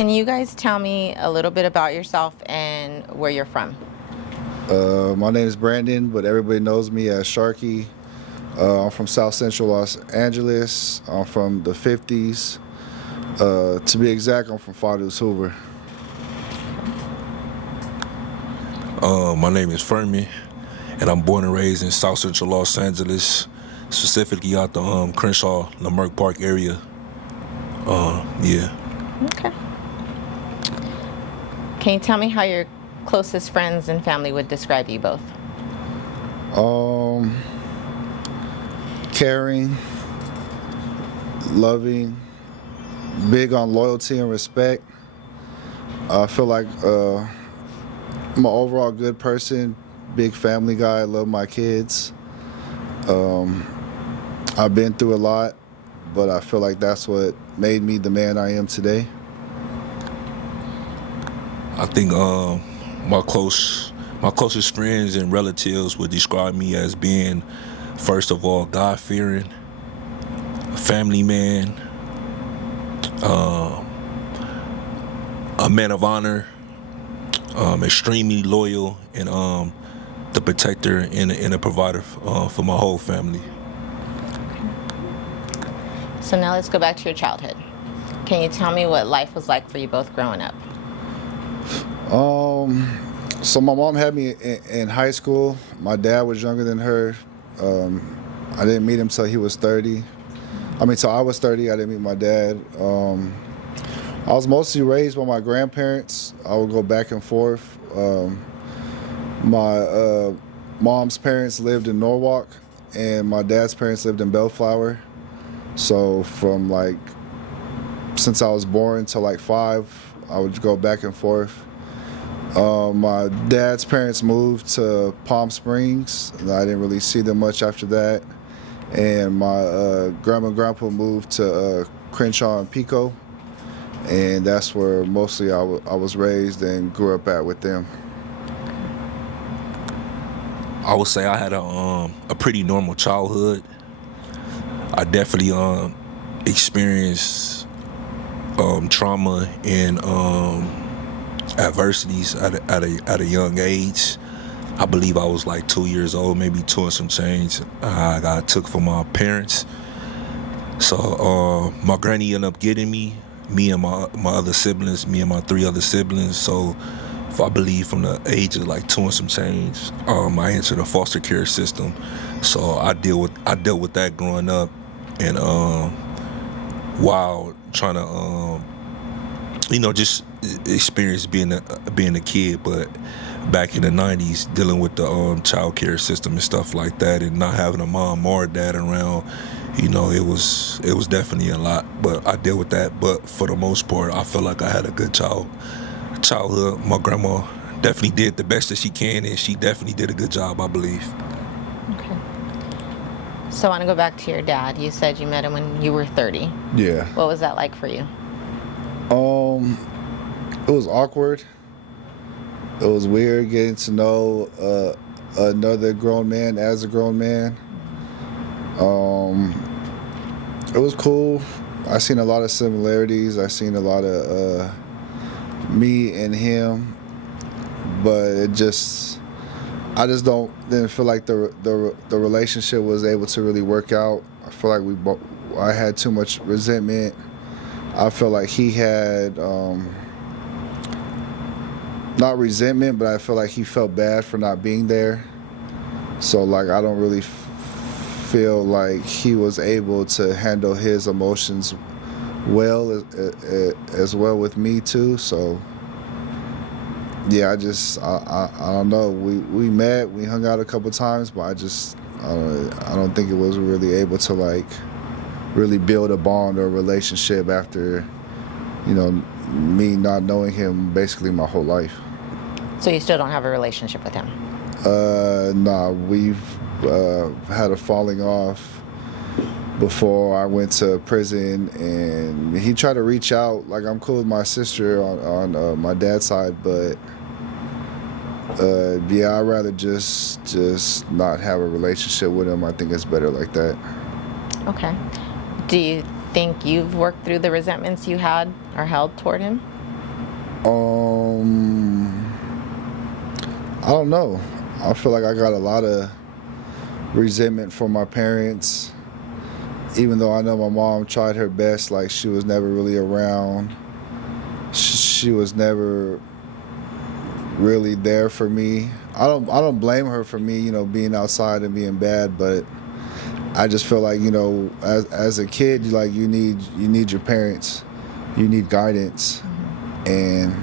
Can you guys tell me a little bit about yourself and where you're from? My name is Brandon, but everybody knows me as Sharky. I'm from South Central Los Angeles. I'm from the 50s. To be exact, I'm from Fathers Hoover. My name is Fermi, and I'm born and raised in South Central Los Angeles, specifically out the Crenshaw, Leimert Park area. Yeah. Okay. Can you tell me how your closest friends and family would describe you both? Caring, loving, big on loyalty and respect. I feel like I'm an overall good person, big family guy, love my kids. I've been through a lot, but I feel like that's what made me the man I am today. I think my closest friends and relatives would describe me as being, first of all, God-fearing, a family man, a man of honor, extremely loyal, and the protector and a provider for my whole family. So now let's go back to your childhood. Can you tell me what life was like for you both growing up? So my mom had me in high school. My dad was younger than her. I didn't meet him till he was 30. Till I was 30, I didn't meet my dad. I was mostly raised by my grandparents. I would go back and forth. My mom's parents lived in Norwalk, and my dad's parents lived in Bellflower. So from since I was born till 5, I would go back and forth. My dad's parents moved to Palm Springs, and I didn't really see them much after that. And my grandma and grandpa moved to Crenshaw and Pico, and that's where mostly I was raised and grew up at with them. I would say I had a pretty normal childhood. I definitely experienced trauma and adversities at a young age. I believe I was 2 years old, maybe 2 and some change. I got took from my parents. So my granny ended up getting me and my other siblings, me and my 3 other siblings. So I believe from the age of 2 and some change, I entered a foster care system. So I dealt with that growing up, and while trying to just experience being a kid. But back in the 90s, dealing with the child care system and stuff like that, and not having a mom or a dad around, it was definitely a lot. But I dealt with that. But for the most part, I feel like I had a good childhood. My grandma definitely did the best that she can, and she definitely did a good job, I believe. Okay. So I want to go back to your dad. You said you met him when you were 30. Yeah. What was that like for you? It was awkward. It was weird getting to know another grown man as a grown man. It was cool. I seen a lot of similarities. I seen a lot of me and him, but I just didn't feel like the relationship was able to really work out. I feel like I had too much resentment. I feel like he had not resentment, but I feel like he felt bad for not being there. So I don't really feel like he was able to handle his emotions well as well with me too. So yeah, I don't know. We met, we hung out a couple times, but I don't think it was really able to really build a bond or a relationship after me not knowing him basically my whole life. So you still don't have a relationship with him? Nah, we've had a falling off before I went to prison, and he tried to reach out. I'm cool with my sister on my dad's side, but yeah, I'd rather just not have a relationship with him. I think it's better like that. Okay. Do you think you've worked through the resentments you had or held toward him? I don't know. I feel like I got a lot of resentment from my parents, even though I know my mom tried her best. Like, she was never really around. She was never really there for me. I don't blame her for me, you know, being outside and being bad, but I just feel like, you know, as a kid, you need your parents, you need guidance, and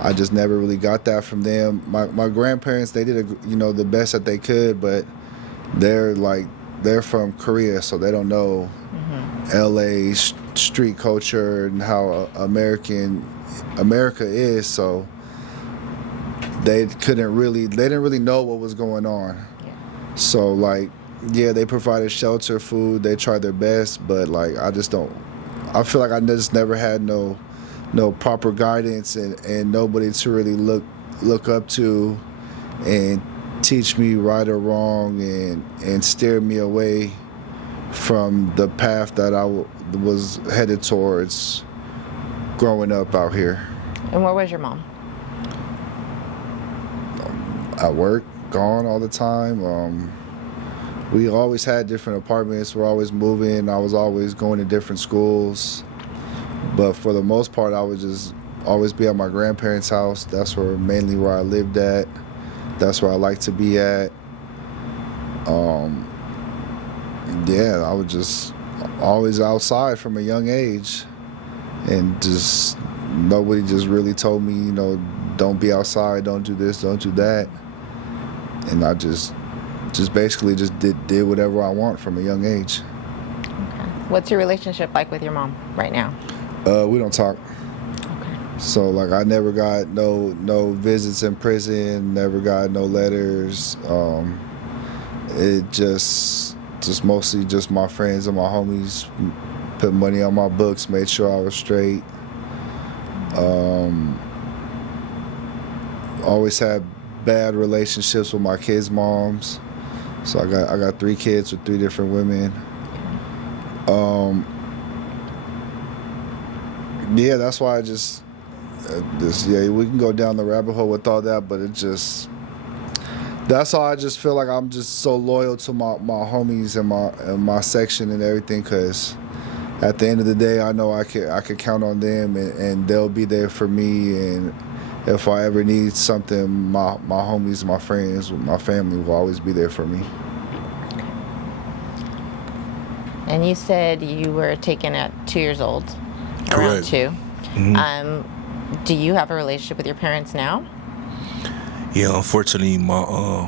I just never really got that from them. My grandparents, they did the best that they could, but they're from Korea, so they don't know LA street culture and how America is, so they didn't really know what was going on. Yeah. So they provided shelter, food, they tried their best, but I feel like I just never had no proper guidance and nobody to really look up to and teach me right or wrong and steer me away from the path that I was headed towards growing up out here. And where was your mom? At work, gone all the time. We always had different apartments. We're always moving. I was always going to different schools. But for the most part, I would just always be at my grandparents' house. That's mainly where I lived at. That's where I like to be at. I was just always outside from a young age. And just nobody just really told me, you know, don't be outside, don't do this, don't do that. And I just basically just did whatever I want from a young age. Okay. What's your relationship like with your mom right now? We don't talk. Okay. So I never got no visits in prison, never got no letters. It just mostly just my friends and my homies put money on my books, made sure I was straight. Always had bad relationships with my kids' moms. So I got 3 kids with 3 different women. That's why we can go down the rabbit hole with all that, but that's why I just feel like I'm just so loyal to my homies and my section and everything, because at the end of the day, I know I could count on them and they'll be there for me, and if I ever need something, my homies, my friends, my family will always be there for me. And you said you were taken at 2 years old. Correct. Around 2. Mm-hmm. Do you have a relationship with your parents now? Yeah, unfortunately, my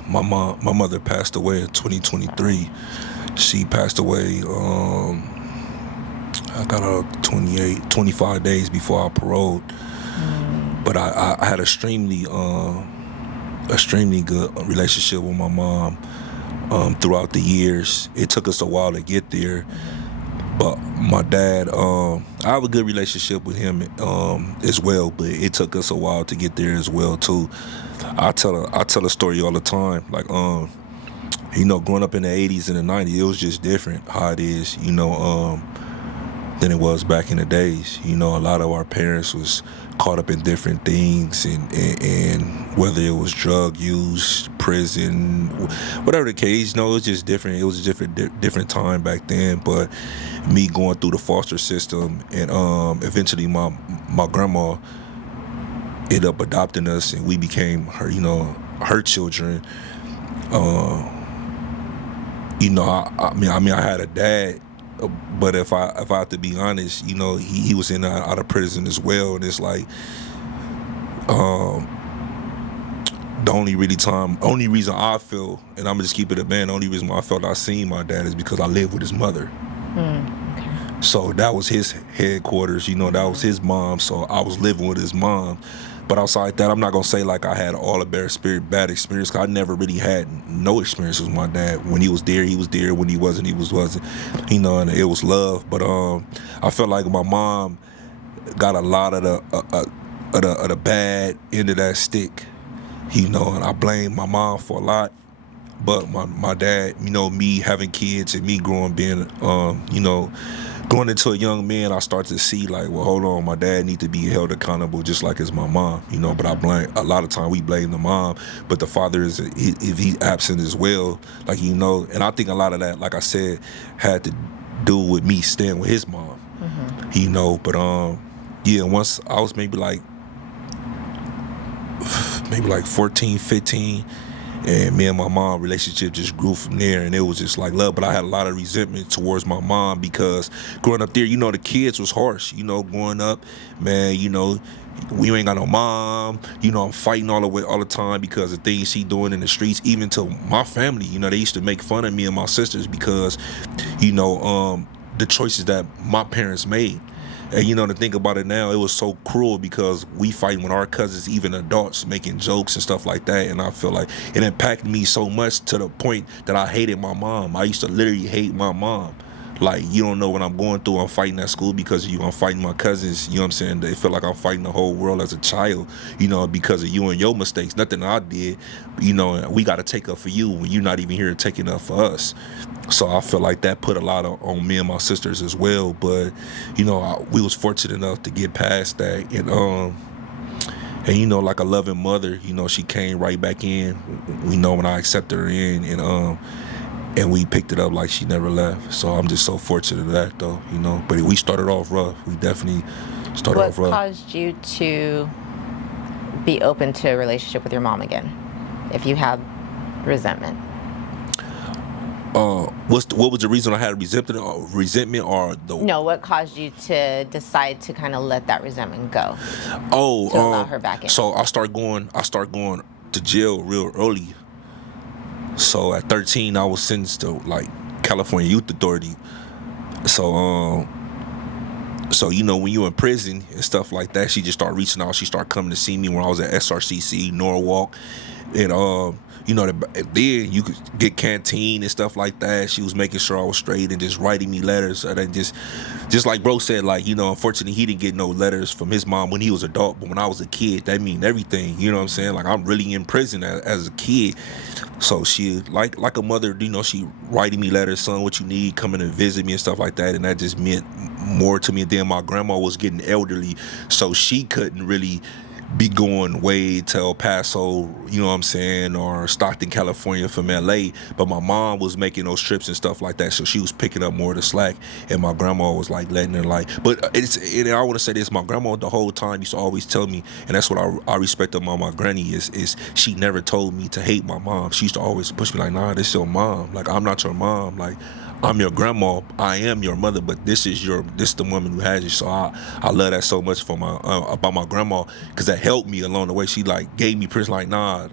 mother passed away in 2023. She passed away. I got out 25 days before I paroled. But I had extremely good relationship with my mom throughout the years. It took us a while to get there, but my dad, I have a good relationship with him as well. But it took us a while to get there as well too. I tell a story all the time, growing up in the 80s and the 90s, it was just different how it is, than it was back in the days. A lot of our parents was caught up in different things, and whether it was drug use, prison, whatever the case, it was just different. It was a different time back then. But me going through the foster system, and eventually my grandma ended up adopting us, and we became her children. I had a dad. But if I have to be honest, he was in and out of prison as well, and it's like the only reason I feel, and I'm gonna just keep it a man, the only reason why I felt I seen my dad is because I lived with his mother. Okay. So that was his headquarters, that was his mom. So I was living with his mom. But outside that, I'm not gonna say like I had all a bad experience, because I never really had no experience with my dad. When he was there, he was there. When he wasn't, he wasn't. And it was love. But I felt like my mom got a lot of the bad end of that stick, and I blame my mom for a lot. But my dad, me having kids and me growing growing into a young man, I start to see like, well, hold on, my dad need to be held accountable just like as my mom, you know. But I blame a lot of time we blame the mom, but the father is if he's absent as well, like, you know. And I think a lot of that, like I said, had to do with me staying with his mom, you know. But yeah, once I was maybe like 14, 15. And me and my mom relationship just grew from there, and it was just like love. But I had a lot of resentment towards my mom because growing up there, you know, the kids was harsh. You know, growing up, man, you know, we ain't got no mom. You know, I'm fighting all the time because of things she doing in the streets. Even to my family, you know, they used to make fun of me and my sisters because, you know, the choices that my parents made. And, you know, to think about it now, it was so cruel because we fighting with our cousins, even adults, making jokes and stuff like that. And I feel like it impacted me so much to the point that I hated my mom. I used to literally hate my mom. Like, you don't know what I'm going through. I'm fighting at school because of you. I'm fighting my cousins. You know what I'm saying? They feel like I'm fighting the whole world as a child, you know, because of you and your mistakes. Nothing I did, you know, we got to take up for you when you're not even here taking up for us. So I feel like that put a lot on me and my sisters as well. But, you know, we was fortunate enough to get past that. And you know, like a loving mother, you know, she came right back in, you know, when I accepted her in, and we picked it up like she never left. So I'm just so fortunate of that, though, you know. But we started off rough. We definitely started off rough. What caused you to be open to a relationship with your mom again, if you had resentment? What was the reason I had resentment or the... No, what caused you to decide to kind of let that resentment go? Oh, to allow her back in. So I start going to jail real early. So at 13, I was sentenced to like California Youth Authority. So you know, when you're in prison and stuff like that, she just started reaching out. She started coming to see me when I was at SRCC, Norwalk, and you know, then you could get canteen and stuff like that. She was making sure I was straight and just writing me letters. And then just like bro said, like, you know, unfortunately he didn't get no letters from his mom when he was adult, but when I was a kid, that mean everything. You know what I'm saying? Like, I'm really in prison as a kid. So she, like a mother, you know, she writing me letters, son, what you need, coming to visit me and stuff like that. And that just meant more to me. And then my grandma was getting elderly, so she couldn't really be going way to El Paso, you know what I'm saying, or Stockton, California from LA. But my mom was making those trips and stuff like that, so she was picking up more of the slack. And my grandma was like letting her, like, but I want to say this, my grandma the whole time used to always tell me, and that's what I respect about my granny is she never told me to hate my mom. She used to always push me like, nah, this your mom. Like, I'm not your mom. Like, I'm your grandma, I am your mother, but this is the woman who has you. So I love that so much for about my grandma, because that helped me along the way. She like gave me prison, like, nah,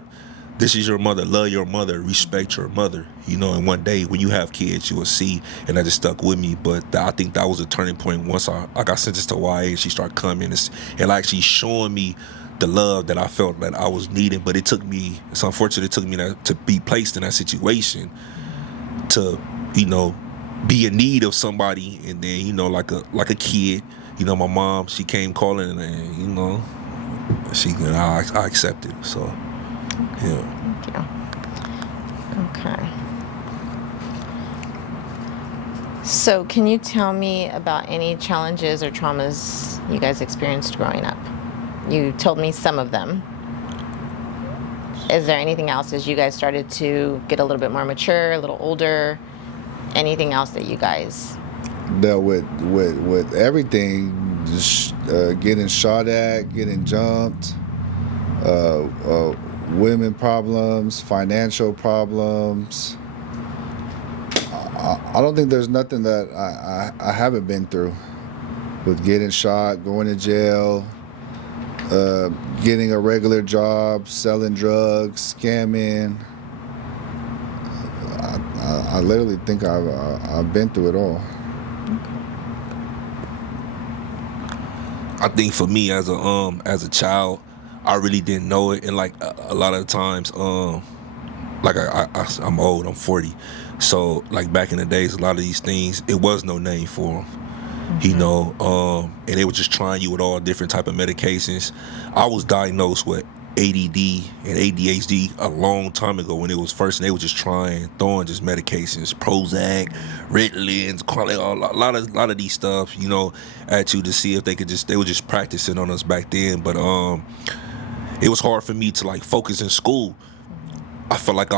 this is your mother, love your mother, respect your mother, you know. And one day when you have kids, you will see, and that just stuck with me. But I think that was a turning point once I got sentenced to YA, and she started coming and actually showing me the love that I felt that I was needing. But it's unfortunate it took me to be placed in that situation to, you know, be in need of somebody. And then, you know, like a kid, you know, my mom, she came calling, and you know, I accepted. So yeah. Thank you. Okay. So can you tell me about any challenges or traumas you guys experienced growing up? You told me some of them. Is there anything else as you guys started to get a little bit more mature, a little older? Anything else that you guys dealt with everything, just getting shot at, getting jumped, women problems, financial problems. I don't think there's nothing that I haven't been through, with getting shot, going to jail, getting a regular job, selling drugs, scamming. I literally think I've been through it all. I think for me as a child, I really didn't know it, and like a lot of the times, like I'm old, I'm 40, so like back in the days, a lot of these things, it was no name for them. You know, and they were just trying you with all different type of medications. I was diagnosed with ADD and ADHD a long time ago when it was first, and they were just throwing just medications, Prozac, Ritalin, a lot of these stuff, you know, at you to see if they were just practicing on us back then. But it was hard for me to like focus in school. I felt like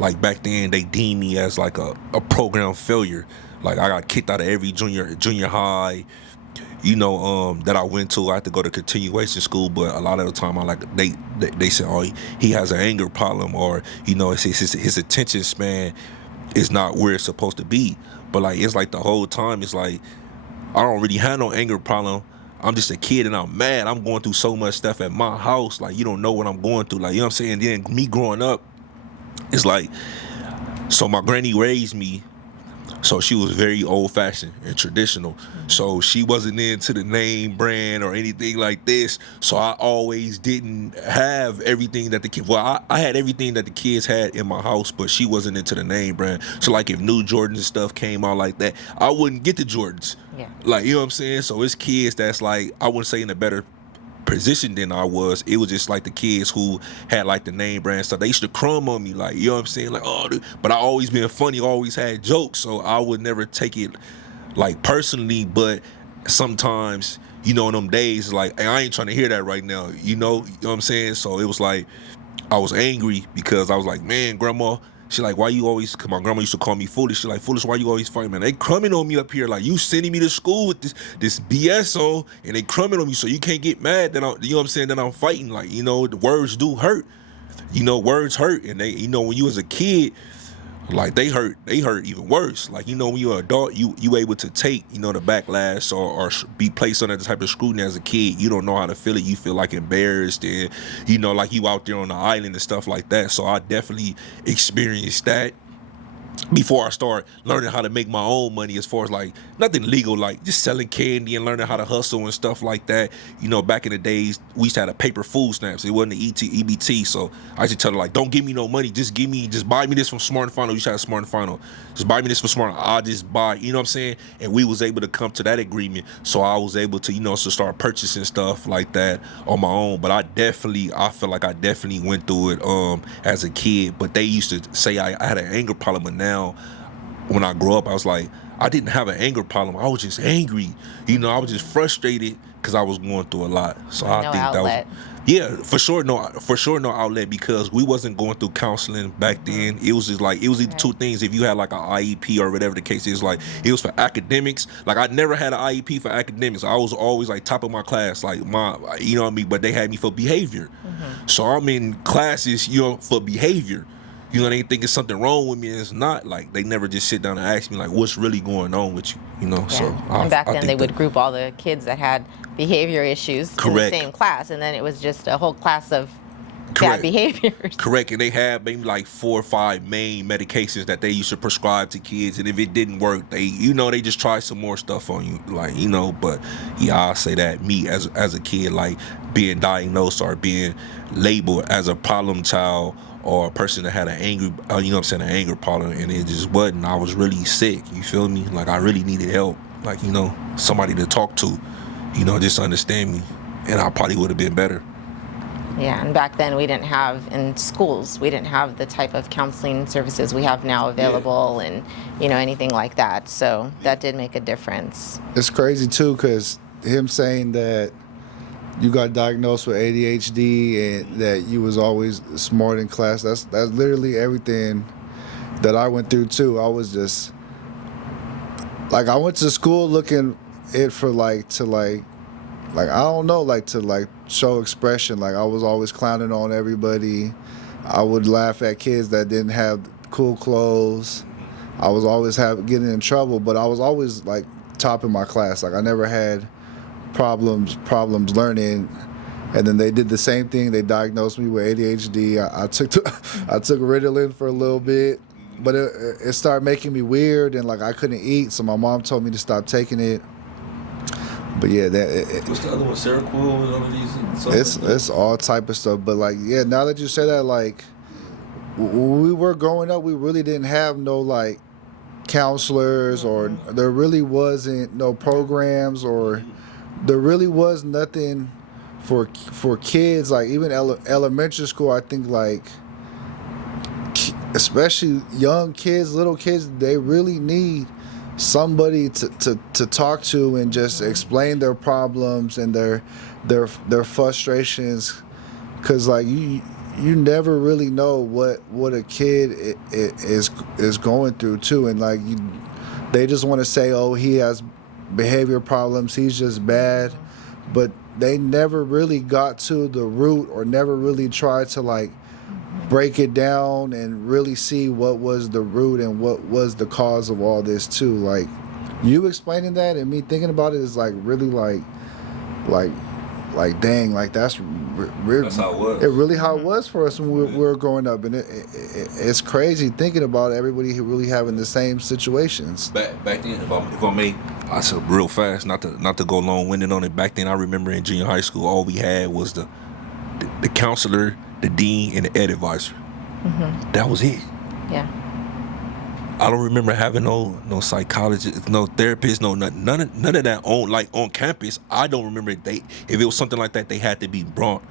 like back then they deemed me as like a program failure. Like I got kicked out of every junior high, you know, that I went to. I had to go to continuation school, but a lot of the time they said, oh, he has an anger problem, or, you know, it's his attention span is not where it's supposed to be. But like it's like the whole time it's like I don't really have no anger problem. I'm just a kid and I'm mad. I'm going through so much stuff at my house. Like, you don't know what I'm going through. Like, you know what I'm saying? Then me growing up, it's like, so my granny raised me. So she was very old-fashioned and traditional. So she wasn't into the name brand or anything like this. So I always didn't have everything that the kids... Well, I had everything that the kids had in my house, but she wasn't into the name brand. So like if new Jordans and stuff came out like that, I wouldn't get the Jordans. Yeah. Like, you know what I'm saying? So it's kids that's like, I wouldn't say in a better position than I was. It was just like the kids who had like the name brand stuff. They used to crumb on me, like, you know what I'm saying? Like, oh, dude. But I always been funny, always had jokes, so I would never take it like personally. But sometimes, you know, in them days, like, hey, I ain't trying to hear that right now, you know what I'm saying? So it was like I was angry because I was like, man, grandma, she like, why you always, cause my grandma used to call me foolish. She like, foolish, why you always fighting, man? They crumbing on me up here, like, you sending me to school with this BS on, and they crumbing on me, so you can't get mad that you know what I'm saying, that I'm fighting. Like, you know, the words do hurt. You know, words hurt, and they, you know, when you was a kid, like they hurt even worse. Like, you know, when you're an adult, you able to take, you know, the backlash or be placed under the type of scrutiny. As a kid, you don't know how to feel it. You feel like embarrassed, and, you know, like you out there on the island and stuff like that. So I definitely experienced that before I start learning how to make my own money, as far as like nothing legal, like just selling candy and learning how to hustle and stuff like that. You know, back in the days, we used to have a paper food stamps. It wasn't the EBT. So I used to tell her, like, don't give me no money. Just buy me this from Smart and Final. You should have Smart and Final. Just buy me this from Smart. I'll just buy, you know what I'm saying? And we was able to come to that agreement. So I was able to, you know, to start purchasing stuff like that on my own. But I feel like I definitely went through it as a kid. But they used to say I had an anger problem, but now when I grew up, I was like, I didn't have an anger problem. I was just angry. You know, I was just frustrated because I was going through a lot. So I think outlet. that was, yeah, for sure no outlet, because we wasn't going through counseling back then. It was just like, it was either two things. If you had like an IEP or whatever the case is, like it was for academics. Like I never had an IEP for academics. I was always like top of my class, like you know what I mean? But they had me for behavior. So I'm in classes, you know, for behavior. You know, they think it's something wrong with me, and it's not. Like, they never just sit down and ask me, like, what's really going on with you, you know? Yeah. So and back then, they would group all the kids that had behavior issues in the same class, and then it was just a whole class of bad behaviors. Correct, and they had maybe like 4 or 5 main medications that they used to prescribe to kids, and if it didn't work, they, you know, they just try some more stuff on you, like, you know. But yeah, I'll say that me as a kid, like being diagnosed or being labeled as a problem child, or a person that had an angry, you know what I'm saying, an anger problem, and it just wasn't. I was really sick, you feel me? Like, I really needed help, like, you know, somebody to talk to, you know, just understand me, and I probably would have been better. Yeah, and back then we didn't have, in schools, we didn't have the type of counseling services we have now available, and, you know, anything like that. So that did make a difference. It's crazy too, because him saying that you got diagnosed with ADHD and that you was always smart in class, that's literally everything that I went through too. I was just like, I went to school looking it for like I don't know, like to like show expression. Like, I was always clowning on everybody. I would laugh at kids that didn't have cool clothes. I was always getting in trouble, but I was always like top in my class. Like, I never had problems learning. And then they did the same thing. They diagnosed me with ADHD. I took Ritalin for a little bit, but it started making me weird, and like I couldn't eat. So my mom told me to stop taking it. But yeah, What's the other one? Seroquel and all of these? It's all type of stuff. But like, yeah, now that you say that, like, when we were growing up, we really didn't have no like counselors, or there really wasn't no programs, or there really was nothing for kids, like even elementary school, I think like especially young kids, little kids, they really need somebody to talk to and just explain their problems and their frustrations, because like you never really know what a kid is going through too, and like they just want to say, oh, he has behavior problems, he's just bad, but they never really got to the root or never really tried to like break it down and really see what was the root and what was the cause of all this too. Like you explaining that and me thinking about it is like really like dang, like that's how it was. It really how it was for us when we were growing up, and it's crazy thinking about everybody really having the same situations. Back then, if I may, I said real fast, not to go long-winded on it. Back then, I remember in junior high school, all we had was the counselor, the dean, and the ed advisor. That was it. Yeah. I don't remember having no psychologist, no therapist, no none of that on campus. I don't remember if it was something like that, they had to be brought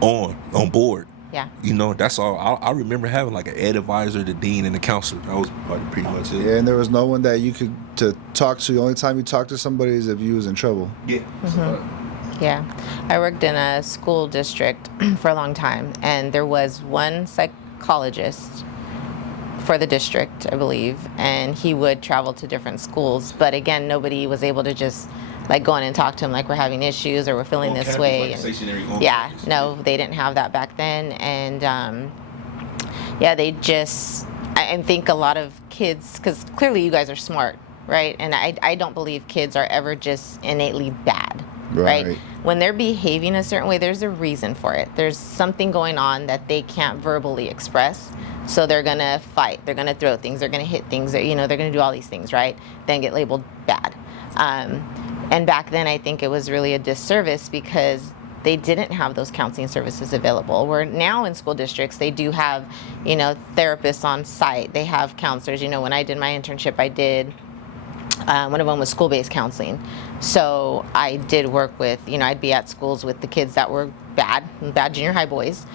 on board. Yeah. You know, that's all. I remember having like an ed advisor, the dean, and the counselor. That was pretty much it. Yeah, and there was no one that you could to talk to. The only time you talk to somebody is if you was in trouble. Yeah. Yeah. I worked in a school district for a long time, and there was one psychologist for the district, I believe, and he would travel to different schools. But again, nobody was able to just like go in and talk to him like we're having issues or we're feeling this campus, way. Like yeah, no, they didn't have that back then. And yeah, they just, I think a lot of kids, because clearly you guys are smart, right? And I don't believe kids are ever just innately bad. Right? When they're behaving a certain way, there's a reason for it. There's something going on that they can't verbally express. So they're going to fight. They're going to throw things. They're going to hit things. They're going to do all these things, right? Then get labeled bad. And back then, I think it was really a disservice because they didn't have those counseling services available. Where now in school districts, they do have, therapists on site. They have counselors. When I did my internship, I did one of them was school-based counseling. So I did work with, I'd be at schools with the kids that were bad junior high boys.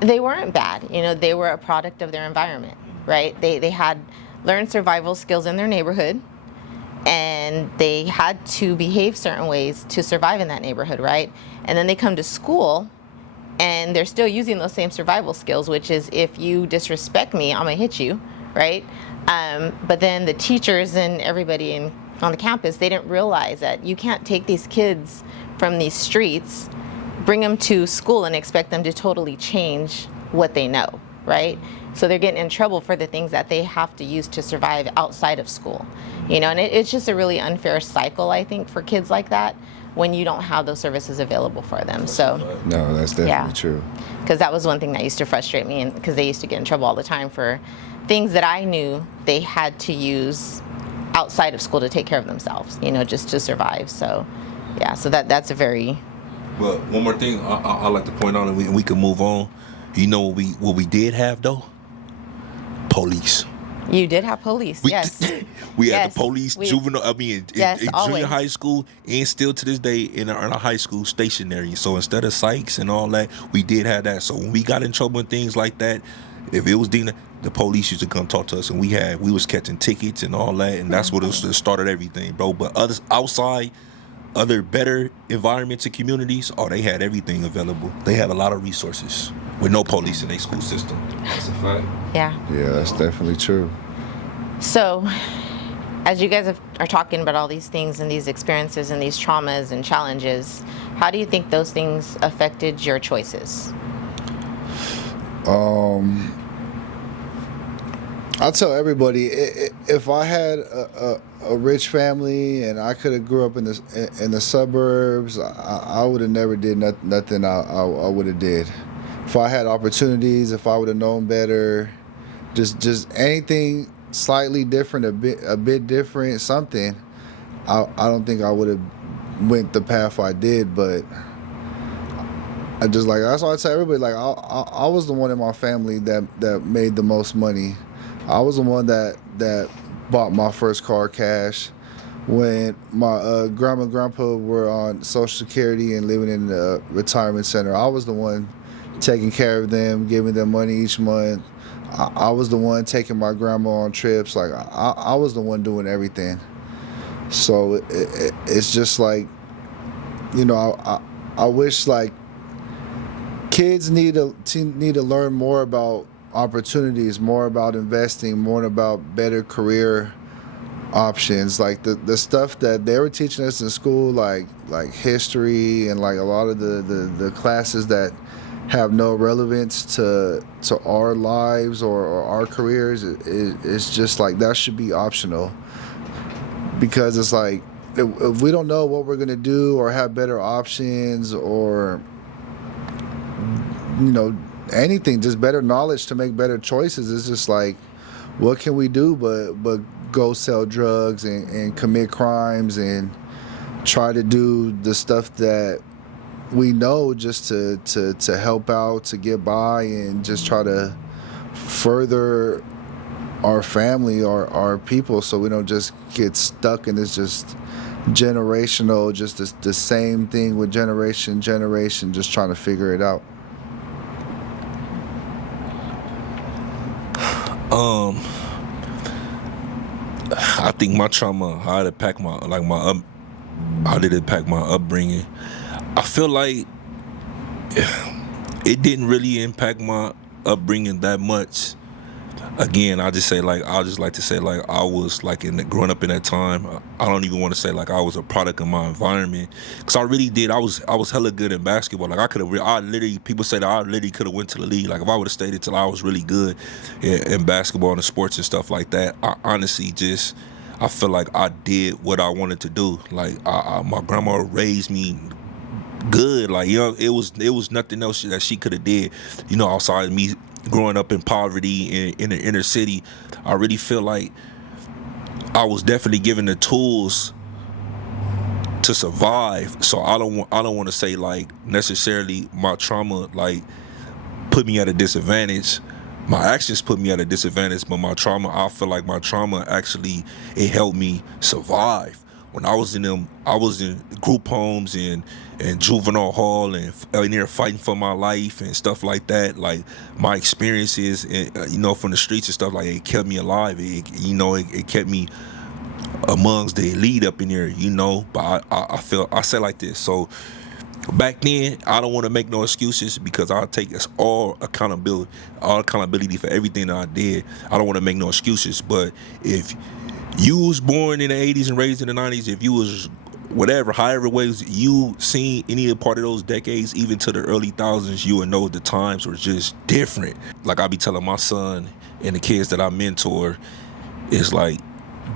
They weren't bad, they were a product of their environment, right? They had learned survival skills in their neighborhood, and they had to behave certain ways to survive in that neighborhood, right? And then they come to school, and they're still using those same survival skills, which is if you disrespect me, I'm gonna hit you, right? But then the teachers and everybody on the campus, they didn't realize that you can't take these kids from these streets, bring them to school and expect them to totally change what they know, right? So they're getting in trouble for the things that they have to use to survive outside of school, and it's just a really unfair cycle, I think, for kids like that when you don't have those services available for them. So no, that's definitely true. Because that was one thing that used to frustrate me, and because they used to get in trouble all the time for things that I knew they had to use outside of school to take care of themselves, just to survive. So, yeah, so that's a very... Well, one more thing I like to point out, and we can move on. What we did have, though? Police. You did have police, yes. We had the police, juvenile, in always. Junior high school, and still to this day in our high school, stationary. So instead of psychs and all that, we did have that. So when we got in trouble and things like that, if it was Dina, the police used to come talk to us, and we was catching tickets and all that, and that's what it started everything, bro. But others outside, other better environments and communities, they had everything available. They had a lot of resources with no police in their school system. That's a fact. Yeah. Yeah, that's definitely true. So, as you guys are talking about all these things and these experiences and these traumas and challenges, how do you think those things affected your choices? I'll tell everybody, if I had a rich family and I could have grew up in the suburbs, I would have never did nothing I would have did. If I had opportunities, if I would have known better, just anything slightly different, a bit different, something, I don't think I would have went the path I did. But I just that's why I tell everybody, I was the one in my family that made the most money. I was the one that bought my first car cash. when my grandma and grandpa were on Social Security and living in the retirement center, I was the one taking care of them, giving them money each month. I was the one taking my grandma on trips. Like I was the one doing everything. So it's just like, you know, I wish like kids need to learn more about opportunities, more about investing, more about better career options. Like the stuff that they were teaching us in school, like history and like a lot of the classes that have no relevance to our lives or our careers, it's just like that should be optional, because it's like if we don't know what we're gonna do or have better options or, you know, anything, just better knowledge to make better choices, it's just like, what can we do but go sell drugs and commit crimes and try to do the stuff that we know just to help out, to get by, and just try to further our family, our people, so we don't just get stuck in this just generational, just the same thing with generation, just trying to figure it out. I think my trauma, how did it impact my upbringing? I feel like it didn't really impact my upbringing that much. Again, I just like to say like I was like growing up in that time. I don't even want to say like I was a product of my environment, because I really did. I was hella good in basketball. Like people say that I literally could have went to the league. Like if I would have stayed until I was really good in basketball and sports and stuff like that. I honestly I feel like I did what I wanted to do. Like my grandma raised me good. Like, you know, it was nothing else that she could have did, you know, outside of me growing up in poverty in the inner city. I really feel like I was definitely given the tools to survive. So I don't want to say like necessarily my trauma like put me at a disadvantage. My actions put me at a disadvantage, but I feel like my trauma actually, it helped me survive. When I was in group homes and juvenile hall and in there fighting for my life and stuff like that, like my experiences, you know, from the streets and stuff, like it kept me alive. It kept me amongst the elite up in there, you know. But I say like this. So back then, I don't want to make no excuses, because I'll take all accountability for everything that I did. I don't want to make no excuses. But if you was born in the 80s and raised in the 90s, if you was however ways you seen any of part of those decades, even to the early thousands, you would know the times were just different. Like I be telling my son and the kids that I mentor, it's like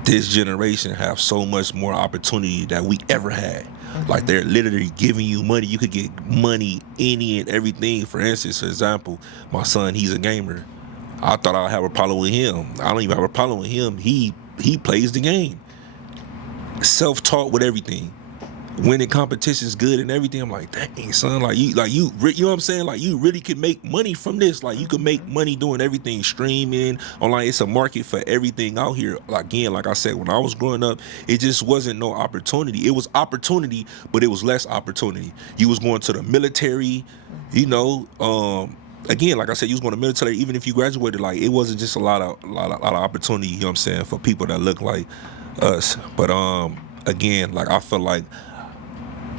this generation have so much more opportunity that we ever had. Mm-hmm. Like they're literally giving you money. You could get money, any and everything. For instance, for example, my son, he's a gamer. I thought I'd have a problem with him. I don't even have a problem with him. He plays the game. Self-taught with everything. Winning competitions good and everything. I'm like, dang, son, you know what I'm saying? Like you really could make money from this. Like you could make money doing everything, streaming, online. It's a market for everything out here. Again, like I said, when I was growing up, it just wasn't no opportunity. It was opportunity, but it was less opportunity. You was going to the military, you know, again, like I said, you was going to military. Even if you graduated, like it wasn't just a lot of opportunity. You know what I'm saying, for people that look like us. But again, like I feel like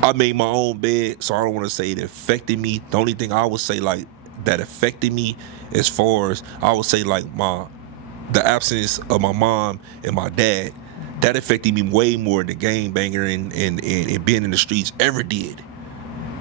I made my own bed, so I don't want to say it affected me. The only thing I would say like that affected me, as far as I would say like the absence of my mom and my dad, that affected me way more than the gangbanger and being in the streets ever did,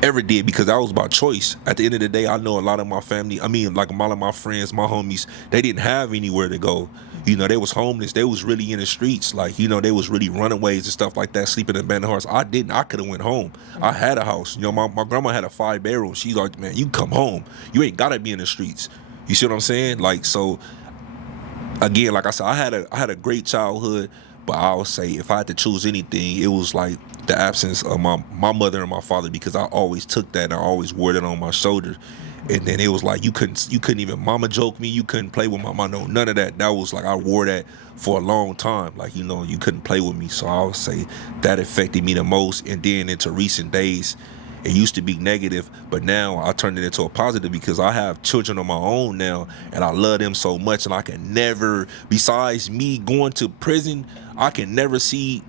because that was by choice. At the end of the day, I know a lot of my family, like a lot of my friends, my homies, they didn't have anywhere to go. You know, they was homeless. They was really in the streets. Like, you know, they was really runaways and stuff like that, sleeping in abandoned houses. I didn't. I could have went home. I had a house. You know, my grandma had a 5-bedroom. She's like, man, you come home. You ain't got to be in the streets. You see what I'm saying? Like, so, again, like I said, I had a great childhood, But I would say if I had to choose anything, it was like the absence of my mother and my father, because I always took that and I always wore it on my shoulder. And then it was like you couldn't even mama joke me, you couldn't play with my mama, no, none of that. That was like I wore that for a long time. Like, you know, you couldn't play with me. So I would say that affected me the most. And then into recent days, it used to be negative, but now I turned it into a positive because I have children of my own now and I love them so much, and I can never, besides me going to prison, I can never see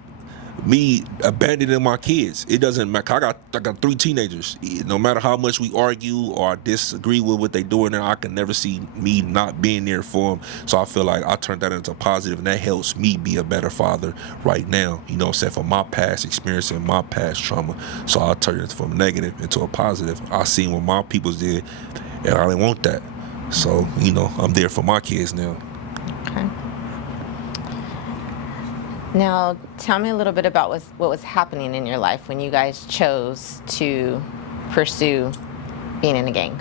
me abandoning my kids. It doesn't matter. I got 3 teenagers. No matter how much we argue or I disagree with what they doing there, I can never see me not being there for them. So I feel like I turned that into a positive, and that helps me be a better father right now. You know what I'm saying? From my past experience and my past trauma. So I turned it from negative into a positive. I seen what my peoples did, and I didn't want that. So, you know, I'm there for my kids now. Okay. Now, tell me a little bit about what was happening in your life when you guys chose to pursue being in a gang.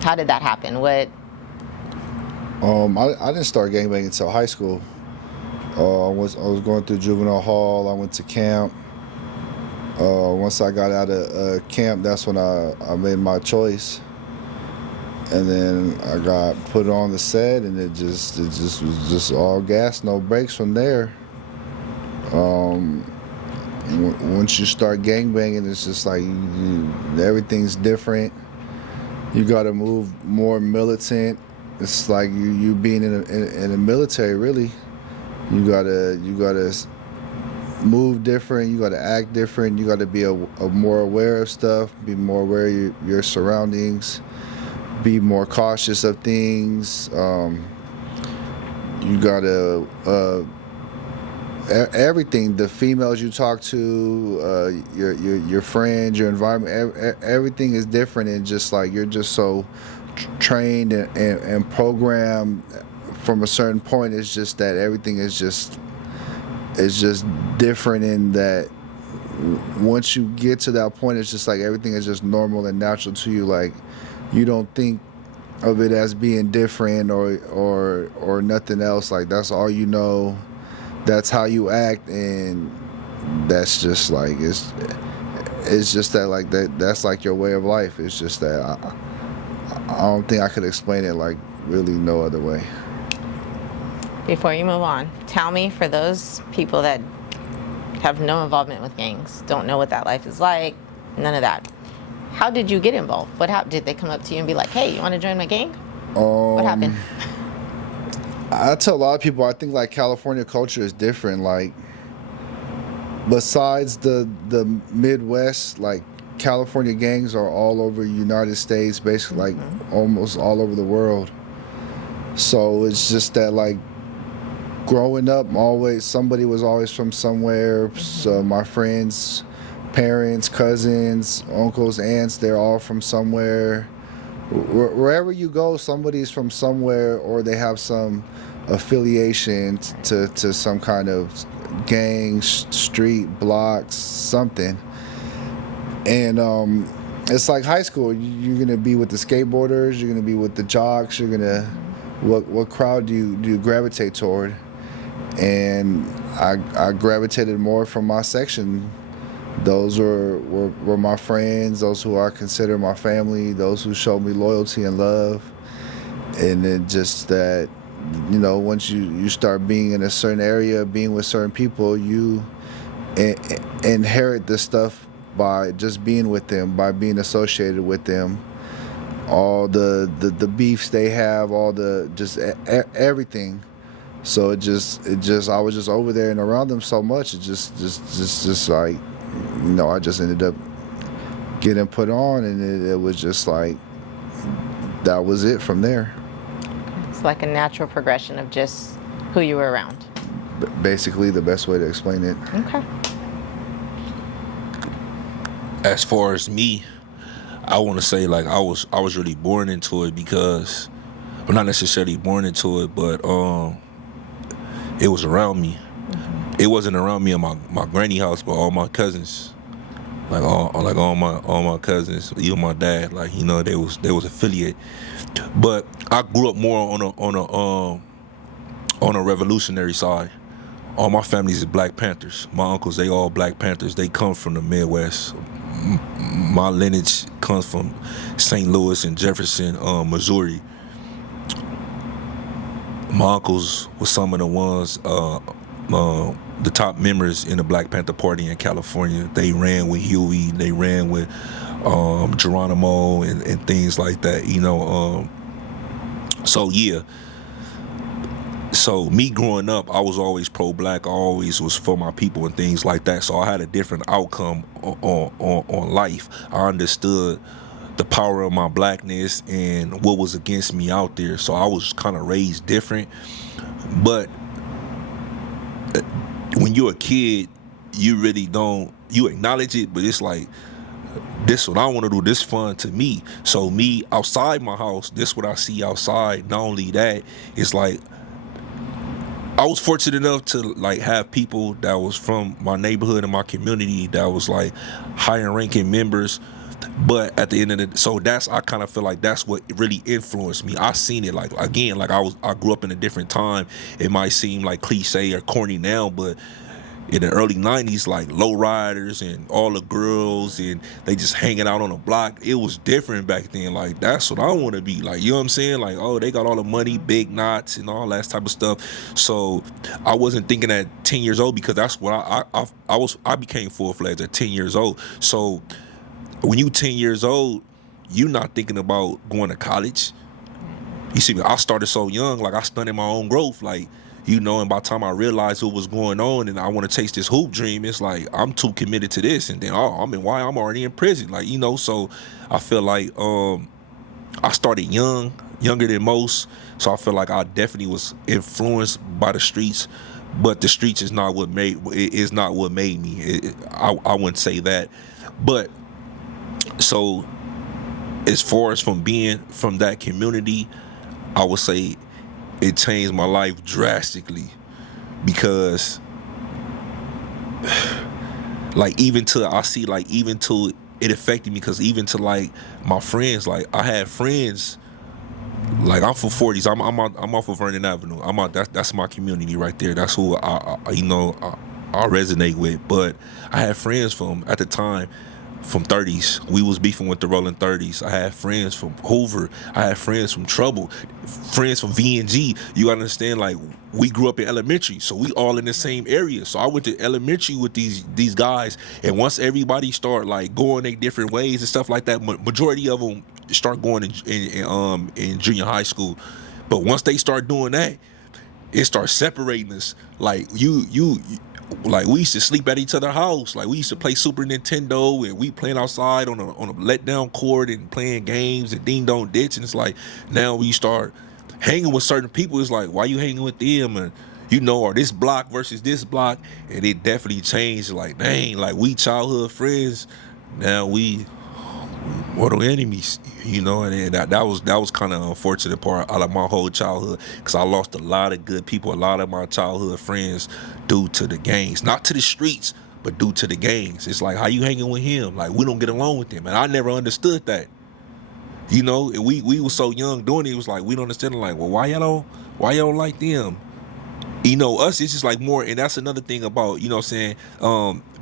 How did that happen? What? I didn't start gangbanging until high school. I was going through juvenile hall. I went to camp. Once I got out of camp, that's when I made my choice. And then I got put on the set, and it just was just all gas, no brakes from there. Once you start gangbanging, it's just like everything's different. You got to move more militant. It's like you being in the military, really. You gotta move different. You gotta act different. You gotta be a more aware of stuff. Be more aware of your surroundings. Be more cautious of things. You gotta. Everything, the females you talk to, your friends, your environment, everything is different, and just like you're just so trained and programmed from a certain point. It's just that everything is just different in that once you get to that point, it's just like everything is just normal and natural to you. Like you don't think of it as being different or nothing else. Like that's all you know. That's how you act, and that's just like it's just that like that's like your way of life. It's just that I don't think I could explain it like really no other way. Before you move on, tell me, for those people that have no involvement with gangs, don't know what that life is like, none of that, how did you get involved? What happened? Did they come up to you and be like, "Hey, you want to join my gang?" What happened? I tell a lot of people, I think like California culture is different. Like besides the Midwest, like California gangs are all over the United States, basically like almost all over the world. So it's just that like growing up, somebody was always from somewhere. So my friends, parents, cousins, uncles, aunts, they're all from somewhere. Wherever you go, somebody's from somewhere, or they have some affiliation to some kind of gang, street, blocks, something. And it's like high school. You're gonna be with the skateboarders. You're gonna be with the jocks. You're gonna what crowd do you gravitate toward? And I gravitated more from my section. Those were my friends, those who I consider my family, those who showed me loyalty and love. And then just that, you know, once you start being in a certain area, being with certain people, you inherit this stuff by just being with them, by being associated with them. All the beefs they have, all the just everything. So it just I was just over there and around them so much. It just like, you know, I just ended up getting put on, and it was just like that was it from there. It's like a natural progression of just who you were around. Basically, the best way to explain it. Okay. As far as me, I want to say like I was really born into it because, well, not necessarily born into it, but it was around me. It wasn't around me in my granny house, but all my cousins, all my cousins, even my dad, like, you know, they was affiliate. But I grew up more on a revolutionary side. All my families is Black Panthers. My uncles, they all Black Panthers. They come from the Midwest. My lineage comes from St. Louis and Jefferson, Missouri. My uncles were some of the ones, the top members in the Black Panther Party in California. They ran with Huey. They ran with Geronimo and things like that. So yeah. So me growing up, I was always pro-Black. I always was for my people and things like that. So I had a different outcome on life. I understood the power of my Blackness and what was against me out there. So I was kind of raised different. But when you're a kid, you really don't, you acknowledge it, but it's like, this what I want to do, this fun to me. So me outside my house, this what I see outside. Not only that, it's like, I was fortunate enough to like have people that was from my neighborhood and my community that was like higher ranking members. But at the end of the, so that's, I kind of feel like that's what really influenced me. I seen it like, again, like I grew up in a different time. It might seem like cliche or corny now, but in the early 90s, like low riders and all the girls and they just hanging out on the block. It was different back then. Like, that's what I want to be. Like, you know what I'm saying? Like, oh, they got all the money, big knots and all that type of stuff. So I wasn't thinking at 10 years old, because that's what I became full-fledged at 10 years old. So when you 10 years old, you're not thinking about going to college. You see, I started so young, like I stunted my own growth. Like, and by the time I realized what was going on and I want to chase this hoop dream, it's like I'm too committed to this. And then, I'm already in prison. Like, so I feel like I started younger than most. So I feel like I definitely was influenced by the streets, but the streets is not what made me. I wouldn't say that. But so as far as from being from that community, I would say it changed my life drastically, because like even to it affected me, because even to like my friends, like I had friends, like I'm from 40s, I'm off of Vernon Avenue, that's my community right there, that's who I resonate with. But I had friends from, at the time, from 30s. We was beefing with the Rolling 30s. I had friends from Hoover. I had friends from Trouble, friends from VNG. You understand, like, we grew up in elementary, so we all in the same area. So I went to elementary with these guys, and once everybody start like going their different ways and stuff like that, majority of them start going in junior high school. But once they start doing that, it starts separating us. Like like we used to sleep at each other's house. Like we used to play Super Nintendo, and we playing outside on a letdown court and playing games and ding dong ditch. And it's like now we start hanging with certain people. It's like, why you hanging with them? And or this block versus this block. And it definitely changed. Like, dang, like we childhood friends, now we mortal enemies, and that was kind of unfortunate part out of my whole childhood, because I lost a lot of good people, a lot of my childhood friends due to the gangs, not to the streets, but due to the gangs. It's like, how you hanging with him? Like, we don't get along with him, and I never understood that. And we were so young doing it. It was like we don't understand. Like, well, why y'all don't like them? Us, it's just like more, and that's another thing about,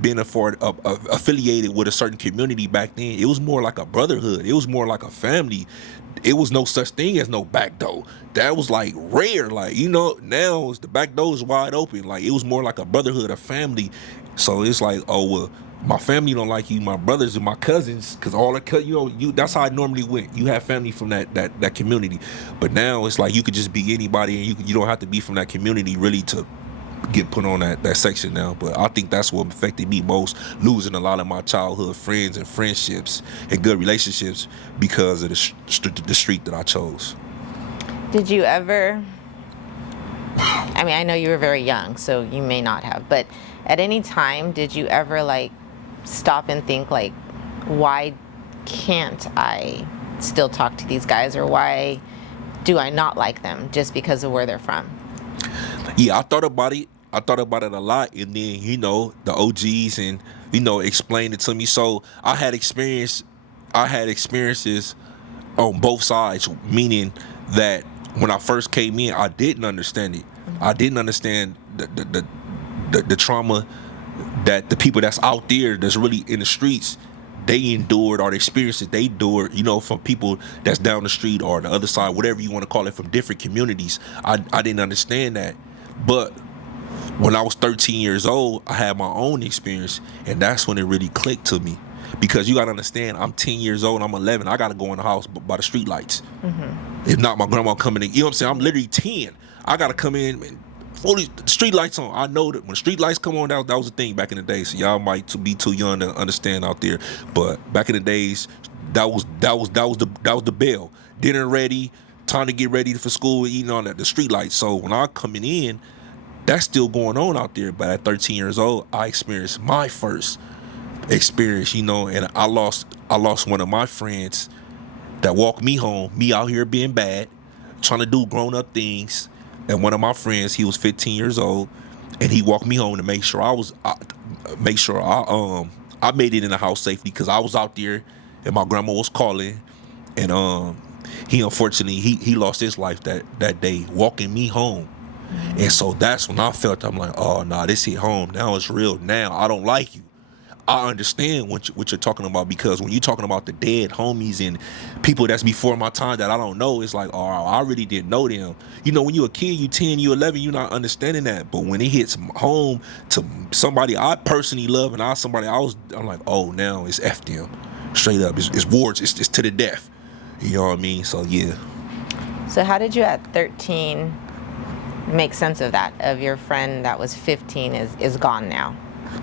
being affiliated with a certain community back then. It was more like a brotherhood. It was more like a family. It was no such thing as no back door. That was like rare. Like, now the back door is wide open. Like, it was more like a brotherhood, a family. So it's like, oh, well, my family don't like you, my brothers and my cousins, because all the that's how I normally went. You have family from that community, but now it's like you could just be anybody, and you don't have to be from that community really to get put on that section now. But I think that's what affected me most, losing a lot of my childhood friends and friendships and good relationships because of the street that I chose. Did you ever, I mean, I know you were very young, so you may not have, but at any time, did you ever like stop and think like, why can't I still talk to these guys, or why do I not like them just because of where they're from? Yeah, I thought about it a lot, and then the OGs and explained it to me. So I had experiences on both sides, meaning that when I first came in, I didn't understand it. I didn't understand the trauma that the people that's out there that's really in the streets they endured, or the experiences they endured, you know, from people that's down the street or the other side, whatever you want to call it, from different communities. I didn't understand that. But when I was 13 years old, I had my own experience, and that's when it really clicked to me. Because you got to understand, I'm 10 years old, I'm 11, I got to go in the house by the street lights. If not, my grandma coming in, you know what I'm saying? I'm literally 10. I got to come in and fully street lights on. I know that when street lights come on, that was a thing back in the day. So y'all might be too young to understand out there, but back in the days, that was the bell. Dinner ready, time to get ready for school, eating on the street lights. So when I coming in, that's still going on out there. But at 13 years old, I experienced my first experience, you know, and I lost one of my friends that walked me home. Me out here being bad, trying to do grown up things. And one of my friends, he was 15 years old, and he walked me home to make sure I made it in the house safely, because I was out there and my grandma was calling, and he unfortunately he lost his life that day walking me home. And so that's when I felt, I'm like, oh nah, this hit home. Now it's real. Now I don't like you. I understand what you're talking about, because when you're talking about the dead homies and people that's before my time that I don't know, it's like, oh, I really didn't know them. You know, when you're a kid, you 10, you 11, you're not understanding that. But when it hits home to somebody I personally love and I'm like, oh, now it's F them. Straight up. It's wars. It's to the death. You know what I mean? So, yeah. So how did you at 13 make sense of that, of your friend that was 15 is gone now?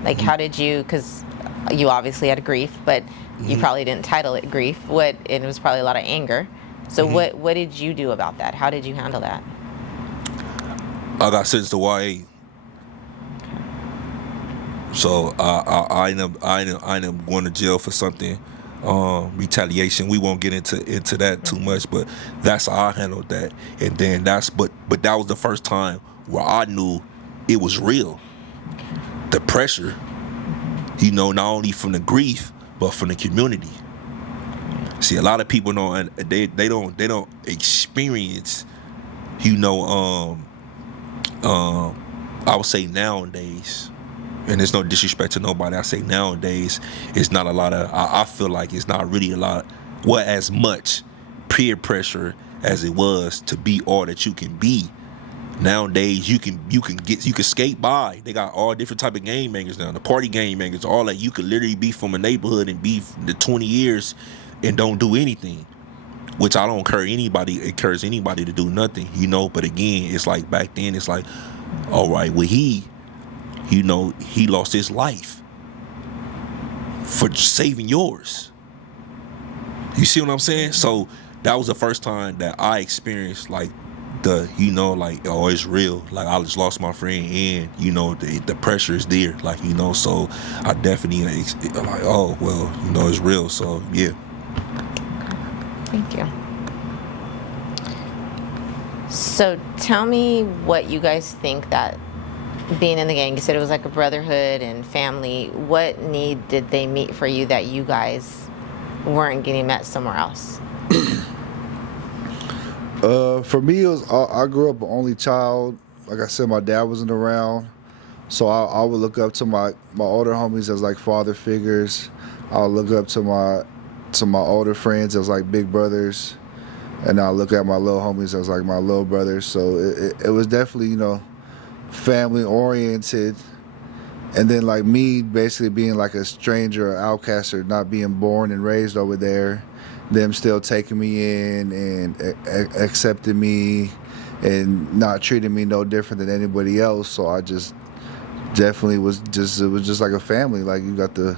Like, how did you, because you obviously had grief, but you probably didn't title it grief. And it was probably a lot of anger. So what did you do about that? How did you handle that? I got sentenced to YA. So I ended up going to jail for something, retaliation. We won't get into that too much, but that's how I handled that. And then but that was the first time where I knew it was real. The pressure, you know, not only from the grief, but from the community. See, a lot of people don't experience, you know, I would say nowadays, and there's no disrespect to nobody, I say nowadays, it's not a lot of, I feel like it's not really a lot, as much peer pressure as it was to be all that you can be. Nowadays, you can skate by. They got all different type of game bangers now. The party game bangers, all that. You could literally be from a neighborhood and be the 20 years and don't do anything. Which I don't encourage anybody to do nothing, you know. But again, it's like back then, it's like, all right, well, he lost his life for saving yours. You see what I'm saying? So that was the first time that I experienced like oh, it's real. Like, I just lost my friend, and you know the pressure is there. Like, you know, so I definitely like, oh well, you know, it's real. So yeah. Thank you. So tell me what you guys think that being in the gang, you said it was like a brotherhood and family. What need did they meet for you that you guys weren't getting met somewhere else? For me, it was I grew up an only child. Like I said, my dad wasn't around, so I would look up to my older homies as like father figures. I would look up to my older friends as like big brothers, and I look at my little homies as like my little brothers. So it was definitely, you know, family oriented. And then like me basically being like a stranger or outcast, or not being born and raised over there, them still taking me in and accepting me and not treating me no different than anybody else. So I just definitely it was just like a family. Like, you got the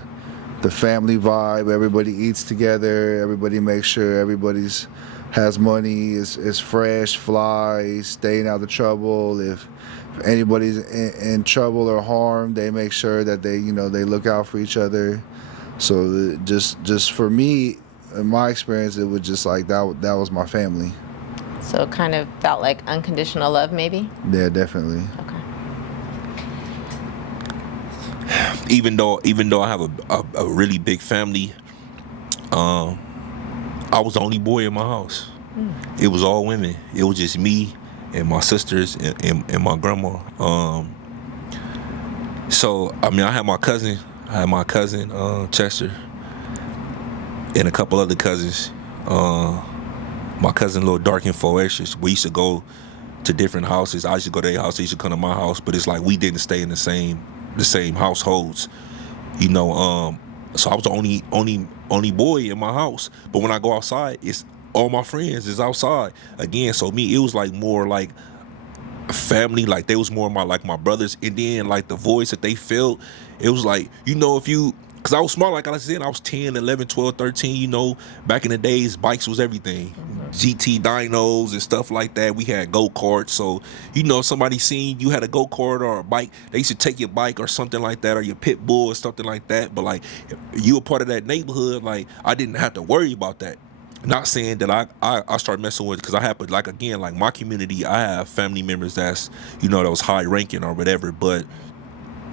family vibe. Everybody eats together. Everybody makes sure everybody's has money, is fresh, fly, staying out of trouble. If anybody's in trouble or harm, they make sure that they look out for each other. So just for me, in my experience, it was just like that was my family. So it kind of felt like unconditional love, maybe? Yeah, definitely. Okay. Even though I have a really big family, I was the only boy in my house. It was all women. It was just me and my sisters and my grandma. So I mean, I had my cousin, Chester, and a couple other cousins. My cousin, little dark and 4 extras. We used to go to different houses. I used to go to their house. They used to come to my house, but it's like we didn't stay in the same households. You know, so I was the only boy in my house. But when I go outside, it's all my friends is outside again. So me, it was like more like family. Like they was more my brothers. And then like the voice that they felt, it was like, you know, because I was smart, like I said, I was 10, 11, 12, 13, you know, back in the days, bikes was everything. GT dynos and stuff like that. We had go-karts. So, you know, if somebody seen you had a go-kart or a bike, they used to take your bike or something like that, or your pit bull or something like that. But like, if you were part of that neighborhood, like I didn't have to worry about that. Not saying that I started messing with, because I have, like, again, like my community, I have family members that's, you know, that was high ranking or whatever. But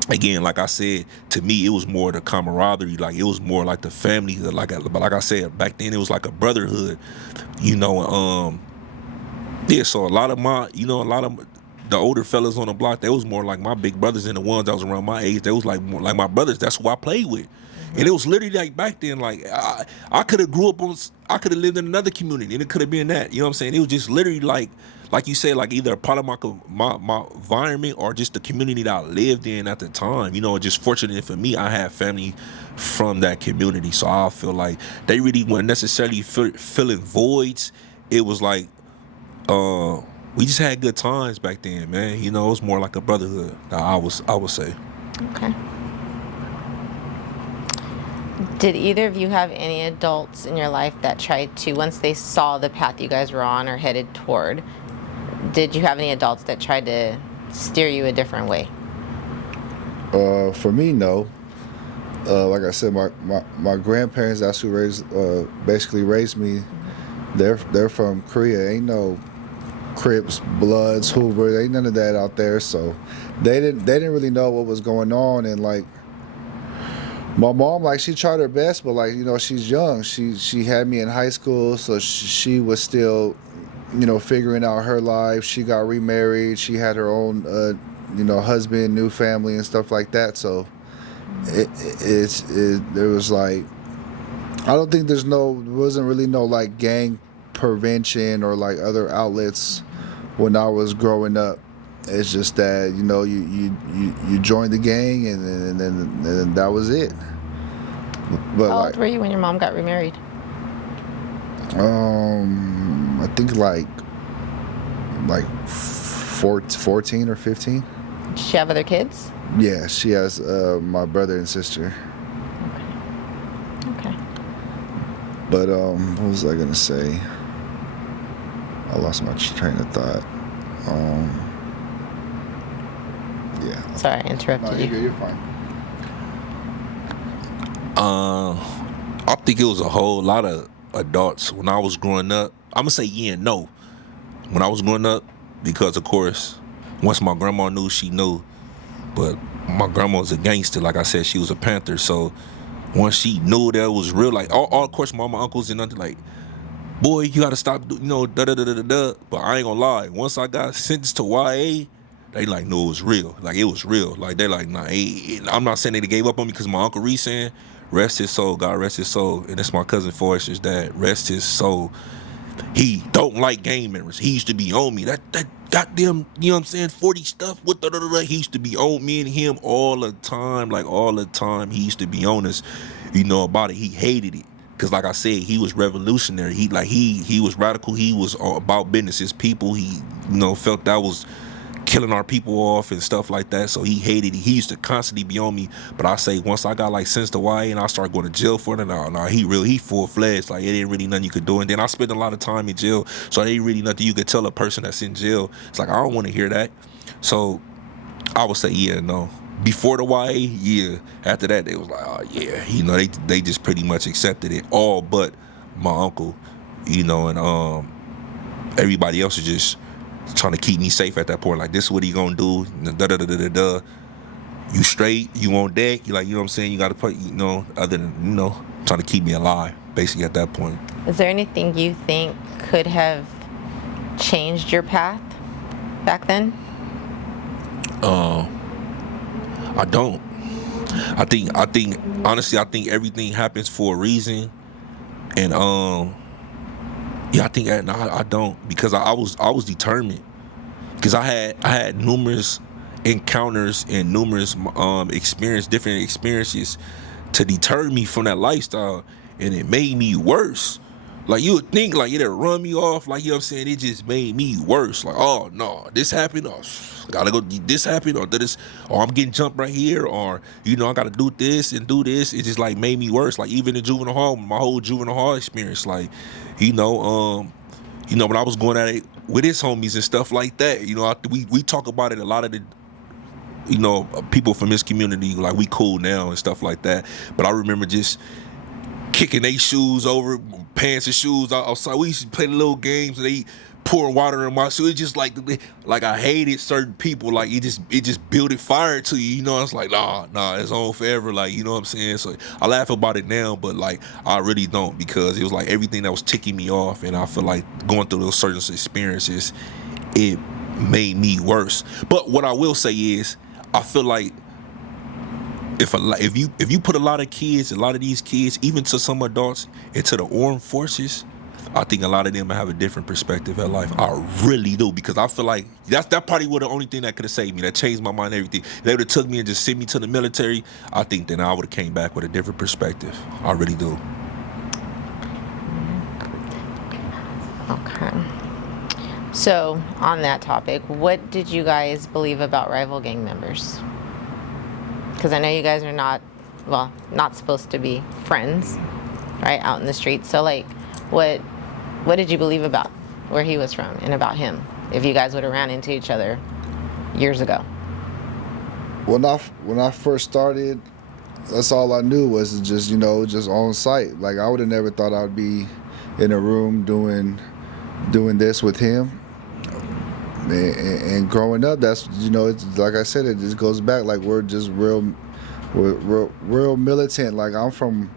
again, like I said, to me, it was more the camaraderie. Like it was more like the family. Like I said, back then it was like a brotherhood, you know. Yeah. So a lot of the older fellas on the block, they was more like my big brothers, and the ones that was around my age, they was like more like my brothers. That's who I played with. And it was literally like back then, like I could have I could have lived in another community, and it could have been that. You know what I'm saying? It was just literally like you said, like either a part of my environment or just the community that I lived in at the time. You know, just fortunate for me, I had family from that community, so I feel like they really weren't necessarily filling voids. It was like we just had good times back then, man. You know, it was more like a brotherhood. I would say. Okay. Did either of you have any adults in your life that tried to, once they saw the path you guys were on or headed toward, did you have any adults that tried to steer you a different way? For me, no. Like I said, my grandparents, that's who basically raised me. They're from Korea. Ain't no Crips, Bloods, Hoover. Ain't none of that out there. So they didn't really know what was going on. And like my mom, like she tried her best, but like, you know, she's young. She had me in high school, so she was still, you know, figuring out her life. She got remarried. She had her own, you know, husband, new family, and stuff like that. So there was like, I don't think there wasn't really no like gang prevention or like other outlets when I was growing up. It's just that, you know, you joined the gang and then that was it. But how old were you when your mom got remarried? I think like 14 or 15. Did she have other kids? Yeah, she has my brother and sister. Okay. But what was I gonna say? I lost my train of thought. Yeah. Sorry, I interrupted you. You're fine. I think it was a whole lot of adults when I was growing up. I'm gonna say yeah and no. When I was growing up, because of course, once my grandma knew, she knew. But my grandma was a gangster. Like I said, she was a Panther. So once she knew that it was real, like all of course, my uncles and nothing, like, boy, you gotta stop, you know, da da da da da. But I ain't gonna lie, once I got sentenced to YA, they like knew it was real. Like it was real. Like they're like, nah, I'm not saying they gave up on me, because my uncle Reesan, rest his soul, God rest his soul, and it's my cousin Forrester's dad, rest his soul. He don't like gang members. He used to be on me. That goddamn, you know what I'm saying, 40 stuff with he used to be on me and him all the time, like all the time. He used to be on us, you know, about it. He hated it. Cause like I said, he was revolutionary. He was radical. He was about business. His people, he, you know, felt that was killing our people off and stuff like that. So he hated it. He used to constantly be on me. But I say once I got like sentenced to YA and I started going to jail for it, he full-fledged. Like it ain't really nothing you could do. And then I spent a lot of time in jail, so it ain't really nothing you could tell a person that's in jail. It's like I don't want to hear that. So I would say yeah, no. Before the YA, yeah. After that, they was like, oh yeah, you know, they just pretty much accepted it all, but my uncle, you know, and everybody else is just trying to keep me safe at that point. Like, this is what he gonna do. Da da da da da da. You straight? You on deck? You like, you know what I'm saying? You got to put, you know, other than, you know, trying to keep me alive. Basically, at that point. Is there anything you think could have changed your path back then? I don't. I think honestly, I think everything happens for a reason, and yeah, I think I don't, because I was determined, because I had numerous encounters and numerous different experiences to deter me from that lifestyle, and it made me worse. Like, you would think like it'd run me off, like, you know what I'm saying, it just made me worse. Like, oh no, this happened, or gotta go, this happened, or this, or I'm getting jumped right here, or you know, I gotta do this and do this. It just like made me worse. Like, even in juvenile hall, my whole juvenile hall experience, like, you know, when I was going at it with his homies and stuff like that, you know, we talk about it a lot of the, you know, people from his community, like, we cool now and stuff like that. But I remember just kicking their shoes over, pants and shoes outside. We used to play the little games and they pouring water in my shoes. It's just like I hated certain people. Like, it just built fire to you. You know, it's like, nah, it's on forever. Like, you know what I'm saying? So I laugh about it now, but like, I really don't, because it was like everything that was ticking me off, and I feel like going through those certain experiences, it made me worse. But what I will say is, I feel like if you put a lot of these kids, even to some adults, into the armed forces, I think a lot of them have a different perspective at life. I really do, because I feel like that probably was the only thing that could have saved me, that changed my mind and everything. If they would have took me and just sent me to the military, I think then I would have came back with a different perspective. I really do. Okay. So, on that topic, what did you guys believe about rival gang members? Because I know you guys are not supposed to be friends, right, out in the streets. So, like, what did you believe about where he was from and about him, if you guys would have ran into each other years ago? When I first started, that's all I knew was just, you know, just on site. Like, I would have never thought I'd be in a room doing this with him. And growing up, that's, you know, it's like I said, it just goes back, like, we're just real militant. Like, I'm from,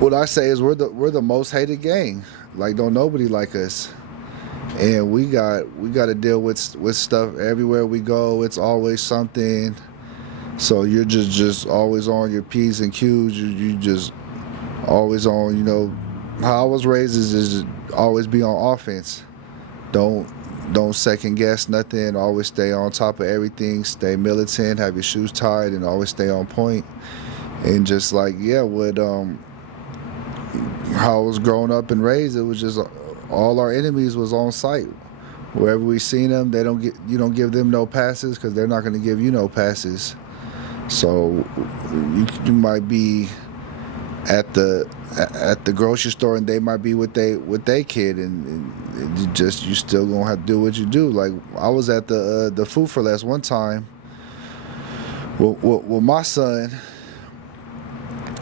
what I say is we're the most hated gang. Like, don't nobody like us, and we got to deal with stuff everywhere we go. It's always something. So you're just always on your P's and Q's. You just always on. You know, how I was raised is always be on offense. Don't second guess nothing. Always stay on top of everything. Stay militant. Have your shoes tied, and always stay on point. And just like, yeah, with how I was growing up and raised, it was just all our enemies was on sight. Wherever we seen them, you don't give them no passes, because they're not going to give you no passes. So you might be at the grocery store, and they might be with they kid, and you still gonna have to do what you do. Like, I was at the Food for Less one time with my son,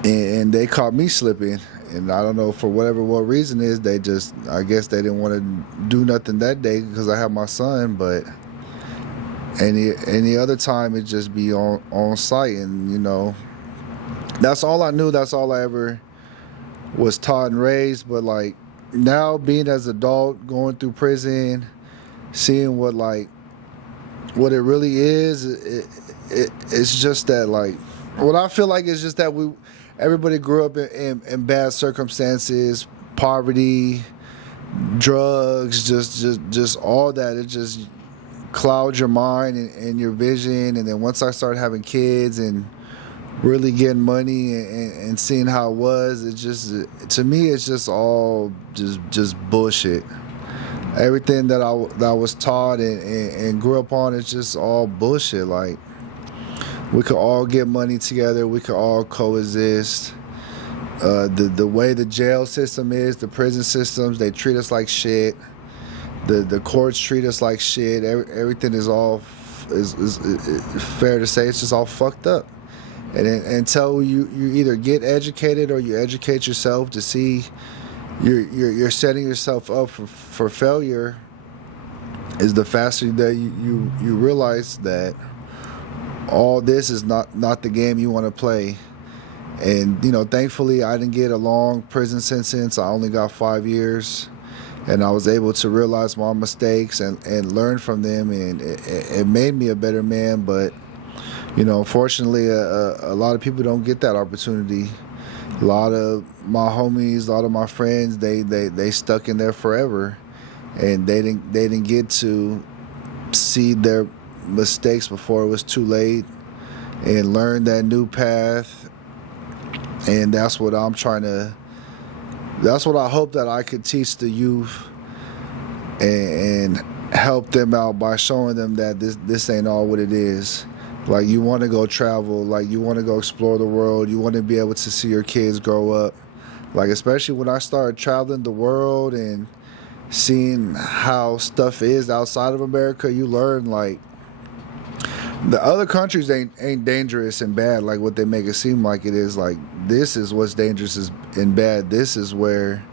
and they caught me slipping, and I don't know for what reason is, I guess they didn't want to do nothing that day because I have my son. But any other time, it just be on site, and you know, that's all I knew. That's all I ever was taught and raised. But like, now, being as an adult, going through prison, seeing what it really is, it's just that, like, what I feel like is just that everybody grew up in bad circumstances, poverty, drugs, just all that. It just clouds your mind and your vision. And then once I started having kids and really getting money and seeing how it was, it just, to me, it's just all just bullshit. Everything that I was taught and grew up on, it's just all bullshit. Like, we could all get money together, we could all coexist. The way the jail system is, the prison systems, they treat us like shit. The courts treat us like shit. Everything is all is fair to say, it's just all fucked up. And until you either get educated or you educate yourself to see you're setting yourself up for failure, is the faster that you realize that all this is not the game you want to play. And you know, thankfully, I didn't get a long prison sentence. I only got 5 years, and I was able to realize my mistakes and learn from them, and it made me a better man. But You know, unfortunately, a lot of people don't get that opportunity. A lot of my homies, a lot of my friends, they stuck in there forever, and they didn't get to see their mistakes before it was too late and learn that new path. And that's what I'm trying to. That's what I hope that I could teach the youth and help them out by showing them that this ain't all what it is. Like, you want to go travel, like you want to go explore the world, you want to be able to see your kids grow up. Like, especially when I started traveling the world and seeing how stuff is outside of America, you learn like the other countries ain't dangerous and bad like what they make it seem like it is. Like, this is what's dangerous and bad. This is where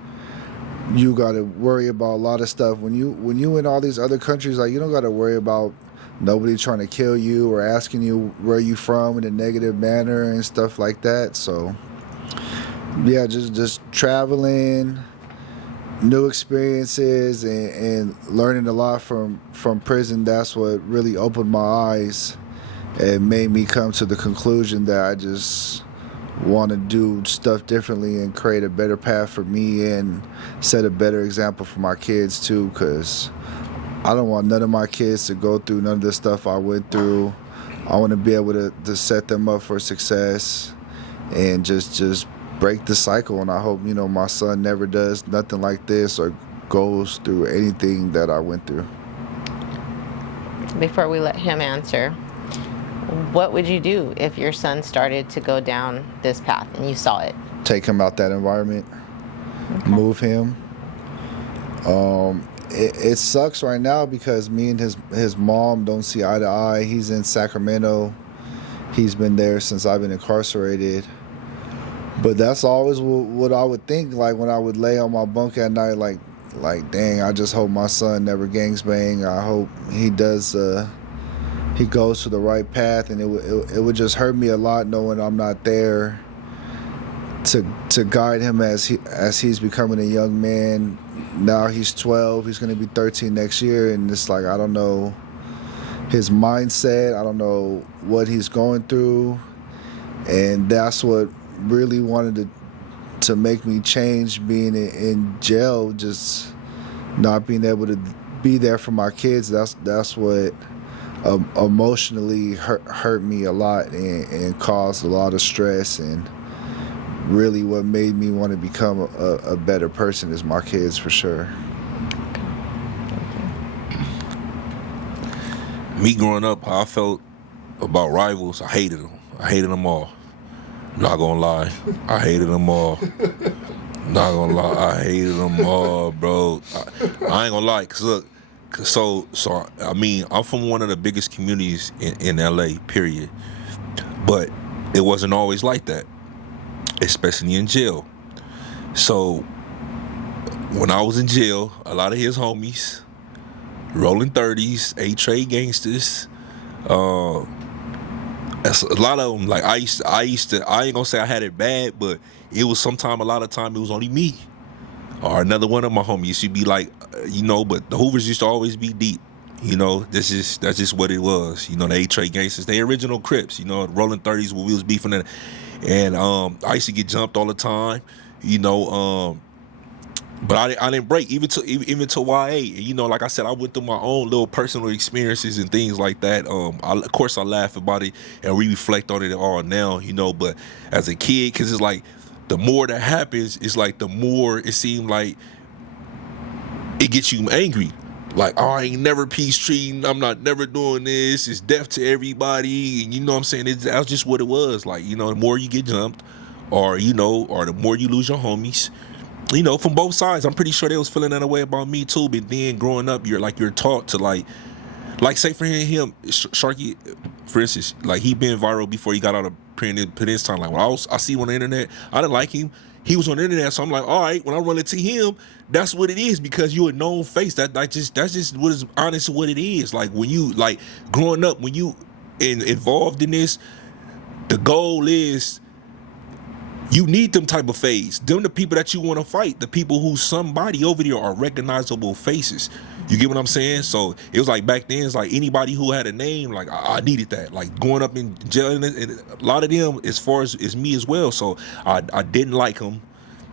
you got to worry about a lot of stuff. When you in all these other countries, like, you don't got to worry about nobody trying to kill you or asking you where you from in a negative manner and stuff like that. So yeah, just traveling, new experiences, and learning a lot from prison. That's what really opened my eyes and made me come to the conclusion that I just want to do stuff differently and create a better path for me and set a better example for my kids too, because I don't want none of my kids to go through none of the stuff I went through. I want to be able to set them up for success and just break the cycle. And I hope, you know, my son never does nothing like this or goes through anything that I went through. Before we let him answer, what would you do if your son started to go down this path and you saw it? Take him out that environment, move him. It sucks right now because me and his mom don't see eye to eye. He's in Sacramento. He's been there since I've been incarcerated. But that's always what I would think, like when I would lay on my bunk at night, like dang, I just hope my son never gangs bang. I hope he does. He goes to the right path, and it would just hurt me a lot knowing I'm not there to guide him as he's becoming a young man. Now he's 12. He's going to be 13 next year, and it's like I don't know his mindset. I don't know what he's going through, and that's what really wanted to make me change. Being in jail, just not being able to be there for my kids. That's what emotionally hurt me a lot and caused a lot of stress, and really what made me want to become a better person is my kids, for sure. Me growing up, how I felt about rivals, I hated them. I hated them all. Not gonna lie, I hated them all. Not gonna lie, I hated them all, bro. I ain't gonna lie, cause look, so I mean, I'm from one of the biggest communities in LA, period. But it wasn't always like that, especially in jail. So when I was in jail, a lot of his homies, rolling 30s, A-Trade gangsters, that's a lot of them. Like I used to, I ain't gonna say I had it bad, but it was a lot of time it was only me or another one of my homies. Used to be like, you know, but the Hoovers used to always be deep. You know, that's just what it was. You know, the A-Trade gangsters, they original Crips. You know, rolling 30s when we was beefing it, and I used to get jumped all the time. You know, but I didn't break even to YA. And, you know, like I said, I went through my own little personal experiences and things like that. Of course, I laugh about it and we reflect on it all now. You know, but as a kid, because it's like the more that happens, it's like the more it seemed like it gets you angry. Like, oh, I ain't never peace treating. I'm not never doing this. It's death to everybody. And you know what I'm saying? That's just what it was. Like, you know, the more you get jumped, or you know, or the more you lose your homies. You know, from both sides. I'm pretty sure they was feeling that way about me too. But then growing up, you're taught to like say for him, Sharky, for instance, like he been viral before he got out of prison time. Like when I see him on the internet, I didn't like him. He was on the internet, so I'm like, all right, when I run into him, that's what it is, because you're a known face. That's just what is honest what it is. Like when you like growing up, when you involved in this, the goal is You need them type of fades. Them the people that you want to fight. The people who somebody over there are recognizable faces. You get what I'm saying? So it was like back then, it's like anybody who had a name, like I needed that. Like going up in jail, and a lot of them, as far as me as well. So I didn't like them.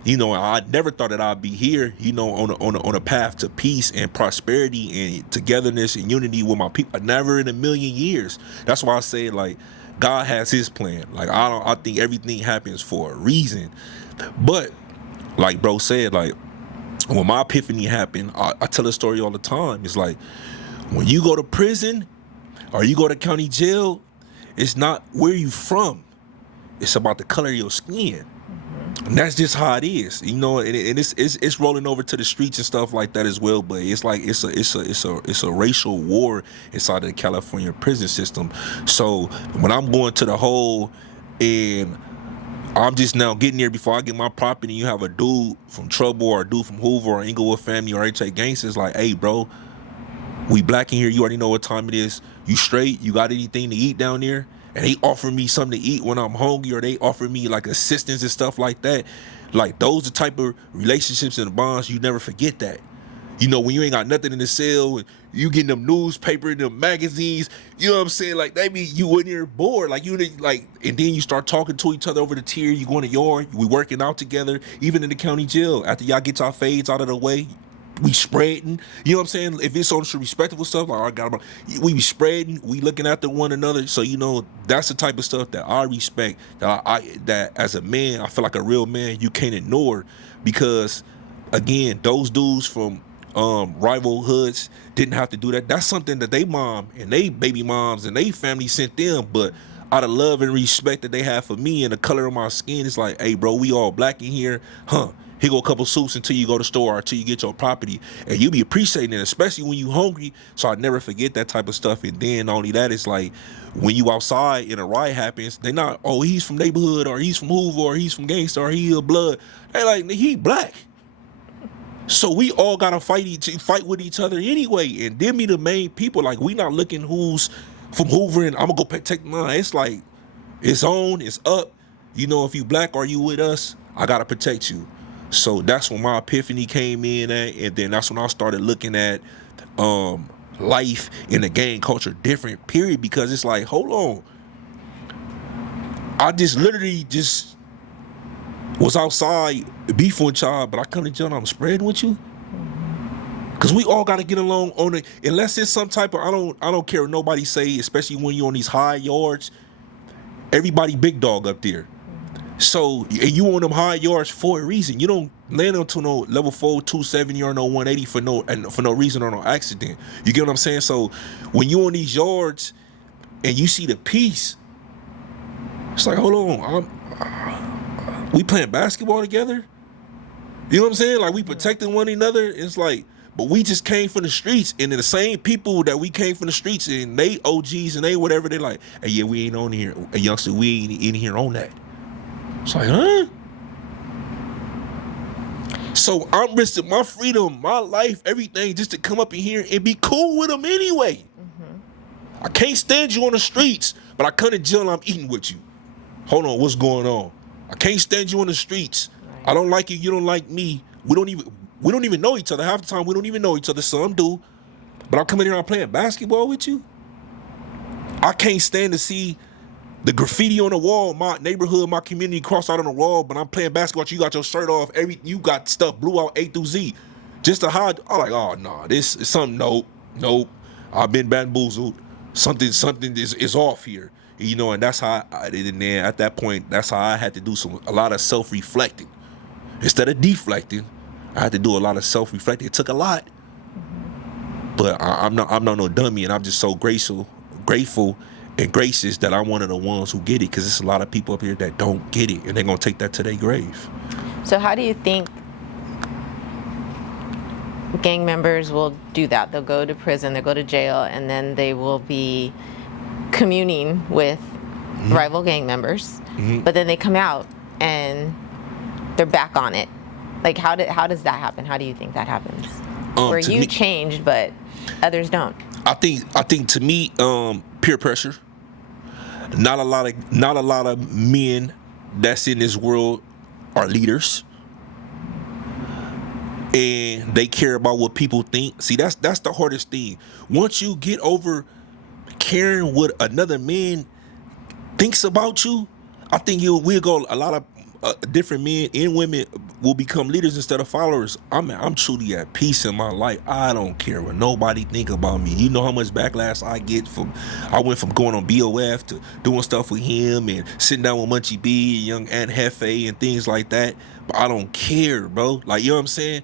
You know, I never thought that I'd be here, you know, on a path to peace and prosperity and togetherness and unity with my people. Never in a million years. That's why I say, like, God has his plan. Like, I think everything happens for a reason. But like bro said, like, when my epiphany happened, I tell a story all the time. It's like, when you go to prison or you go to county jail, it's not where you from. It's about the color of your skin. And that's just how it is, you know, and it's rolling over to the streets and stuff like that as well. But it's like it's a racial war inside of the California prison system. So when I'm going to the hole and I'm just now getting there before I get my property, you have a dude from Trouble or a dude from Hoover or Inglewood Family or HA Gangsters like, hey bro, we black in here, you already know what time it is, you straight, you got anything to eat down there? And they offer me something to eat when I'm hungry, or they offer me like assistance and stuff like that. Like, those are the type of relationships and bonds you never forget that. You know, when you ain't got nothing in the cell and you getting them newspaper and them magazines, you know what I'm saying? Like, they be you in there bored, like and then you start talking to each other over the tier. You go in the yard, we working out together, even in the county jail. After y'all get y'all fades out of the way, we spreading, you know what I'm saying? If it's on some respectable stuff, like I got, we be spreading, we looking after one another. So, you know, that's the type of stuff that I respect. That as a man, I feel like a real man, you can't ignore, because again, those dudes from rival hoods didn't have to do that. That's something that they mom and they baby moms and they family sent them, but out of love and respect that they have for me and the color of my skin, it's like, hey bro, we all black in here, here go a couple soups until you go to the store or until you get your property, and you be appreciating it, especially when you hungry. So I never forget that type of stuff. And then not only that, it's like when you outside and a riot happens, they not, oh, he's from neighborhood or he's from Hoover or he's from gangster or he a blood. They like, he black. So we all gotta fight with each other anyway. And them be the main people. Like, we not looking who's from Hoover and I'm gonna go protect mine. It's like, it's on, it's up. You know, if you black or you with us, I gotta protect you. So that's when my epiphany came in at, and then that's when I started looking at life in the gang culture different, period, because it's like, hold on. I just literally just was outside beefing with y'all, but I come to jail and I'm spreading with you? Because we all got to get along on it, unless it's some type of, I don't care what nobody say, especially when you're on these high yards, everybody big dog up there. So, and you on them high yards for a reason. You don't land onto no level 4, 270 or no 180 for no reason or no accident. You get what I'm saying? So when you on these yards and you see the peace, it's like, hold on, we playing basketball together? You know what I'm saying? Like, we protecting one another. It's like, but we just came from the streets, and the same people that we came from the streets and they OGs and they whatever, they like, hey, yeah, we ain't on here. Hey, youngster, we ain't in here on that. It's like, huh? So I'm risking my freedom, my life, everything just to come up in here and be cool with them anyway. I can't stand you on the streets, but I come to jail and I'm eating with you. Hold on, what's going on? I can't stand you on the streets. I don't like you, you don't like me. We don't even know each other. Half the time we don't even know each other, some do. But I'm coming here and I'm playing basketball with you. I can't stand to see the graffiti on the wall, my neighborhood, my community crossed out on the wall, but I'm playing basketball, you got your shirt off, you got stuff blue out A through Z. Just to hide. I'm like, oh no, this is something, nope. I've been bamboozled. Something is off here. You know, and that's how I did it. And then at that point, that's how I had to do a lot of self-reflecting. Instead of deflecting, I had to do a lot of self-reflecting. It took a lot. But I'm not no dummy, and I'm just so grateful and gracious that I'm one of the ones who get it, because there's a lot of people up here that don't get it, and they're gonna take that to their grave. So how do you think gang members will do that? They'll go to prison, they'll go to jail, and then they will be communing with rival gang members, but then they come out and they're back on it. Like, how does that happen? How do you think that happens? Where you changed, but others don't. I think to me, peer pressure. Not a lot of men that's in this world are leaders, and they care about what people think. See, that's the hardest thing. Once you get over caring what another man thinks about you, I think we'll go. A lot of different men and women will become leaders instead of followers. I'm truly at peace in my life. I don't care what nobody think about me. You know how much backlash I get from. I went from going on BOF to doing stuff with him and sitting down with Munchie B and young Aunt Hefe and things like that. But I don't care, bro. Like, you know what I'm saying?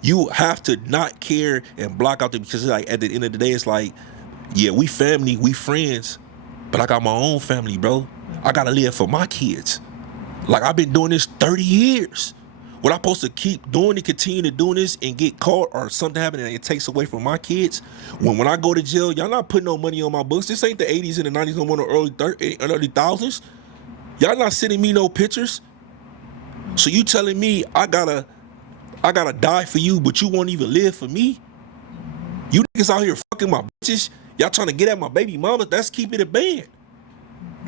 You have to not care and block out because like at the end of the day, it's like, yeah, we family, we friends, but I got my own family, bro. I gotta live for my kids. Like, I've been doing this 30 years. What I'm supposed to keep doing and continue to doing this and get caught or something happen and it takes away from my kids? When I go to jail, y'all not putting no money on my books. This ain't the 80s and the 90s no more, the early thousands. Y'all not sending me no pictures. So you telling me I gotta die for you, but you won't even live for me? You niggas out here fucking my bitches. Y'all trying to get at my baby mama. That's keeping it banned.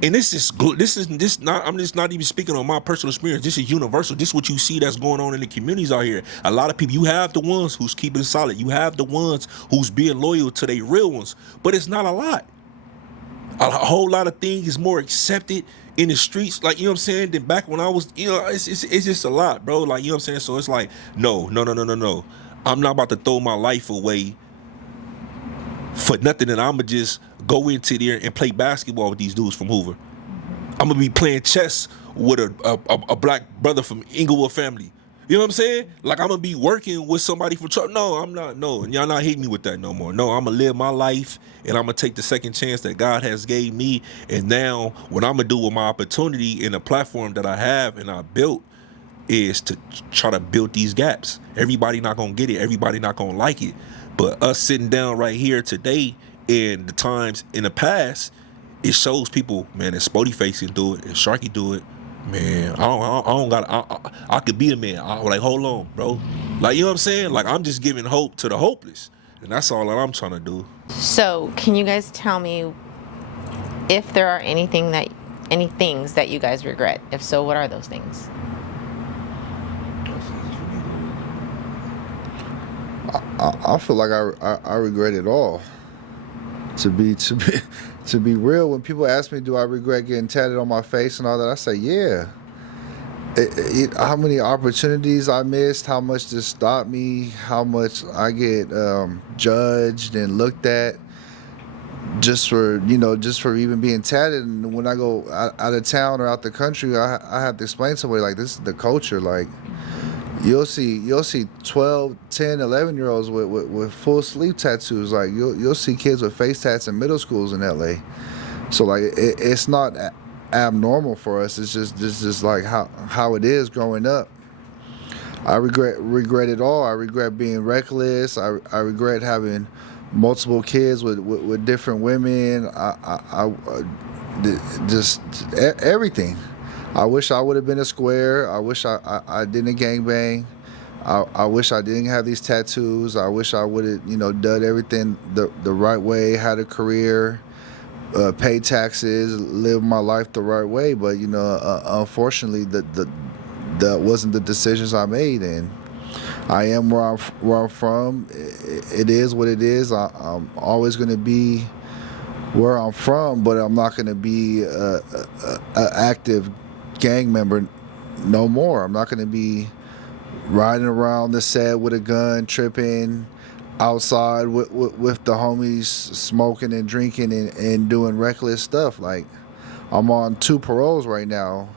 And this is not. I'm just not even speaking on my personal experience. This is universal. This is what you see that's going on in the communities out here. A lot of people. You have the ones who's keeping it solid. You have the ones who's being loyal to their real ones. But it's not a lot. A whole lot of things is more accepted in the streets, like, you know what I'm saying, than back when I was. You know, it's just a lot, bro. Like, you know what I'm saying. So it's like, no. I'm not about to throw my life away for nothing, and I'ma just go into there and play basketball with these dudes from Hoover. I'm gonna be playing chess with a black brother from Inglewood family. You know what I'm saying? Like, I'm gonna be working with somebody from Trump. No, I'm not. No, and y'all not hitting me with that no more. No, I'm gonna live my life, and I'm gonna take the second chance that God has gave me. And now, what I'm gonna do with my opportunity and the platform that I have and I built is to try to build these gaps. Everybody not gonna get it. Everybody not gonna like it. But us sitting down right here today, and the times in the past, it shows people, man, that SpoetyFace can do it, and Sharky do it. Man, I don't got. I could be a man. Like, hold on, bro. Like, you know what I'm saying? Like, I'm just giving hope to the hopeless, and that's all that I'm trying to do. So, can you guys tell me if there are any things that you guys regret? If so, what are those things? I feel like I regret it all. To be real, when people ask me, do I regret getting tatted on my face and all that, I say, yeah. How many opportunities I missed, how much this stopped me, how much I get judged and looked at just for even being tatted. And when I go out of town or out the country, I have to explain to somebody, like, this is the culture. Like, you'll see 12, 10, 11-year-olds with full sleeve tattoos. Like, you'll see kids with face tats in middle schools in LA. So, like, it's not abnormal for us. It's just like how it is growing up. I regret it all. I regret being reckless. I regret having multiple kids with different women. I just everything. I wish I would have been a square. I wish I didn't gangbang. I wish I didn't have these tattoos. I wish I would have, done everything the right way, had a career, paid taxes, lived my life the right way. But, unfortunately, that wasn't the decisions I made. And I am where I'm from. It is what it is. I'm always going to be where I'm from, but I'm not going to be an active gang member no more. I'm not going to be riding around the set with a gun, tripping outside with the homies, smoking and drinking and doing reckless stuff. Like, I'm on 2 paroles right now.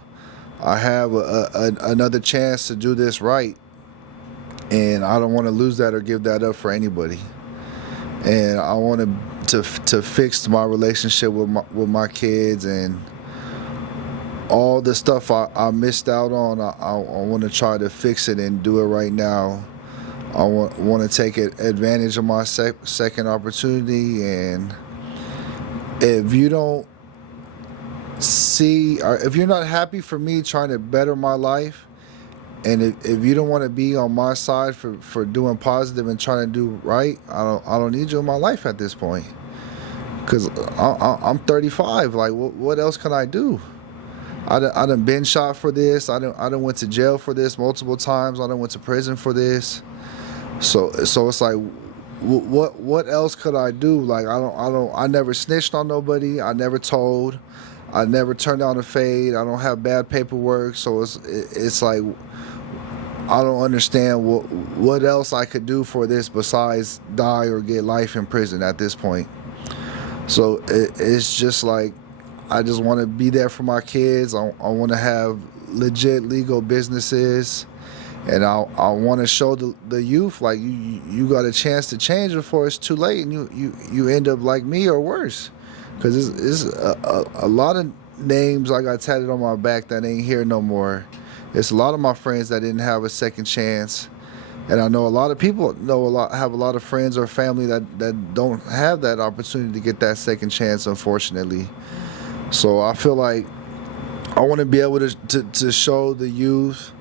I have another chance to do this right, and I don't want to lose that or give that up for anybody. And I want to fix my relationship with my kids, and all the stuff I missed out on. I want to try to fix it and do it right now. I want to take advantage of my second opportunity. And if you don't see, or if you're not happy for me trying to better my life, and if you don't want to be on my side for doing positive and trying to do right, I don't need you in my life at this point. Because I'm 35. Like, what else can I do? I done been shot for this. I done went to jail for this multiple times. I done went to prison for this. So it's like, what else could I do? Like I never snitched on nobody. I never told. I never turned down a fade. I don't have bad paperwork. So it's like, I don't understand what else I could do for this besides die or get life in prison at this point. So it's just like, I just want to be there for my kids. I want to have legit legal businesses, and I want to show the youth, like, you got a chance to change before it's too late, and you end up like me or worse. Because it's a lot of names I got tatted on my back that ain't here no more. It's a lot of my friends that didn't have a second chance. And I know a lot of people have a lot of friends or family that don't have that opportunity to get that second chance, unfortunately. So I feel like I want to be able to show the youth.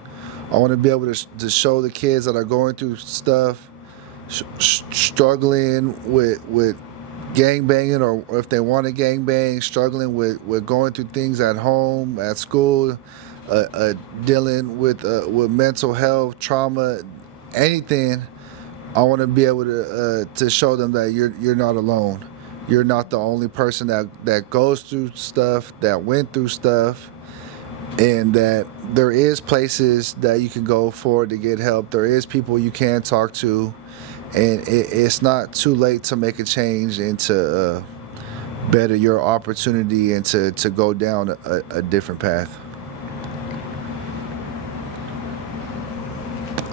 I want to be able to show the kids that are going through stuff, struggling with gangbanging, or if they want to gangbang, struggling with going through things at home, at school, dealing with mental health, trauma, anything. I want to be able to show them that you're not alone. You're not the only person that goes through stuff, that went through stuff, and that there is places that you can go for to get help. There is people you can talk to, and it's not too late to make a change and to better your opportunity and to go down a different path.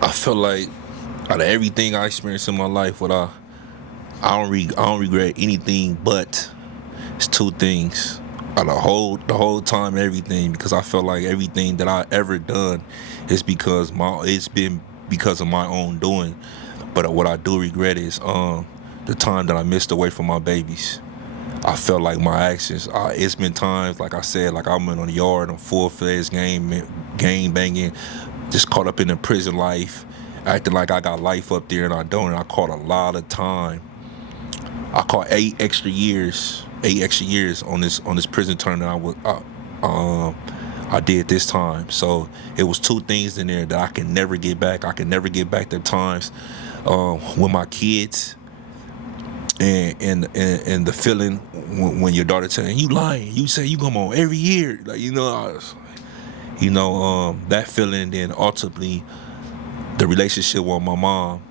I feel like out of everything I experienced in my life, I don't regret anything, but it's two things. The whole time, everything, because I feel like everything that I ever done is it's been because of my own doing. But what I do regret is the time that I missed away from my babies. I felt like my actions. It's been times, like I said, like I'm in the yard, I'm full-fledged game banging, just caught up in the prison life, acting like I got life up there and I don't. And I caught a lot of time. I caught 8 extra years on this prison term that I did this time. So it was two things in there that I can never get back. I can never get back the times with my kids, and the feeling when your daughter telling you lying, you say you come on every year, like, that feeling. Then ultimately the relationship with my mom.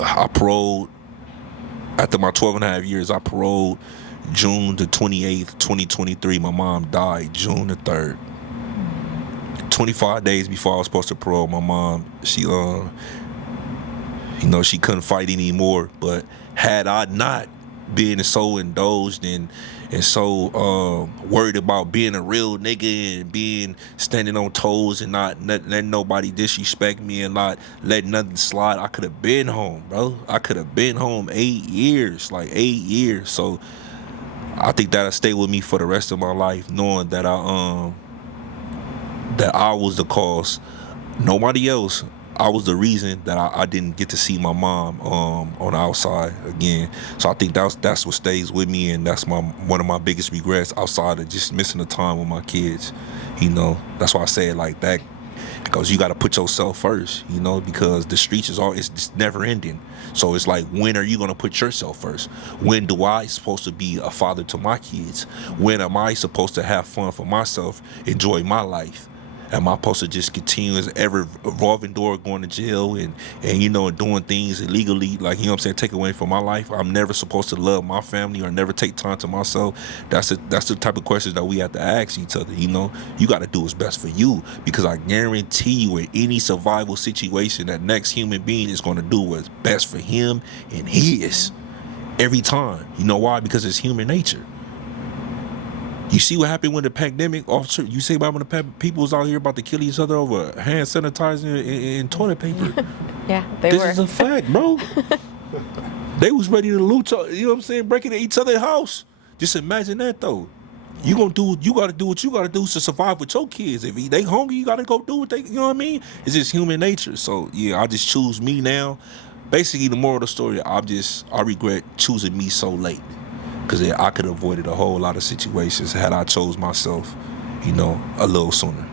I paroled after my 12 and a half years. I paroled June the 28th, 2023. My mom died June the 3rd. 25 days before I was supposed to parole, my mom, she couldn't fight anymore. But had I not been so indulged and so worried about being a real nigga and standing on toes and not letting nobody disrespect me and not letting nothing slide, I could have been home, bro. I could have been home 8 years, like 8 years. So I think that'll stay with me for the rest of my life, knowing that I was the cause. Nobody else. I was the reason that I didn't get to see my mom on the outside again. So I think that's what stays with me, and that's one of my biggest regrets outside of just missing the time with my kids. That's why I say it like that, because you got to put yourself first. Because the streets it's just never ending. So it's like, when are you gonna put yourself first? When do I supposed to be a father to my kids? When am I supposed to have fun for myself, enjoy my life? Am I supposed to just continue as ever evolving door, going to jail and doing things illegally, like, take away from my life? I'm never supposed to love my family or never take time to myself. That's the type of questions that we have to ask each other. You got to do what's best for you, because I guarantee you, in any survival situation, that next human being is going to do what's best for him and his every time. You know why? Because it's human nature. You see what happened when the pandemic, officer? You see about when the people was out here about to kill each other over hand sanitizer and toilet paper. Yeah, they were. This is a fact, bro. They was ready to loot, breaking into each other's house. Just imagine that, though. You got to do what you got to do to survive with your kids. If they hungry, you got to go do what they, you know what I mean? It's just human nature. So, yeah, I just choose me now. Basically, the moral of the story, I regret choosing me so late. because I could have avoided a whole lot of situations had I chose myself, you know, a little sooner.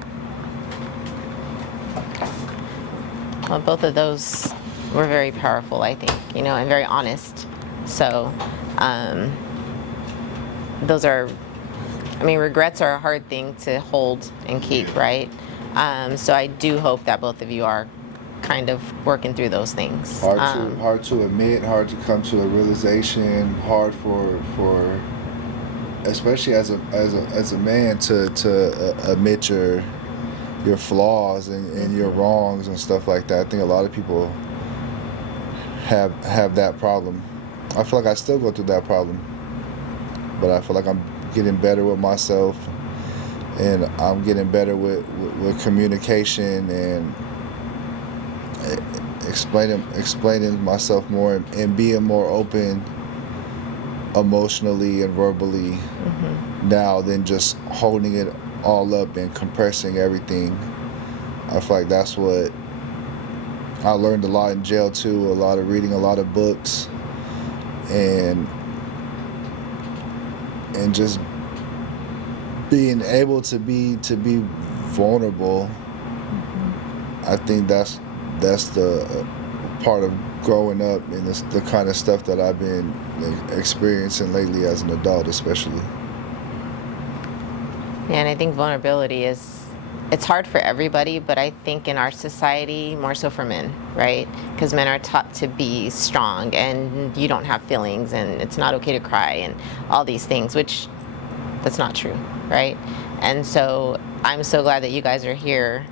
Well, both of those were very powerful, I think, you know, and very honest. So, those are, I mean, regrets are a hard thing to hold and keep, right? So I do hope that both of you are kind of working through those things. Hard to admit, hard to come to a realization, hard for especially as a man to admit your flaws and your wrongs and stuff like that. I think a lot of people have that problem. I feel like I still go through that problem, but I feel like I'm getting better with myself, and I'm getting better with communication and explaining myself more and being more open emotionally and verbally now than just holding it all up and compressing everything. I feel like that's what I learned a lot in jail too, a lot of reading a lot of books and just being able to be vulnerable. I think that's the part of growing up, and it's the kind of stuff that I've been experiencing lately as an adult, especially. Yeah, and I think vulnerability it's hard for everybody, but I think in our society, more so for men, right? Because men are taught to be strong and you don't have feelings and it's not okay to cry and all these things, which that's not true, right? And so I'm so glad that you guys are here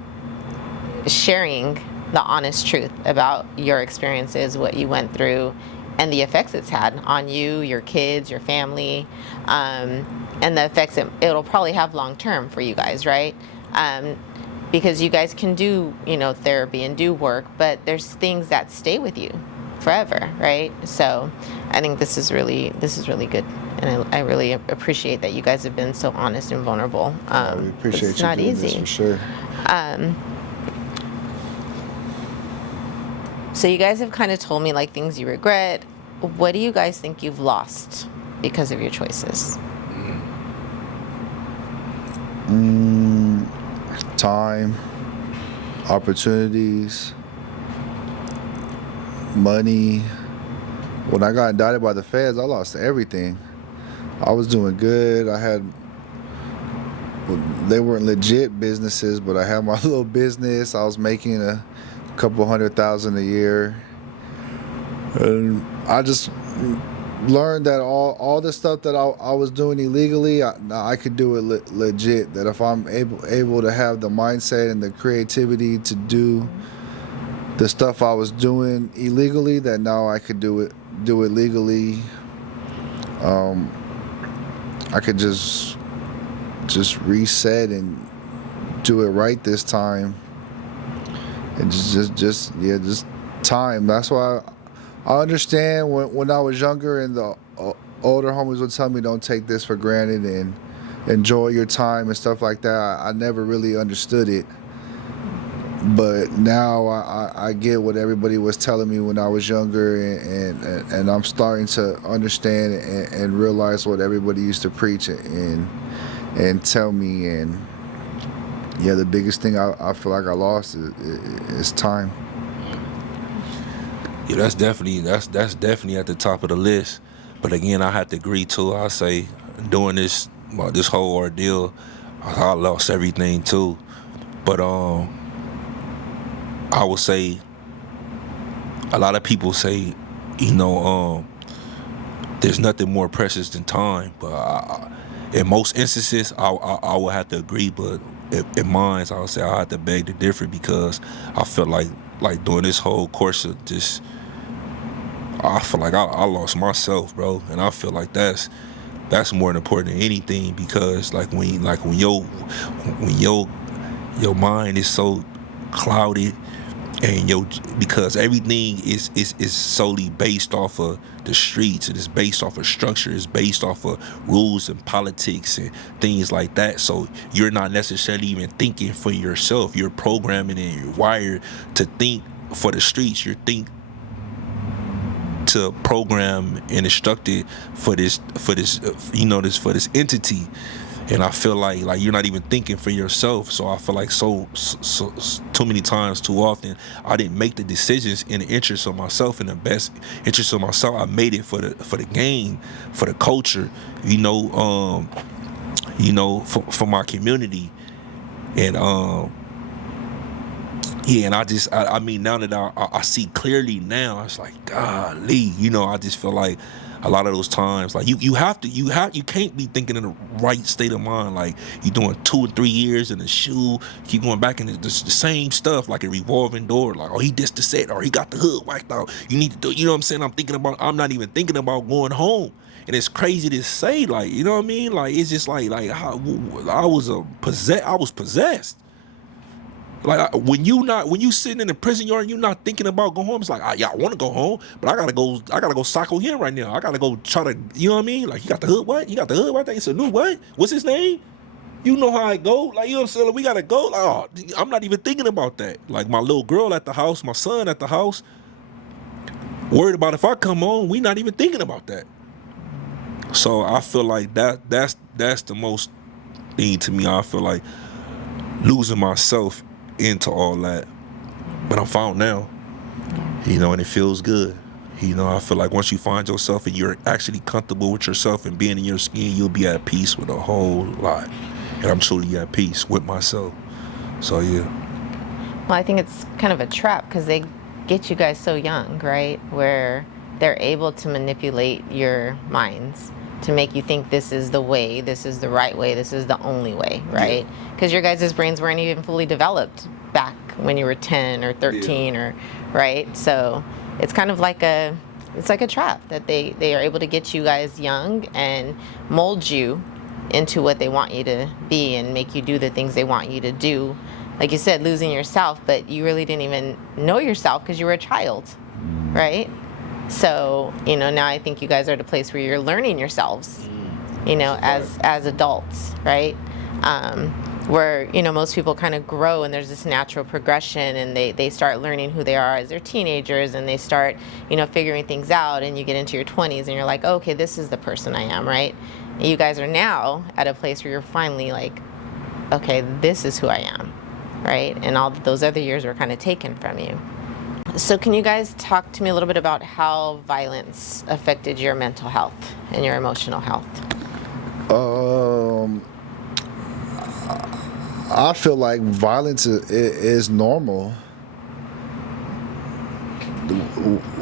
sharing the honest truth about your experiences, what you went through, and the effects it's had on you, your kids, your family, and the effects it'll probably have long term for you guys, right? Because you guys can do, you know, therapy and do work, but there's things that stay with you forever, right? So I think this is really good, and I really appreciate that you guys have been so honest and vulnerable. We appreciate it's you not doing easy. this for sure. So you guys have kind of told me like things you regret. What do you guys think you've lost because of your choices? Time, opportunities, money. When I got indicted by the feds, I lost everything. I was doing good. They weren't legit businesses, but I had my little business. I was making a couple $100,000 a year. And I just learned that all the stuff that I was doing illegally, I could do it legit. That if I'm able to have the mindset and the creativity to do the stuff I was doing illegally, that now I could do it legally. I could just reset and do it right this time. And just time. That's why I understand when I was younger and the older homies would tell me don't take this for granted and enjoy your time and stuff like that. I never really understood it. But now I get what everybody was telling me when I was younger, and I'm starting to understand and realize what everybody used to preach and tell me. And yeah, the biggest thing I feel like I lost is time. Yeah, that's definitely at the top of the list. But again, I have to agree too. I say doing this whole ordeal, I lost everything too. But I would say a lot of people say, you know, there's nothing more precious than time. But in most instances, I would have to agree. But in mine, I would say I have to beg to differ, because I feel like doing this whole course of just, I feel like I lost myself, bro, and I feel like that's more important than anything, because when your mind is so clouded, and because everything is solely based off of the streets, and it's based off of structure, it's based off of rules and politics and things like that. So you're not necessarily even thinking for yourself. You're programming and you're wired to think for the streets. You think to program and instructed for this for this entity. And I feel like you're not even thinking for yourself. So I feel like so too many times, too often, I didn't make the decisions in the interest of myself, in the best interest of myself. I made it for the game, for the culture, for my community. And and I mean, now that I see clearly now, it's like, golly, I just feel like a lot of those times, like you can't be thinking in the right state of mind. Like you're doing 2 or 3 years in the shoe, keep going back into the same stuff, like a revolving door. Like, oh, he dissed the set, or he got the hood whacked out. You need to do, you know what I'm saying? I'm not even thinking about going home. And it's crazy to say, like, you know what I mean? Like, it's just like how I was possessed. Like when you sitting in the prison yard and you're not thinking about going home, it's like, yeah, I want to go home, but I gotta go psycho him right now. I gotta go try to, you know what I mean? Like, you got the hood what? You got the hood right there? He said, no, what? What's his name? You know how I go? Like, you know what I'm saying? Like, we gotta go. Like, oh, I'm not even thinking about that. Like, my little girl at the house, my son at the house, worried about if I come home, we not even thinking about that. So I feel like that's the most thing to me. I feel like losing myself into all that, but I'm found now, and it feels good. I feel like once you find yourself and you're actually comfortable with yourself and being in your skin, you'll be at peace with a whole lot. And I'm truly at peace with myself. So yeah. Well, I think it's kind of a trap because they get you guys so young, right? Where they're able to manipulate your minds to make you think this is the way, this is the right way, this is the only way, right? Because your guys' brains weren't even fully developed back when you were 10 or 13 or, right? So it's kind of like a trap that they are able to get you guys young and mold you into what they want you to be and make you do the things they want you to do. Like you said, losing yourself, but you really didn't even know yourself because you were a child, right? So, now I think you guys are at a place where you're learning yourselves, as adults, right? Where, most people kind of grow and there's this natural progression and they start learning who they are as they're teenagers and they start, figuring things out, and you get into your 20s and you're like, oh, okay, this is the person I am, right? And you guys are now at a place where you're finally like, okay, this is who I am, right? And all those other years were kind of taken from you. So can you guys talk to me a little bit about how violence affected your mental health and your emotional health? I feel like violence is normal.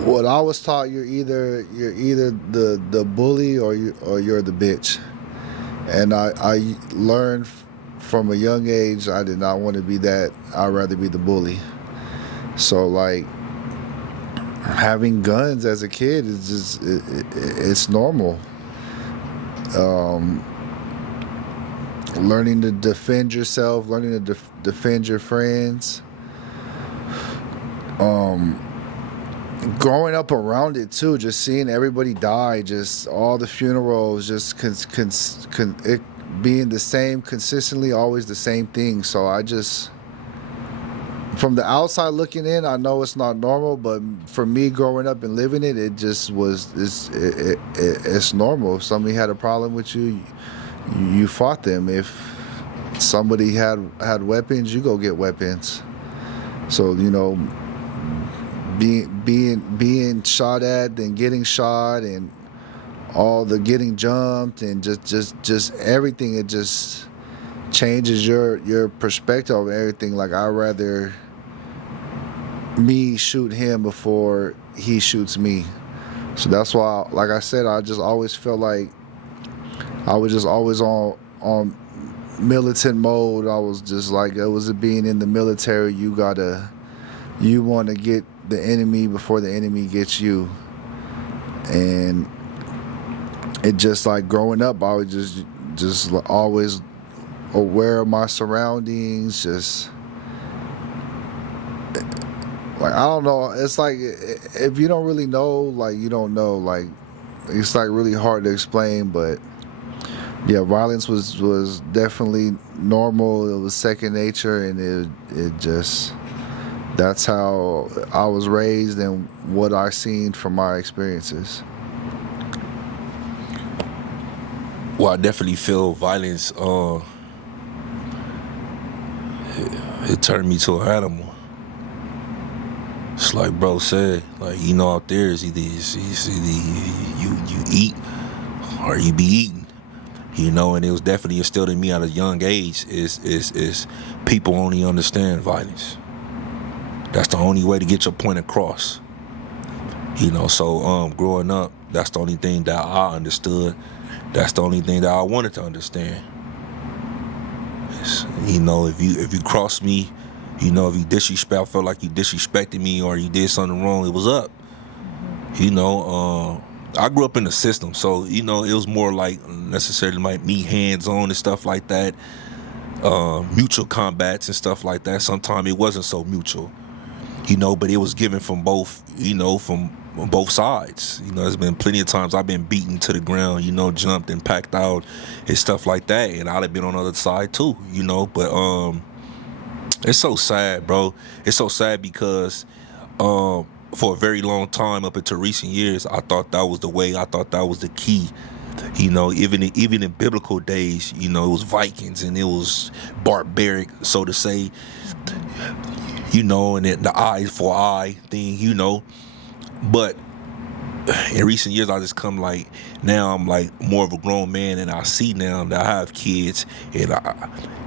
What I was taught, you're either the bully or you're the bitch, and I learned from a young age I did not want to be that. I'd rather be the bully. So like, having guns as a kid is just it's normal. Learning to defend yourself, learning to defend your friends. Growing up around it too, just seeing everybody die, just all the funerals, just it being the same consistently, always the same thing. So I just, from the outside looking in, I know it's not normal, but for me growing up and living it, it just was, it's normal. If somebody had a problem with you, you fought them. If somebody had weapons, you go get weapons. So, being shot at, then getting shot, and all the getting jumped, and just everything, it just changes your perspective of everything. Like, I'd rather me shoot him before he shoots me. So that's why, like I said, I just always felt like I was just always on militant mode. I was just like, it was being in the military, you want to get the enemy before the enemy gets you. And it just, like, growing up, I was just always aware of my surroundings, just like, I don't know, it's like, if you don't really know, like, you don't know, like, it's like really hard to explain. But yeah, violence was definitely normal. It was second nature, and it just that's how I was raised and what I seen from my experiences. Well, I definitely feel violence. It turned me to an animal. It's like bro said, like out there is either you eat or you be eaten. And it was definitely instilled in me at a young age. Is people only understand violence. That's the only way to get your point across. So growing up, that's the only thing that I understood. That's the only thing that I wanted to understand. If you cross me, if you disrespect, I felt like you disrespected me or you did something wrong, it was up. I grew up in the system, so it was more like necessarily like me hands-on and stuff like that. Mutual combats and stuff like that. Sometimes it wasn't so mutual, but it was given from both, from both sides. There's been plenty of times I've been beaten to the ground, jumped and packed out and stuff like that, and I'd have been on the other side too, but it's so sad, bro. It's so sad because for a very long time, up until recent years, I thought that was the way. I thought that was the key. Even in biblical days, it was Vikings and it was barbaric, so to say. And then the eye for eye thing, But in recent years, I just come now I'm like more of a grown man, and I see now that I have kids, and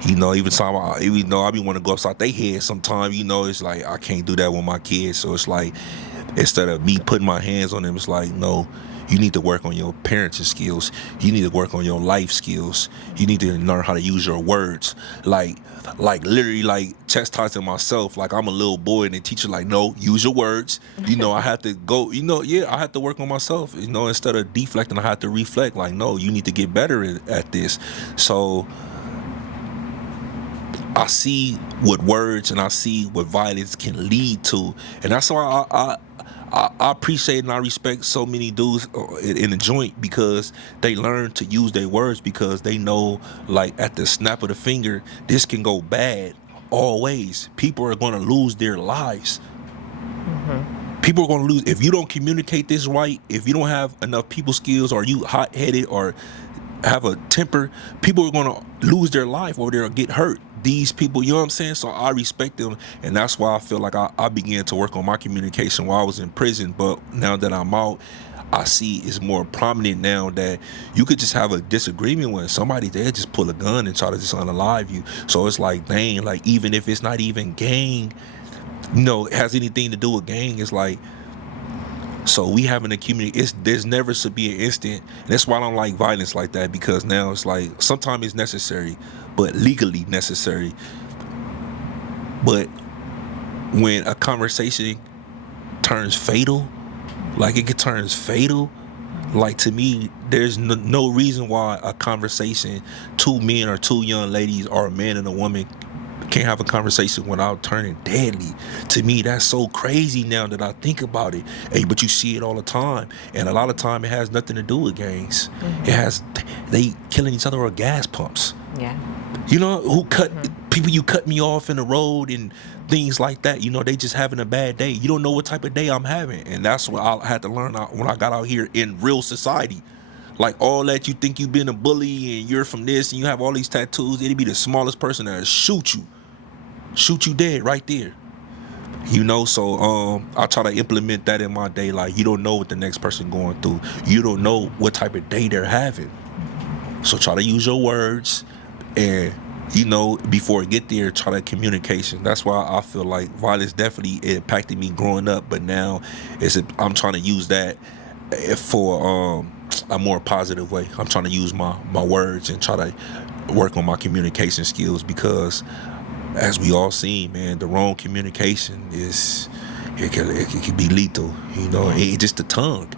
even though I be want to go upside their head sometimes, it's like I can't do that with my kids. So it's like instead of me putting my hands on them, it's like no. You need to work on your parenting skills. You need to work on your life skills. You need to learn how to use your words. Like literally chastising myself. Like I'm a little boy and the teacher no, use your words. I have to go, I have to work on myself. Instead of deflecting, I have to reflect. No, you need to get better at this. So I see what words and I see what violence can lead to. And that's why I appreciate and I respect so many dudes in the joint, because they learn to use their words, because they know at the snap of the finger, this can go bad always. People are going to lose their lives. Mm-hmm. People are going to lose. If you don't communicate this right, if you don't have enough people skills, or you hot-headed or have a temper, people are going to lose their life or they'll get hurt. These people, you know what I'm saying? So I respect them, and that's why I feel like I began to work on my communication while I was in prison. But now that I'm out, I see it's more prominent now that you could just have a disagreement with somebody, they'll just pull a gun and try to just unalive you. So it's like, dang, even if it's not even gang, it has anything to do with gang, it's like, so we having a community. There's never should be an instant. And that's why I don't like violence like that, because now it's like sometimes it's necessary, but legally necessary. But when a conversation turns fatal, it turns fatal, to me, there's no reason why a conversation, two men or two young ladies or a man and a woman can't have a conversation without turning deadly. To me, that's so crazy now that I think about it. Hey, but you see it all the time, and a lot of time it has nothing to do with gangs. Mm-hmm. They killing each other with gas pumps. Yeah. Who cut people? You cut me off in the road and things like that. They just having a bad day. You don't know what type of day I'm having, and that's what I had to learn when I got out here in real society. All that you think you've been a bully and you're from this and you have all these tattoos, it'd be the smallest person that shoot you dead right there. So I try to implement that in my day. You don't know what the next person going through. You don't know what type of day they're having. So try to use your words, and before it get there, try to communication. That's why I feel like violence definitely impacted me growing up, but now I'm trying to use that for a more positive way. I'm trying to use my words and try to work on my communication skills, because as we all seen, man, the wrong communication it can be lethal. It's just the tongue.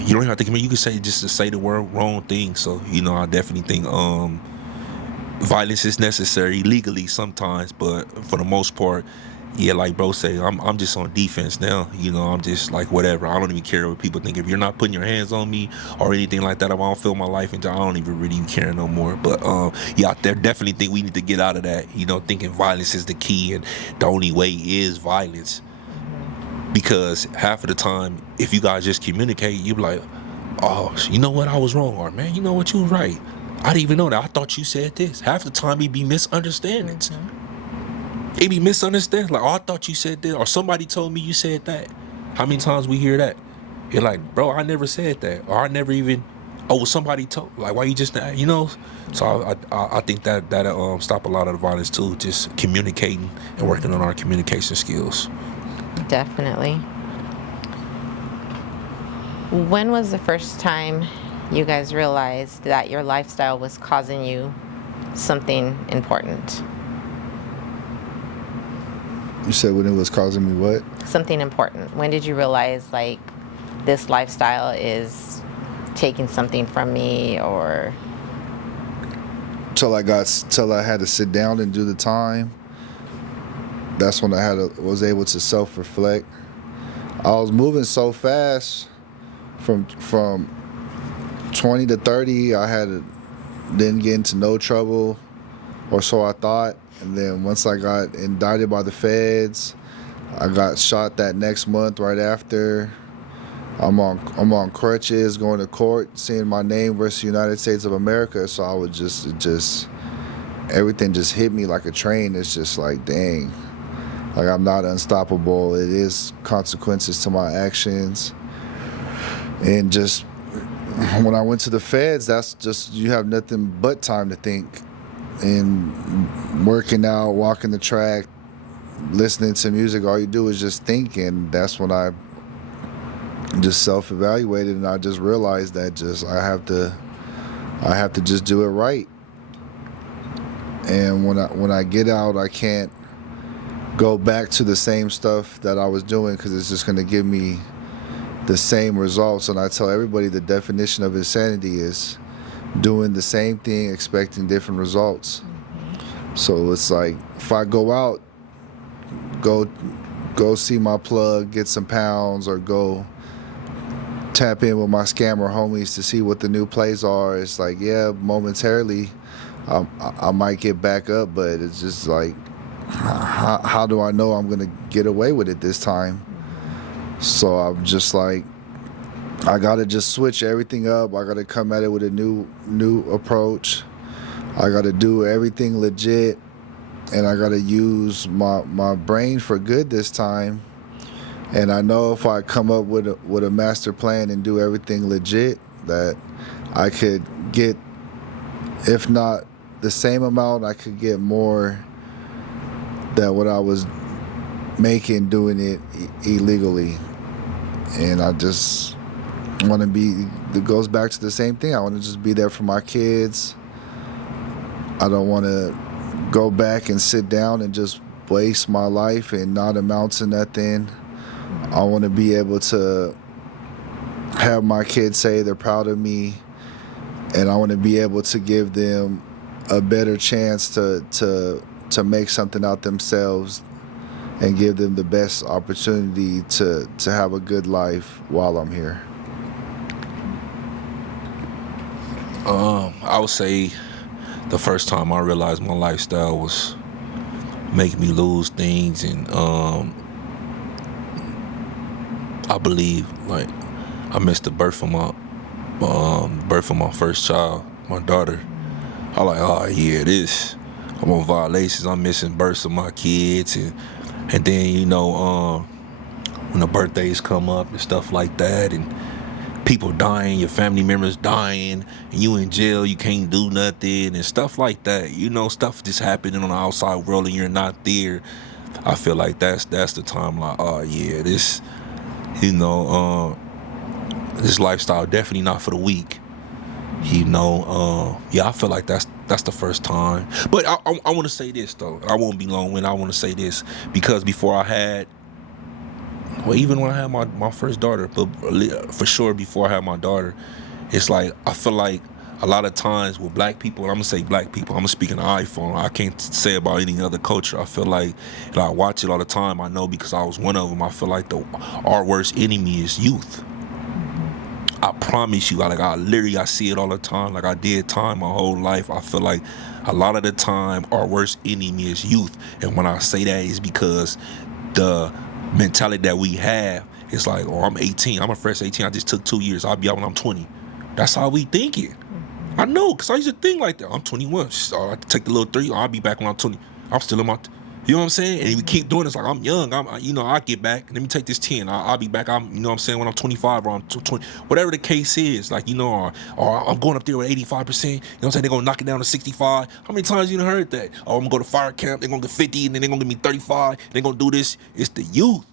You don't have to communicate. You can say just to say the wrong thing. So I definitely think violence is necessary legally sometimes, but for the most part, yeah, like bro say, I'm just on defense now. You know, I'm just like whatever. I don't even care what people think. If you're not putting your hands on me or anything like that, if I don't feel my life into, I don't even really care no more. But yeah, I definitely think we need to get out of that. You know, thinking violence is the key and the only way is violence. Because half of the time, if you guys just communicate, you be like, oh, you know what, I was wrong, or man, you know what, you was right. I didn't even know that. I thought you said this. Half the time, it be misunderstandings. It be misunderstandings. Like, oh, I thought you said this, or somebody told me you said that. How many times we hear that? You're like, bro, I never said that, or I never even. Oh, well, somebody told. Like, why you just, you know? So I think that stop a lot of the violence too. Just communicating and working on our communication skills. Definitely. When was the first time you guys realized that your lifestyle was causing you something important? You said when it was causing me what? Something important. When did you realize, like, this lifestyle is taking something from me, or? Till I had to sit down and do the time. That's when I was able to self-reflect. I was moving so fast from 20 to 30. Didn't get into no trouble, or so I thought. And then once I got indicted by the feds, I got shot that next month right after. I'm on crutches, going to court, seeing my name versus United States of America. So I would just everything just hit me like a train. It's just like, dang. Like, I'm not unstoppable. It is consequences to my actions. And just when I went to the feds, that's just, you have nothing but time to think. And working out, walking the track, listening to music, all you do is just think. And that's when I just self-evaluated, and I just realized that I have to just do it right. And when I get out, I can't go back to the same stuff that I was doing, because it's just going to give me the same results. And I tell everybody the definition of insanity is doing the same thing, expecting different results. So it's like, if I go out, go see my plug, get some pounds, or go tap in with my scammer homies to see what the new plays are, it's like, yeah, momentarily I might get back up, but it's just like, how do I know I'm gonna get away with it this time? So I'm just like, I gotta just switch everything up. I gotta come at it with a new approach. I gotta do everything legit, and I gotta use my brain for good this time. And I know if I come up with a master plan and do everything legit, that I could get, if not the same amount, I could get more than what I was making doing it illegally. And I just want to be, it goes back to the same thing. I want to just be there for my kids. I don't want to go back and sit down and just waste my life and not amount to nothing. I want to be able to have my kids say they're proud of me, and I want to be able to give them a better chance to make something out themselves, and give them the best opportunity to have a good life while I'm here. I would say the first time I realized my lifestyle was making me lose things, and I believe, like, I missed the birth of my first child, my daughter. I like, oh yeah, I'm on violations. I'm missing births of my kids, and then, you know, when the birthdays come up and stuff like that, and people dying, your family members dying, and you in jail, you can't do nothing, and stuff like that. You know, stuff just happening on the outside world, and you're not there. I feel like that's the time, like, oh yeah, this, you know, this lifestyle definitely not for the weak. You know, yeah, I feel like that's the first time. But I want to say this though. I won't be long-winded. I want to say this because before I had, well, even when I had my first daughter, but for sure before I had my daughter, it's like I feel like a lot of times with black people, and I'm gonna say black people, I'm gonna speak in the iPhone. I can't say about any other culture. I feel like, and I watch it all the time. I know because I was one of them. I feel like our worst enemy is youth. I promise you, I see it all the time. Like I did time my whole life. I feel like a lot of the time our worst enemy is youth. And when I say that, is because the mentality that we have is like, oh, I'm 18. I'm a fresh 18. I just took 2 years. I'll be out when I'm 20. That's how we think it. I know, because I used to think like that. I'm 21. So I take the little 3. I'll be back when I'm 20. I'm still in my... You know what I'm saying? And we keep doing this like I'm young. I'll get back. Let me take this 10. I'll be back. You know what I'm saying? When I'm 25 or I'm 20, whatever the case is. Like, or I'm going up there with 85%. You know what I'm saying? They're going to knock it down to 65. How many times you done heard that? Oh, I'm going to go to fire camp. They're going to get 50 and then they're going to give me 35. They're going to do this. It's the youth.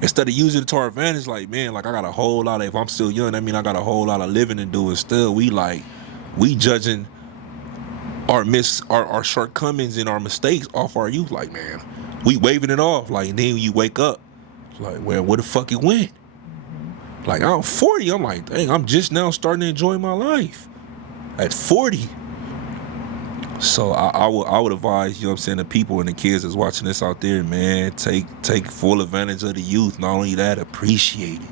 Instead of using it to our advantage, like, man, like I got a whole lot of, if I'm still young, that mean I got a whole lot of living to do. And still, we judging our shortcomings and our mistakes off our youth. Like, man, we waving it off. Like, and then you wake up, like, well, where the fuck it went? Like, I'm 40. I'm like, dang, I'm just now starting to enjoy my life at 40. So I would advise, you know what I'm saying, the people and the kids that's watching this out there, man, take full advantage of the youth. Not only that, appreciate it.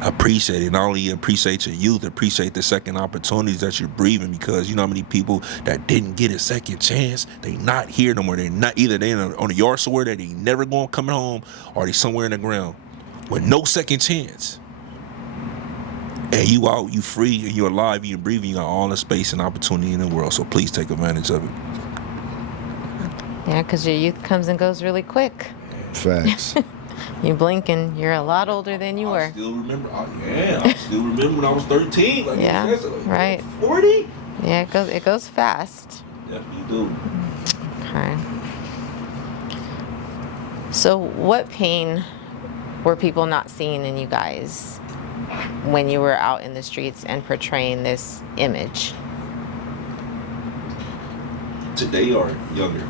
Appreciate it. Not only appreciate your youth, appreciate the second opportunities that you're breathing, because you know how many people that didn't get a second chance, they not here no more. They're not, either they on a yard somewhere that they never going to come home, or they somewhere in the ground with no second chance. And you out, you free, and you're alive, you're breathing, you got all the space and opportunity in the world. So please take advantage of it. Yeah, because your youth comes and goes really quick. Facts. You blink and you're a lot older than you were. I still remember. I still remember when I was 13. Like, Yeah, like, right. 40. Yeah, it goes fast. Definitely do. Okay. So what pain were people not seeing in you guys when you were out in the streets and portraying this image? Today or younger?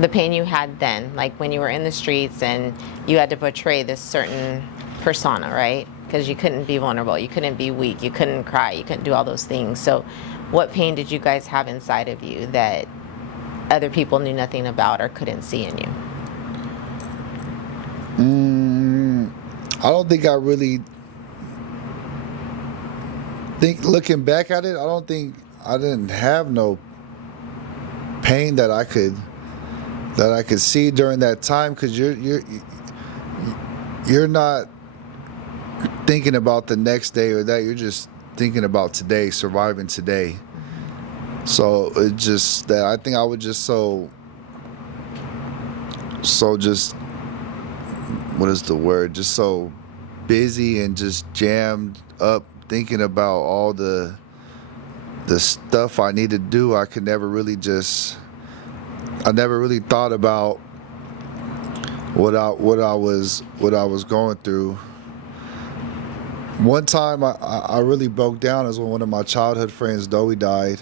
The pain you had then, like when you were in the streets and you had to portray this certain persona, right? Because you couldn't be vulnerable, you couldn't be weak, you couldn't cry, you couldn't do all those things. So what pain did you guys have inside of you that other people knew nothing about or couldn't see in you? I don't think I really think, looking back at it, I don't think I didn't have no pain that I could see during that time, because you're not thinking about the next day or that. You're just thinking about today, surviving today. So it's just that I think I was just so just, what is the word? Just so busy and just jammed up thinking about all the stuff I need to do. I never really thought about what I was going through. One time I really broke down is when one of my childhood friends, Dowie, died.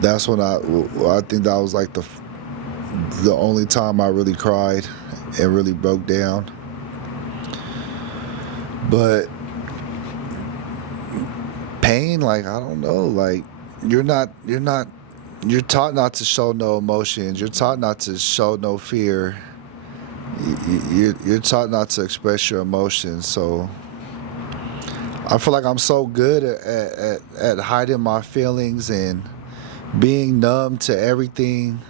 That's when I think that was like the only time I really cried and really broke down. But pain, like, I don't know, like you're taught not to show no emotions. You're taught not to show no fear. You're taught not to express your emotions. So I feel like I'm so good at hiding my feelings and being numb to everything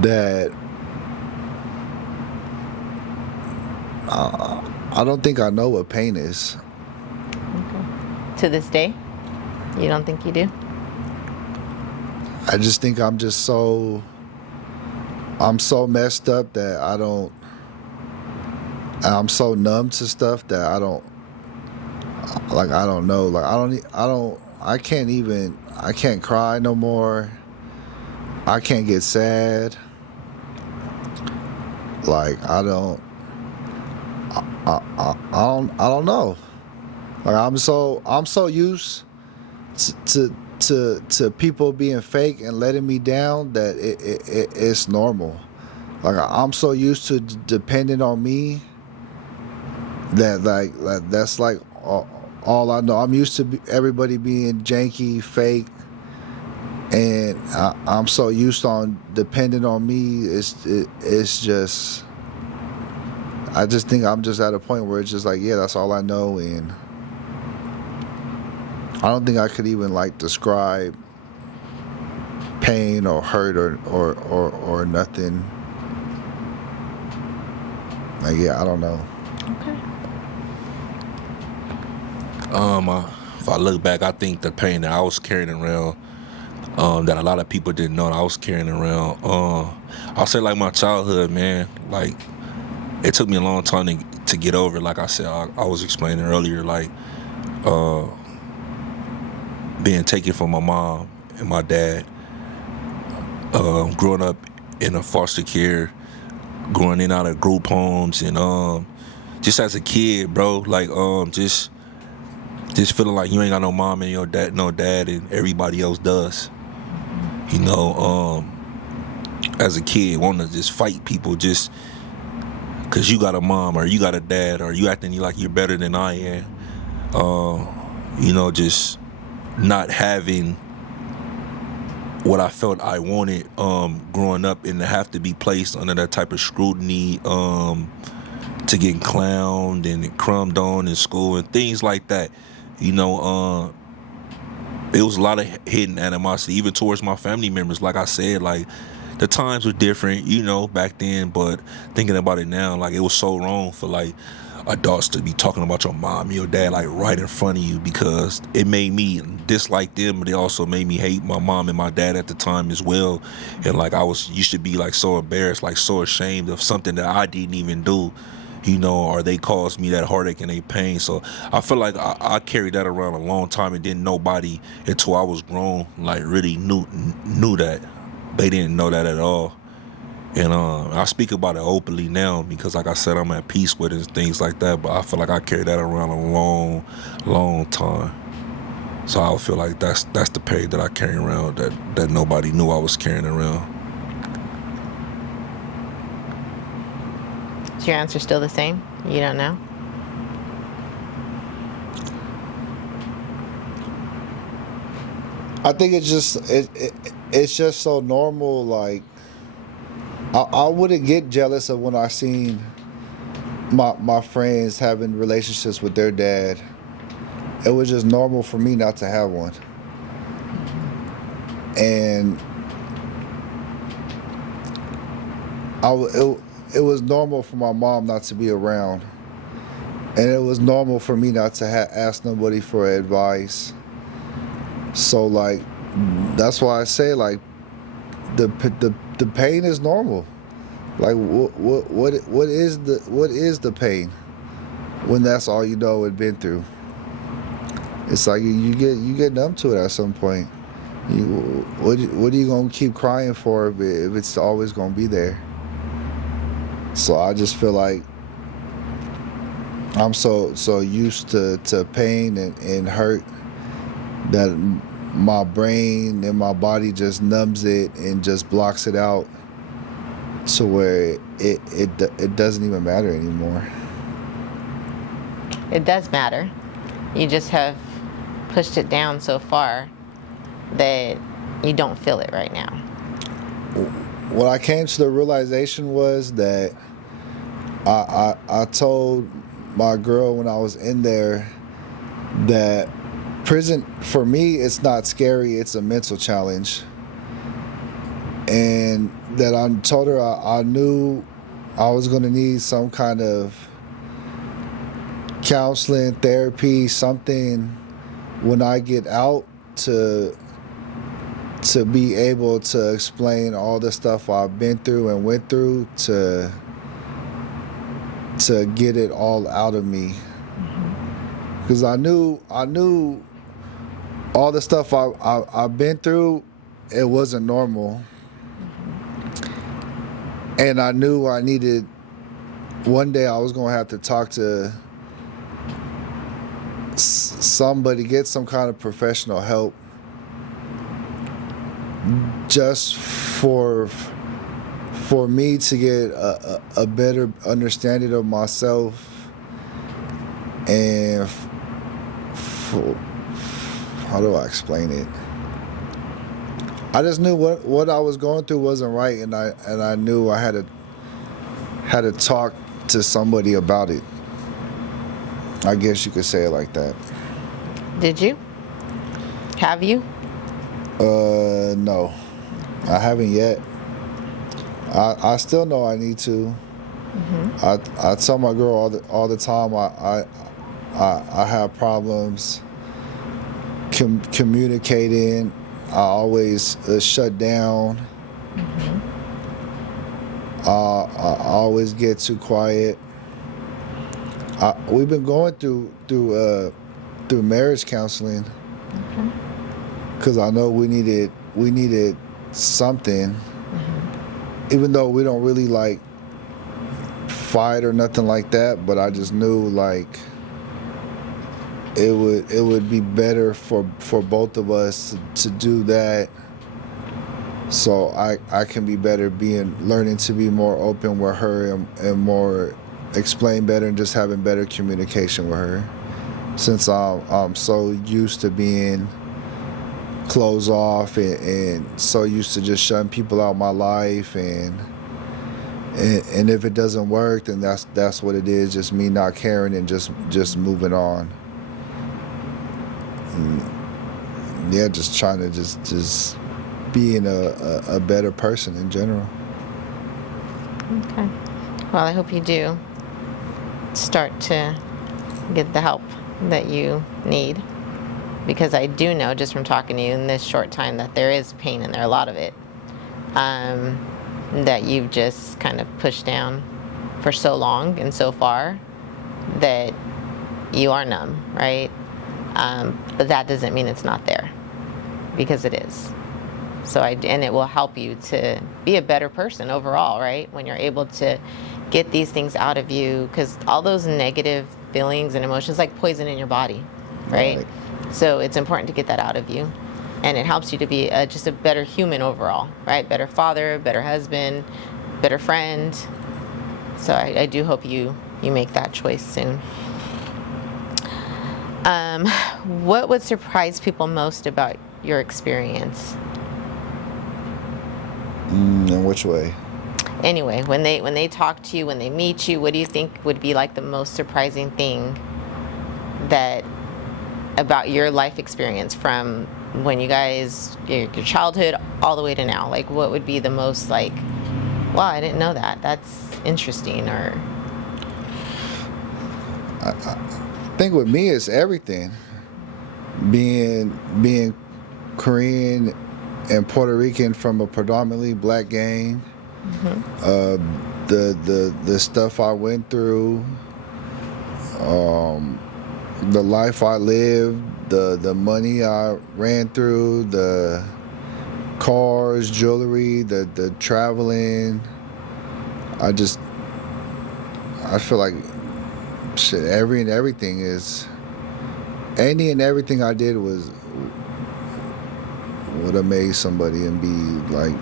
that I don't think I know what pain is. Okay. To this day, you don't think you do? I just think I'm so messed up that I'm so numb to stuff that I don't know. Like I can't cry no more. I can't get sad. Like I don't know. Like I'm so used to people being fake and letting me down that it's normal. Like I'm so used to depending on me that that's like all I know. I'm used to everybody being janky, fake, and I'm so used on depending on me. It's just, I just think I'm just at a point where it's just like, yeah, that's all I know, and I don't think I could even like describe pain or hurt or nothing. Like, yeah, I don't know. Okay. If I look back, I think the pain that I was carrying around, that a lot of people didn't know that I was carrying around, I'll say like my childhood, man. Like, it took me a long time to get over. Like I said, I was explaining earlier, like being taken from my mom and my dad, growing up in a foster care, growing in and out of group homes, and just as a kid, bro, like just feeling like you ain't got no mom and no dad, and everybody else does. You know, as a kid, wanting to just fight people just because you got a mom or you got a dad or you acting like you're better than I am. You know, just not having what I felt I wanted growing up, and to have to be placed under that type of scrutiny, to get clowned and crumbed on in school and things like that. You know, it was a lot of hidden animosity, even towards my family members. Like I said, like, the times were different, you know, back then, but thinking about it now, like, it was so wrong for, like, adults to be talking about your mom, your dad, like, right in front of you, because it made me dislike them, but it also made me hate my mom and my dad at the time as well. And, like, used to be, like, so embarrassed, like, so ashamed of something that I didn't even do, you know, or they caused me that heartache and they pain. So I feel like I carried that around a long time, and then nobody until I was grown, like, really knew that. They didn't know that at all. And I speak about it openly now because, like I said, I'm at peace with it and things like that. But I feel like I carried that around a long, long time. So I feel like that's the pain that I carry around that nobody knew I was carrying around. Is your answer still the same? You don't know? I think it's just so normal. Like, I wouldn't get jealous of when I seen my friends having relationships with their dad. It was just normal for me not to have one, and it was normal for my mom not to be around, and it was normal for me not to ask nobody for advice. So, like, that's why I say, like, the pain is normal. Like, what is the pain when that's all you know and been through? It's like you get numb to it at some point. What are you gonna keep crying for if it's always gonna be there? So I just feel like I'm so used to pain and hurt that my brain and my body just numbs it and just blocks it out to where it doesn't even matter anymore. It does matter. You just have pushed it down so far that you don't feel it right now. What I came to the realization was that I told my girl when I was in there that prison, for me, it's not scary, it's a mental challenge. And that I told her I knew I was going to need some kind of counseling, therapy, something when I get out to be able to explain all the stuff I've been through and went through to get it all out of me. Because I knew all the stuff I've been through, it wasn't normal. And I knew I needed, one day I was going to have to talk to somebody, get some kind of professional help, just for me to get a better understanding of myself, and how do I explain it? I just knew what I was going through wasn't right, and I knew I had to talk to somebody about it. I guess you could say it like that. Did you? Have you? No, I haven't yet. I still know I need to. I tell my girl all the time I have problems communicating. I always shut down. I always get too quiet. We've been going through marriage counseling because I know we needed something, even though we don't really like fight or nothing like that. But I just knew like it would be better for both of us to do that, so I can be better learning to be more open with her and more explain better and just having better communication with her, since I'm so used to being closed off and so used to just shutting people out of my life, and if it doesn't work, then that's what it is, just me not caring and just moving on. Yeah, just trying to just being a better person in general. Okay. Well, I hope you do start to get the help that you need, because I do know just from talking to you in this short time that there is pain in there, a lot of it, that you've just kind of pushed down for so long and so far that you are numb, right? But that doesn't mean it's not there, because it is. So and it will help you to be a better person overall, right? When you're able to get these things out of you, because all those negative feelings and emotions like poison in your body, right? So it's important to get that out of you, and it helps you to be just a better human overall, right? Better father, better husband, better friend. So I do hope you make that choice soon. What would surprise people most about your experience? In which way? Anyway, when they talk to you, when they meet you, what do you think would be like the most surprising thing that about your life experience from when you guys, your childhood all the way to now? Like, what would be the most like, wow, I didn't know that. That's interesting. Or I think with me it's everything. Being Korean and Puerto Rican from a predominantly black gang, the stuff I went through, the life I lived, the money I ran through, the cars, jewelry, the traveling. I feel like shit. Everything is. Any and everything I did would amaze somebody and be like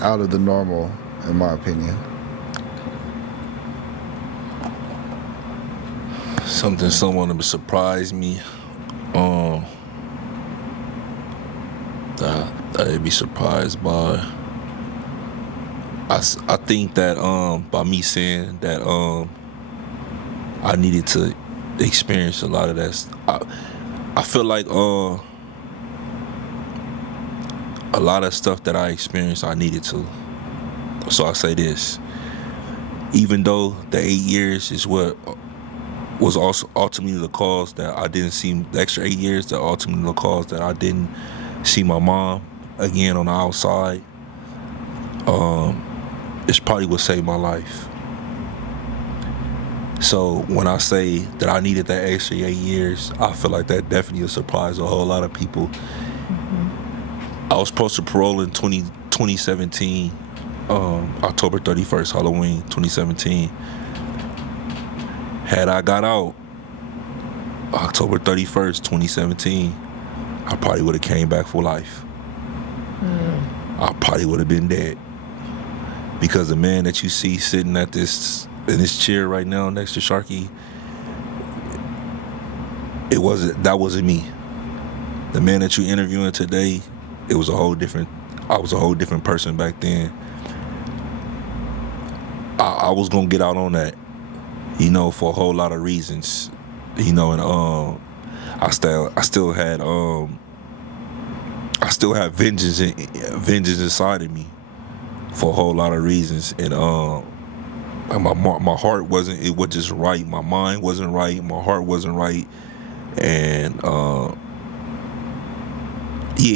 out of the normal, in my opinion. Something someone would surprise me, that I'd be surprised by. I think that by me saying that I needed to experience a lot of that. I feel like a lot of stuff that I experienced, I needed to. So I say this: even though the 8 years is what was also ultimately the cause that I didn't see, the extra 8 years that ultimately the cause that I didn't see my mom again on the outside, it's probably what saved my life. So when I say that I needed that extra 8 years, I feel like that definitely surprised a whole lot of people. I was supposed to parole in 2017, October 31st, Halloween 2017. Had I got out October 31st, 2017, I probably would have came back for life. I probably would have been dead. Because the man that you see sitting in this chair right now next to Sharky, that wasn't me. The man that you interviewing today, I was a whole different person back then. I was gonna get out on that, for a whole lot of reasons, and I still had vengeance inside of me for a whole lot of reasons, and my heart wasn't. It was just right. My mind wasn't right. My heart wasn't right, and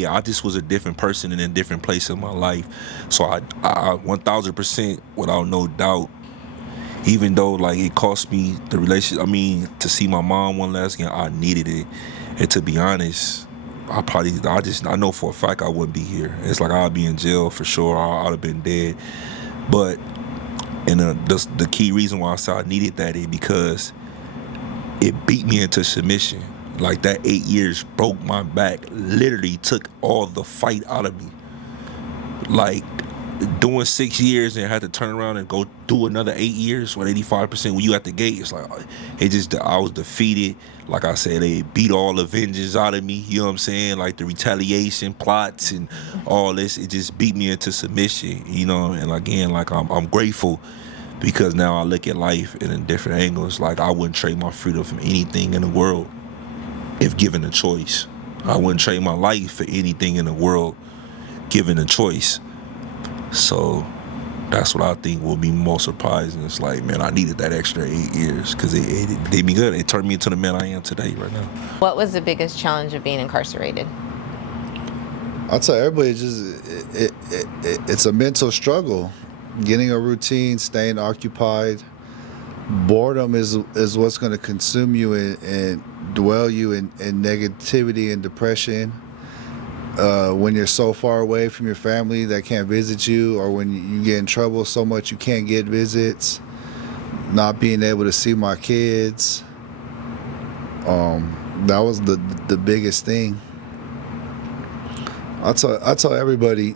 I just was a different person in a different place in my life. So I 1,000%, without no doubt, even though like it cost me the relationship, to see my mom one last again, I needed it. And to be honest, I know for a fact I wouldn't be here. It's like I'd be in jail for sure. I'd have been dead. But the key reason why I said I needed that is because it beat me into submission. Like that 8 years broke my back, literally took all the fight out of me. Like doing 6 years and had to turn around and go do another 8 years with 85% when you at the gate, it's like I was defeated. Like I said, they beat all the vengeance out of me, you know what I'm saying? Like the retaliation plots and all this, it just beat me into submission, and again, like I'm grateful because now I look at life in a different angle. It's like I wouldn't trade my freedom from anything in the world if given a choice. I wouldn't trade my life for anything in the world given a choice. So that's what I think will be more surprising. It's like, man, I needed that extra 8 years because it did me good. It turned me into the man I am today right now. What was the biggest challenge of being incarcerated? I'll tell everybody, it's a mental struggle. Getting a routine, staying occupied. Boredom is what's going to consume you and dwell you in negativity and depression. When you're so far away from your family that can't visit you, or when you get in trouble so much you can't get visits, not being able to see my kids, that was the biggest thing. I tell everybody,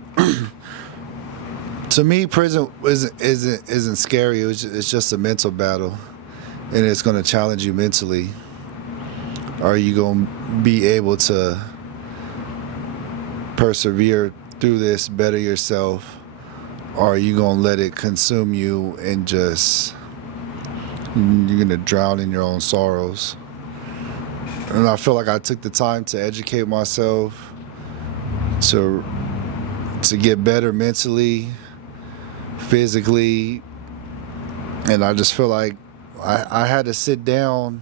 to me, prison isn't scary. It's just a mental battle, and it's going to challenge you mentally. Are you going to be able to persevere through this, better yourself, or are you going to let it consume you and just you're going to drown in your own sorrows? And I feel like I took the time to educate myself, to get better mentally, physically, and I just feel like I had to sit down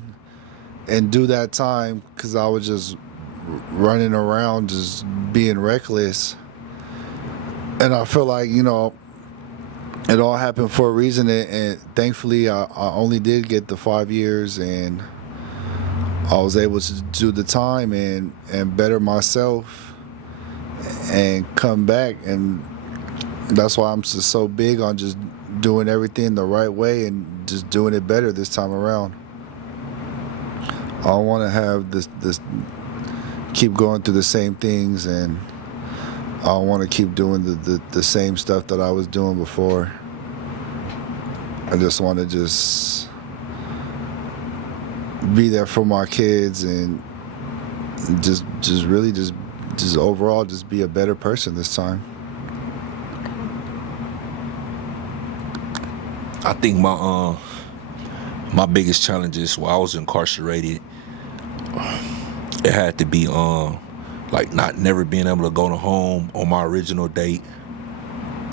and do that time because I was just running around just being reckless. And I feel like, it all happened for a reason, and thankfully I only did get the 5 years, and I was able to do the time and better myself and come back. And that's why I'm just so big on just doing everything the right way and just doing it better this time around. I don't want to have this keep going through the same things, and I don't want to keep doing the same stuff that I was doing before. I just want to just be there for my kids and just really overall just be a better person this time. I think my biggest challenges while I was incarcerated, it had to be like never being able to go to home on my original date,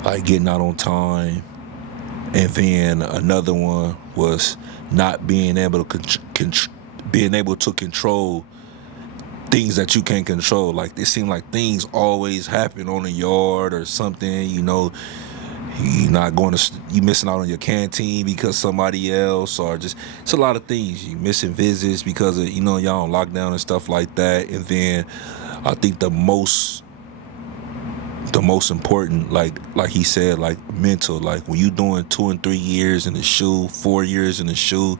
like getting out on time, and then another one was not being able to control things that you can't control. Like it seemed like things always happen on the yard or something, You're not going to, you missing out on your canteen because somebody else, or just, it's a lot of things. You missing visits because of, y'all on lockdown and stuff like that. And then I think the most important, like he said, like mental, like when you doing 2 and 3 years in the shoe, 4 years in the shoe,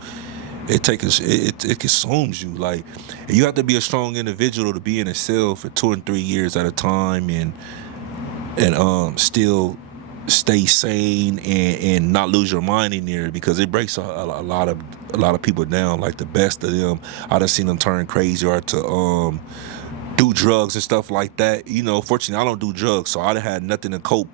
it consumes you. Like, you have to be a strong individual to be in a cell for 2 and 3 years at a time and still stay sane and not lose your mind in there, because it breaks a lot of people down. Like the best of them, I done seen them turn crazy or to do drugs and stuff like that. You know, fortunately I don't do drugs, so I done had nothing to cope,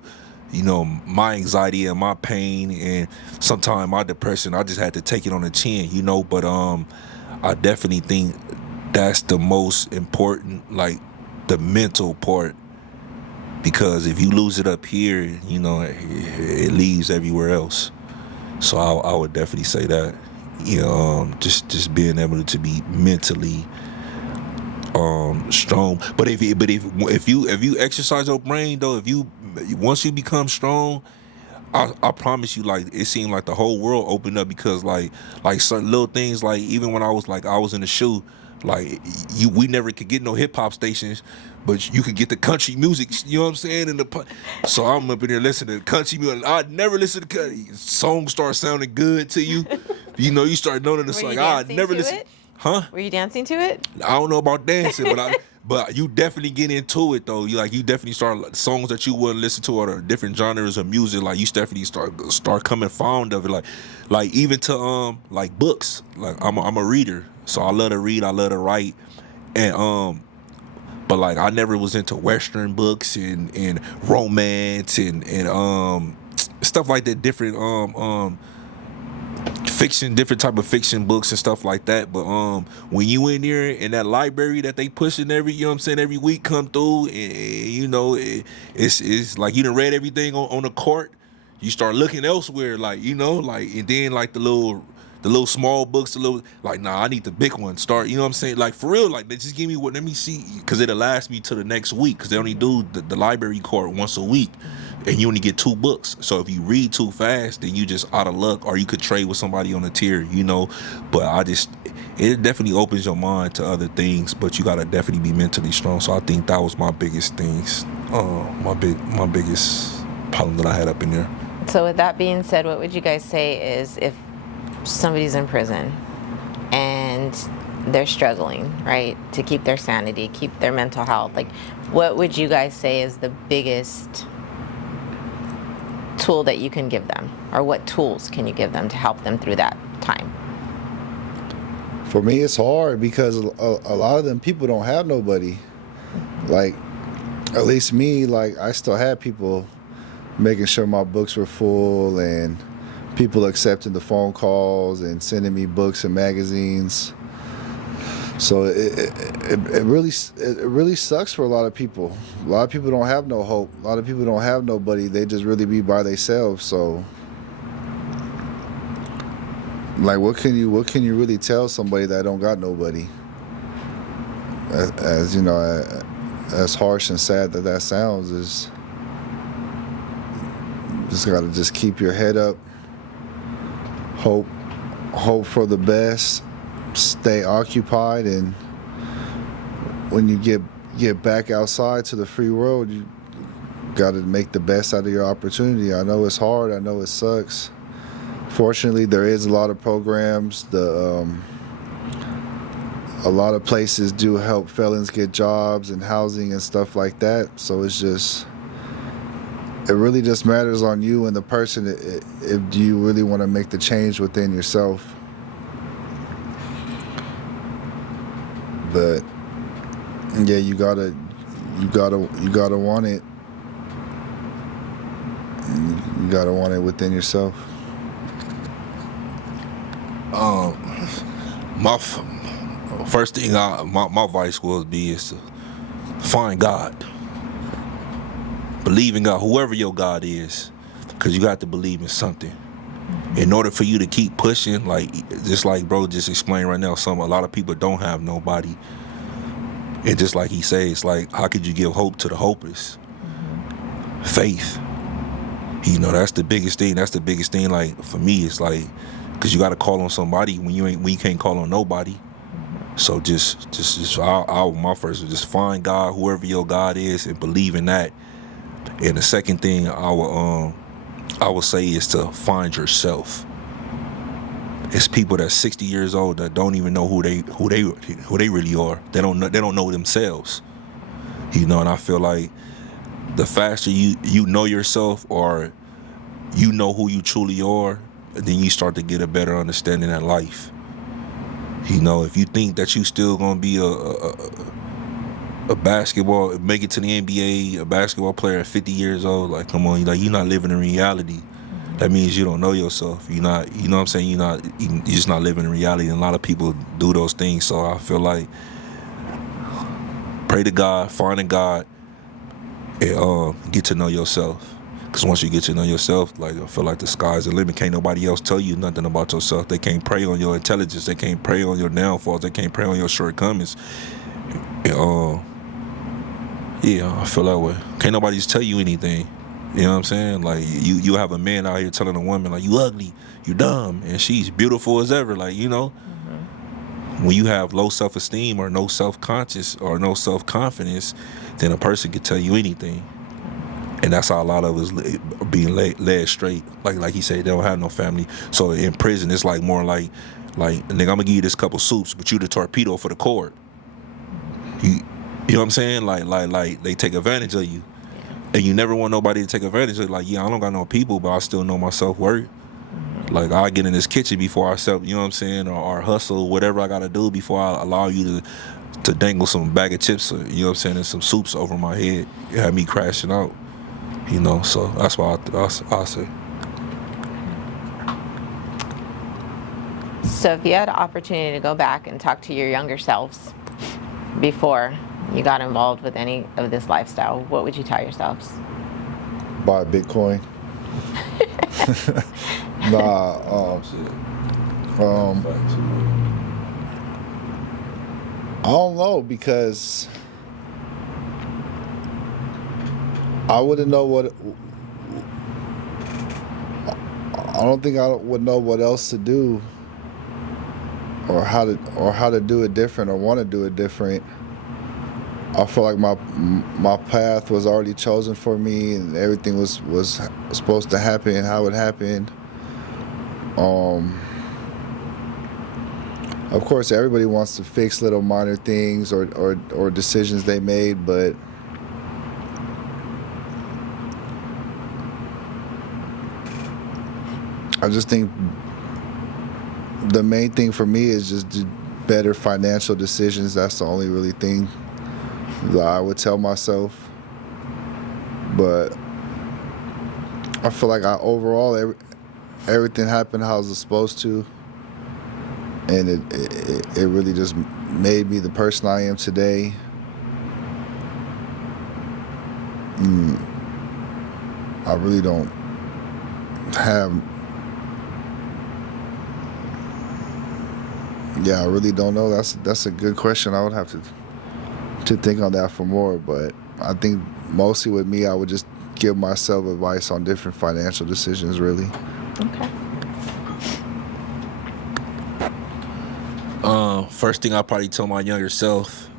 you know, my anxiety and my pain and sometimes my depression. I just had to take it on the chin, you know. But I definitely think that's the most important, like the mental part, because if you lose it up here, you know, it leaves everywhere else. So I would definitely say that, you know, just being able to be mentally strong. But if you exercise your brain though, once you become strong, I promise you, like, it seemed like the whole world opened up, because like certain little things, like even when I was in the shoe, like we never could get no hip hop stations, but you could get the country music, you know what I'm saying? So I'm up in there listening to country music. I'd never listen to country. Songs start sounding good to you. You know, you start knowing it's like I'd never listen. Huh? Were you dancing to it? I don't know about dancing, but you definitely get into it though. You definitely start songs that you wouldn't listen to, or different genres of music. Like you definitely start coming fond of it. Like even to like books. Like I'm a reader, so I love to read. I love to write, and but like I never was into Western books and romance and stuff like that. Different fiction, different type of fiction books and stuff like that. But when you in there in that library that they pushing every, you know what I'm saying, every week come through, and you know, it's like you done read everything on the cart, you start looking elsewhere, like, you know, like, and then like the little small books, like, nah, I need the big one. Start, you know what I'm saying? Like, for real, like, they just give me let me see, because it'll last me to the next week, because they only do the library cart once a week, and you only get 2 books. So if you read too fast, then you just out of luck, or you could trade with somebody on the tier, you know. But it definitely opens your mind to other things, but you gotta definitely be mentally strong. So I think that was my biggest things, my biggest problem that I had up in there. So with that being said, what would you guys say is if somebody's in prison and they're struggling, right, to keep their sanity, keep their mental health, like, what would you guys say is the biggest tool that you can give them, or what tools can you give them to help them through that time? For me, it's hard because a lot of them people don't have nobody. Like, at least me, like, I still had people making sure my books were full, and people accepting the phone calls and sending me books and magazines. So it really sucks for a lot of people. A lot of people don't have no hope. A lot of people don't have nobody. They just really be by themselves. So, like, what can you really tell somebody that don't got nobody? As you know, as harsh and sad that sounds, is just gotta just keep your head up. Hope for the best. Stay occupied, and when you get back outside to the free world, you got to make the best out of your opportunity. I know it's hard. I know it sucks. Fortunately, there is a lot of programs. A lot of places do help felons get jobs and housing and stuff like that. So it really just matters on you and the person if you really want to make the change within yourself. But yeah, you gotta want it. You gotta want it within yourself. My first thing, my advice would be is to find God. Believe in God, whoever your God is, because you got to believe in something. In order for you to keep pushing, like, just like bro just explained right now, a lot of people don't have nobody. And just like he says, like, how could you give hope to the hopeless? Mm-hmm. Faith. You know, that's the biggest thing. Like, for me, it's like, because you got to call on somebody when you can't call on nobody. So my first was just find God, whoever your God is, and believe in that. And the second thing I would say is to find yourself. It's people that's 60 years old that don't even know who they really are. They don't know themselves. You know, and I feel like the faster you know yourself, or you know who you truly are, and then you start to get a better understanding of life. You know, if you think that you still gonna be a basketball, make it to the NBA, a basketball player at 50 years old, like, come on, like, you're not living in reality. That means you don't know yourself. You're not, you know what I'm saying? You're just not living in reality. And a lot of people do those things. So I feel like pray to God, find a God, and get to know yourself. Because once you get to know yourself, like, I feel like the sky's the limit. Can't nobody else tell you nothing about yourself. They can't prey on your intelligence. They can't prey on your downfalls. They can't prey on your shortcomings. And, yeah, I feel that way. Can't nobody just tell you anything. You know what I'm saying? Like, you have a man out here telling a woman, like, you ugly, you dumb, and she's beautiful as ever. Like, you know, when you have low self-esteem or no self-conscious or no self-confidence, then a person can tell you anything. And that's how a lot of us are being led straight. Like he said, they don't have no family. So in prison, it's like more like, nigga, I'm gonna give you this couple soups, but you the torpedo for the court. You know what I'm saying? Like they take advantage of you. And you never want nobody to take advantage of it. Like, yeah, I don't got no people, but I still know my self-worth. Like, I get in this kitchen before I sell, you know what I'm saying, or hustle, whatever I got to do before I allow you to dangle some bag of chips, you know what I'm saying, and some soups over my head. You have me crashing out, you know, so that's why I say. So if you had an opportunity to go back and talk to your younger selves before you got involved with any of this lifestyle, what would you tell yourselves? Buy Bitcoin. I don't know, because I wouldn't know what. I don't think I would know what else to do, or how to do it different, or want to do it different. I feel like my path was already chosen for me, and everything was supposed to happen how it happened. Of course, everybody wants to fix little minor things or decisions they made, but I just think the main thing for me is just better financial decisions. That's the only really thing that I would tell myself. But I feel like overall everything happened how it was supposed to, and it really just made me the person I am today. I really don't have. Yeah, I really don't know. That's a good question. I would have to think on that for more, but I think mostly with me, I would just give myself advice on different financial decisions, really. Okay. First thing I probably tell my younger self,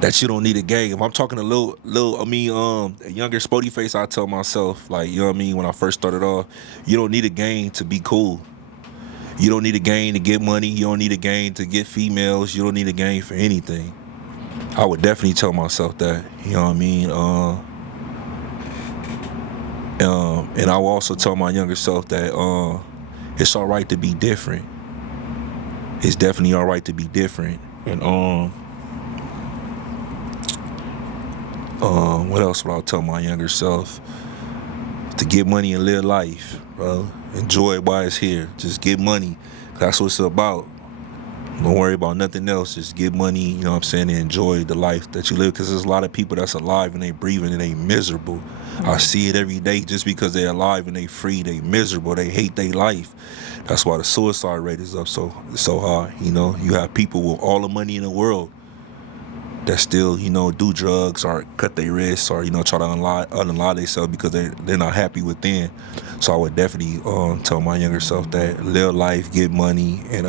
that you don't need a gang. If I'm talking a younger SpoetyFace, I tell myself, like, you know what I mean, when I first started off, you don't need a gang to be cool. You don't need a gang to get money. You don't need a gang to get females. You don't need a gang for anything. I would definitely tell myself that, you know what I mean? And I will also tell my younger self that it's all right to be different. It's definitely all right to be different. And what else would I tell my younger self? To get money and live life, bro. Enjoy it while it's here. Just get money. That's what it's about. Don't worry about nothing else. Just get money, you know what I'm saying, and enjoy the life that you live. Because there's a lot of people that's alive and they breathing and they miserable. Mm-hmm. I see it every day. Just because they're alive and they free, they miserable. They hate their life. That's why the suicide rate is up so high. You know, you have people with all the money in the world that still, you know, do drugs or cut their wrists or, you know, try to unalive themselves because they're not happy within. So I would definitely tell my younger self that live life, get money, and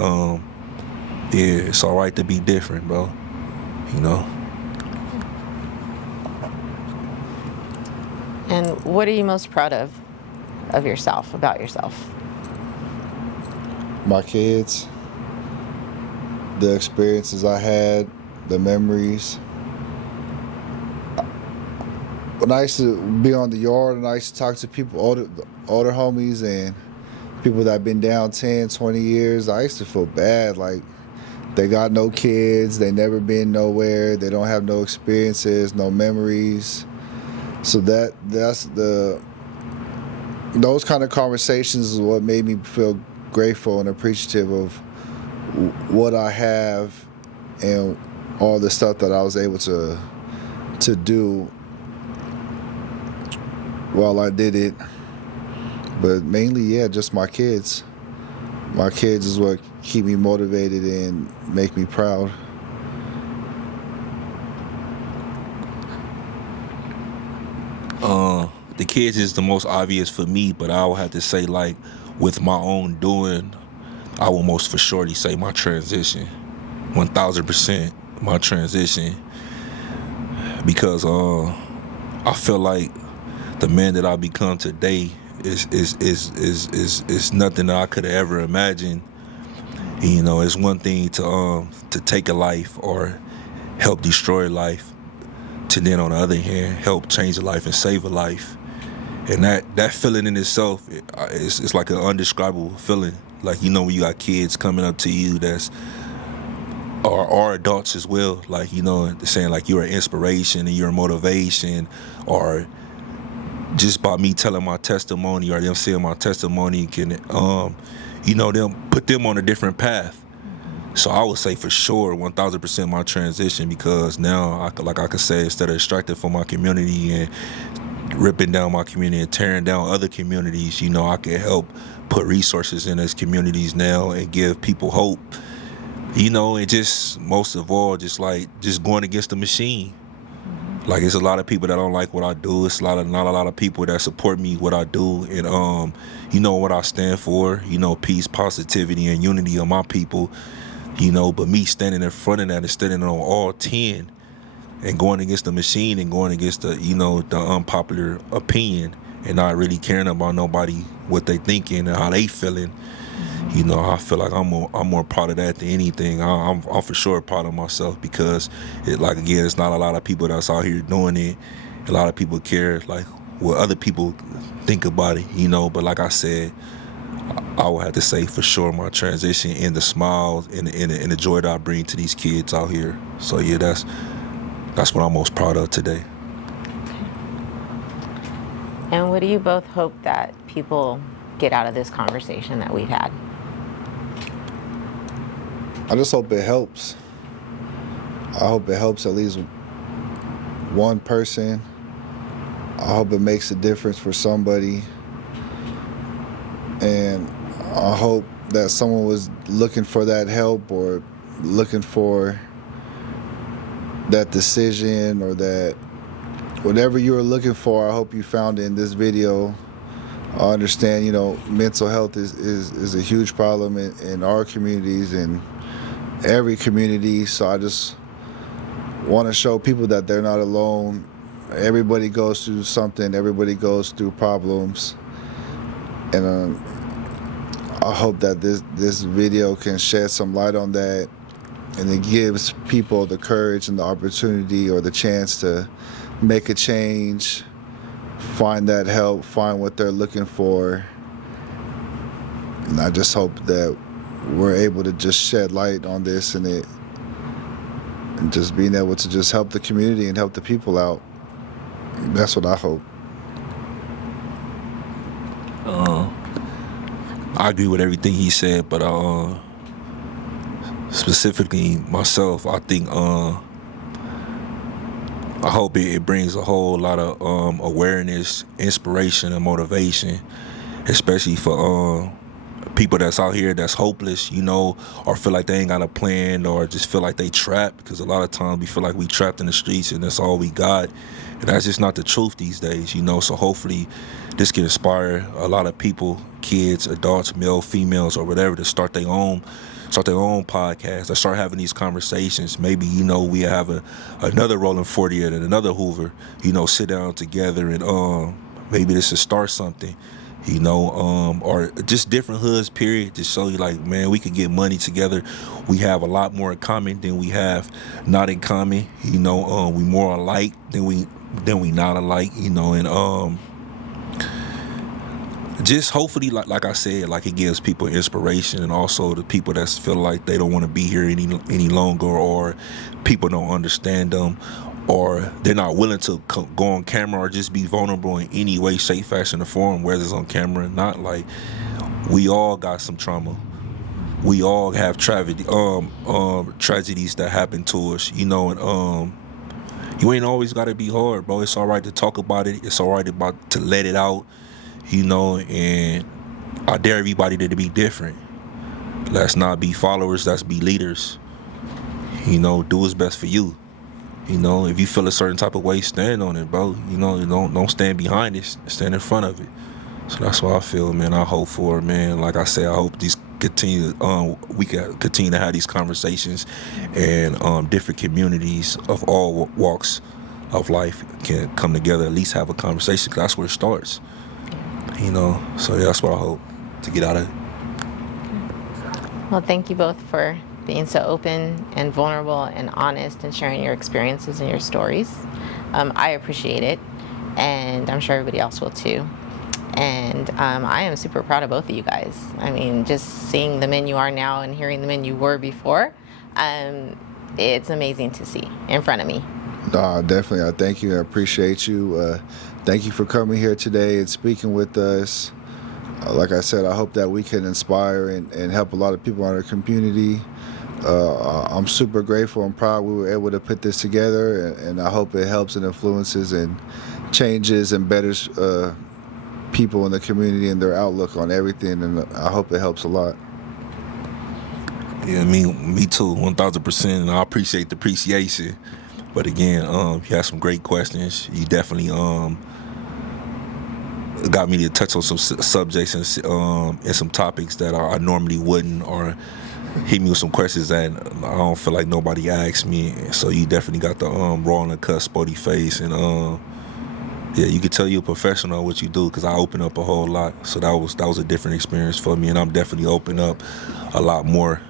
yeah, it's all right to be different, bro. You know. And what are you most proud of yourself, about yourself? My kids, the experiences I had, the memories. when I used to be on the yard and I used to talk to people, older homies and people that been down 10, 20 years, I used to feel bad. Like, they got no kids, they never been nowhere, they don't have no experiences, no memories. So those kind of conversations is what made me feel grateful and appreciative of what I have and all the stuff that I was able to do while I did it. But mainly, yeah, just my kids. My kids is what keep me motivated and make me proud. The kids is the most obvious for me, but I would have to say, like, with my own doing, I will most for surely say my transition. 1,000% my transition. Because I feel like the man that I become today is nothing that I could have ever imagined. You know, it's one thing to take a life or help destroy life, to then on the other hand help change a life and save a life. And that feeling in itself it's like an undescribable feeling. Like, you know, when you got kids coming up to you that's are adults as well, like, you know, saying like you're an inspiration and you're a motivation, or just by me telling my testimony or them seeing my testimony can you know, them put them on a different path. So I would say for sure 1,000% my transition, because now I could say, instead of extracting from my community and ripping down my community and tearing down other communities, you know, I can help put resources in those communities now and give people hope. You know, and just most of all, just going against the machine. Like, it's a lot of people that don't like what I do. It's not a lot of people that support me what I do, and you know what I stand for. You know, peace, positivity, and unity of my people. You know, but me standing in front of that and standing on all 10 and going against the machine and going against the, you know, the unpopular opinion and not really caring about nobody, what they thinking and how they feeling. You know, I feel like I'm more proud of that than anything. I'm for sure proud of myself, because like, again, it's not a lot of people that's out here doing it. A lot of people care like what other people think about it, you know. But like I said, I would have to say for sure my transition and the smiles and the joy that I bring to these kids out here. So yeah, that's what I'm most proud of today. And what do you both hope that people get out of this conversation that we've had? I just hope it helps. I hope it helps at least one person. I hope it makes a difference for somebody. And I hope that someone was looking for that help or looking for that decision, or that whatever you were looking for, I hope you found it in this video. I understand, you know, mental health is a huge problem in our communities and every community. So I just want to show people that they're not alone. Everybody goes through something. Everybody goes through problems. And I hope that this video can shed some light on that, and it gives people the courage and the opportunity or the chance to make a change, find that help, find what they're looking for. And I just hope that we're able to just shed light on this and just being able to just help the community and help the people out. That's what I hope. I agree with everything he said, but specifically myself, I think I hope it brings a whole lot of awareness, inspiration, and motivation, especially for people that's out here that's hopeless, you know, or feel like they ain't got a plan, or just feel like they trapped, because a lot of times we feel like we trapped in the streets and that's all we got, and that's just not the truth these days, you know. So hopefully this can inspire a lot of people, kids, adults, male, females, or whatever, to start their own podcast, to start having these conversations. Maybe, you know, we have another Rolling 40 and another Hoover, you know, sit down together and maybe this will start something, you know, or just different hoods, period, to show you like, man, we can get money together. We have a lot more in common than we have not in common, you know. We more alike than we then we not alike, you know, and just hopefully, like I said, like it gives people inspiration, and also the people that feel like they don't want to be here any longer, or people don't understand them, or they're not willing to go on camera or just be vulnerable in any way, shape, fashion, or form, whether it's on camera or not. Like, we all got some trauma. We all have tragedies that happen to us, you know, and you ain't always got to be hard, bro. It's all right to talk about it. It's all right to let it out, you know, and I dare everybody to be different. Let's not be followers, let's be leaders. You know, do what's best for you. You know, if you feel a certain type of way, stand on it, bro. You know, don't stand behind it, stand in front of it. So that's what I feel, man. I hope for it, man. Like I said, I hope we can continue to have these conversations, and different communities of all walks of life can come together, at least have a conversation, 'cause that's where it starts. You know, so yeah, that's what I hope to get out of it. Well, thank you both for being so open and vulnerable and honest and sharing your experiences and your stories. I appreciate it, and I'm sure everybody else will too. And I am super proud of both of you guys. I mean, just seeing the men you are now and hearing the men you were before, it's amazing to see in front of me. Definitely. I thank you. I appreciate you. Thank you for coming here today and speaking with us. Like I said, I hope that we can inspire and help a lot of people in our community. I'm super grateful and proud we were able to put this together, and I hope it helps and influences and changes and betters people in the community and their outlook on everything, and I hope it helps a lot. Yeah, me too, 1,000%, and I appreciate the appreciation. But again, you had some great questions. You definitely got me to touch on some subjects and some topics that I normally wouldn't, or hit me with some questions that I don't feel like nobody asked me. So you definitely got the raw and the cut SpoetyFace, and yeah, you could tell you're a professional at what you do, because I open up a whole lot. So that was a different experience for me, and I'm definitely open up a lot more.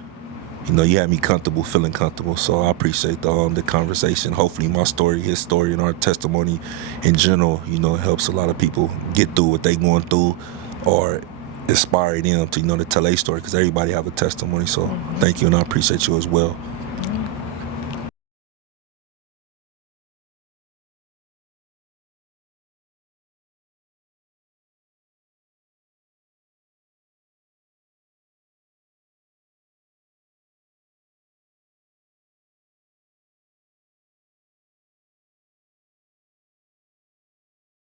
You know, you had me comfortable, feeling comfortable. So I appreciate the conversation. Hopefully my story, his story, and our testimony in general, you know, helps a lot of people get through what they going through, or inspire them to, you know, to tell their story, because everybody have a testimony. So thank you, and I appreciate you as well.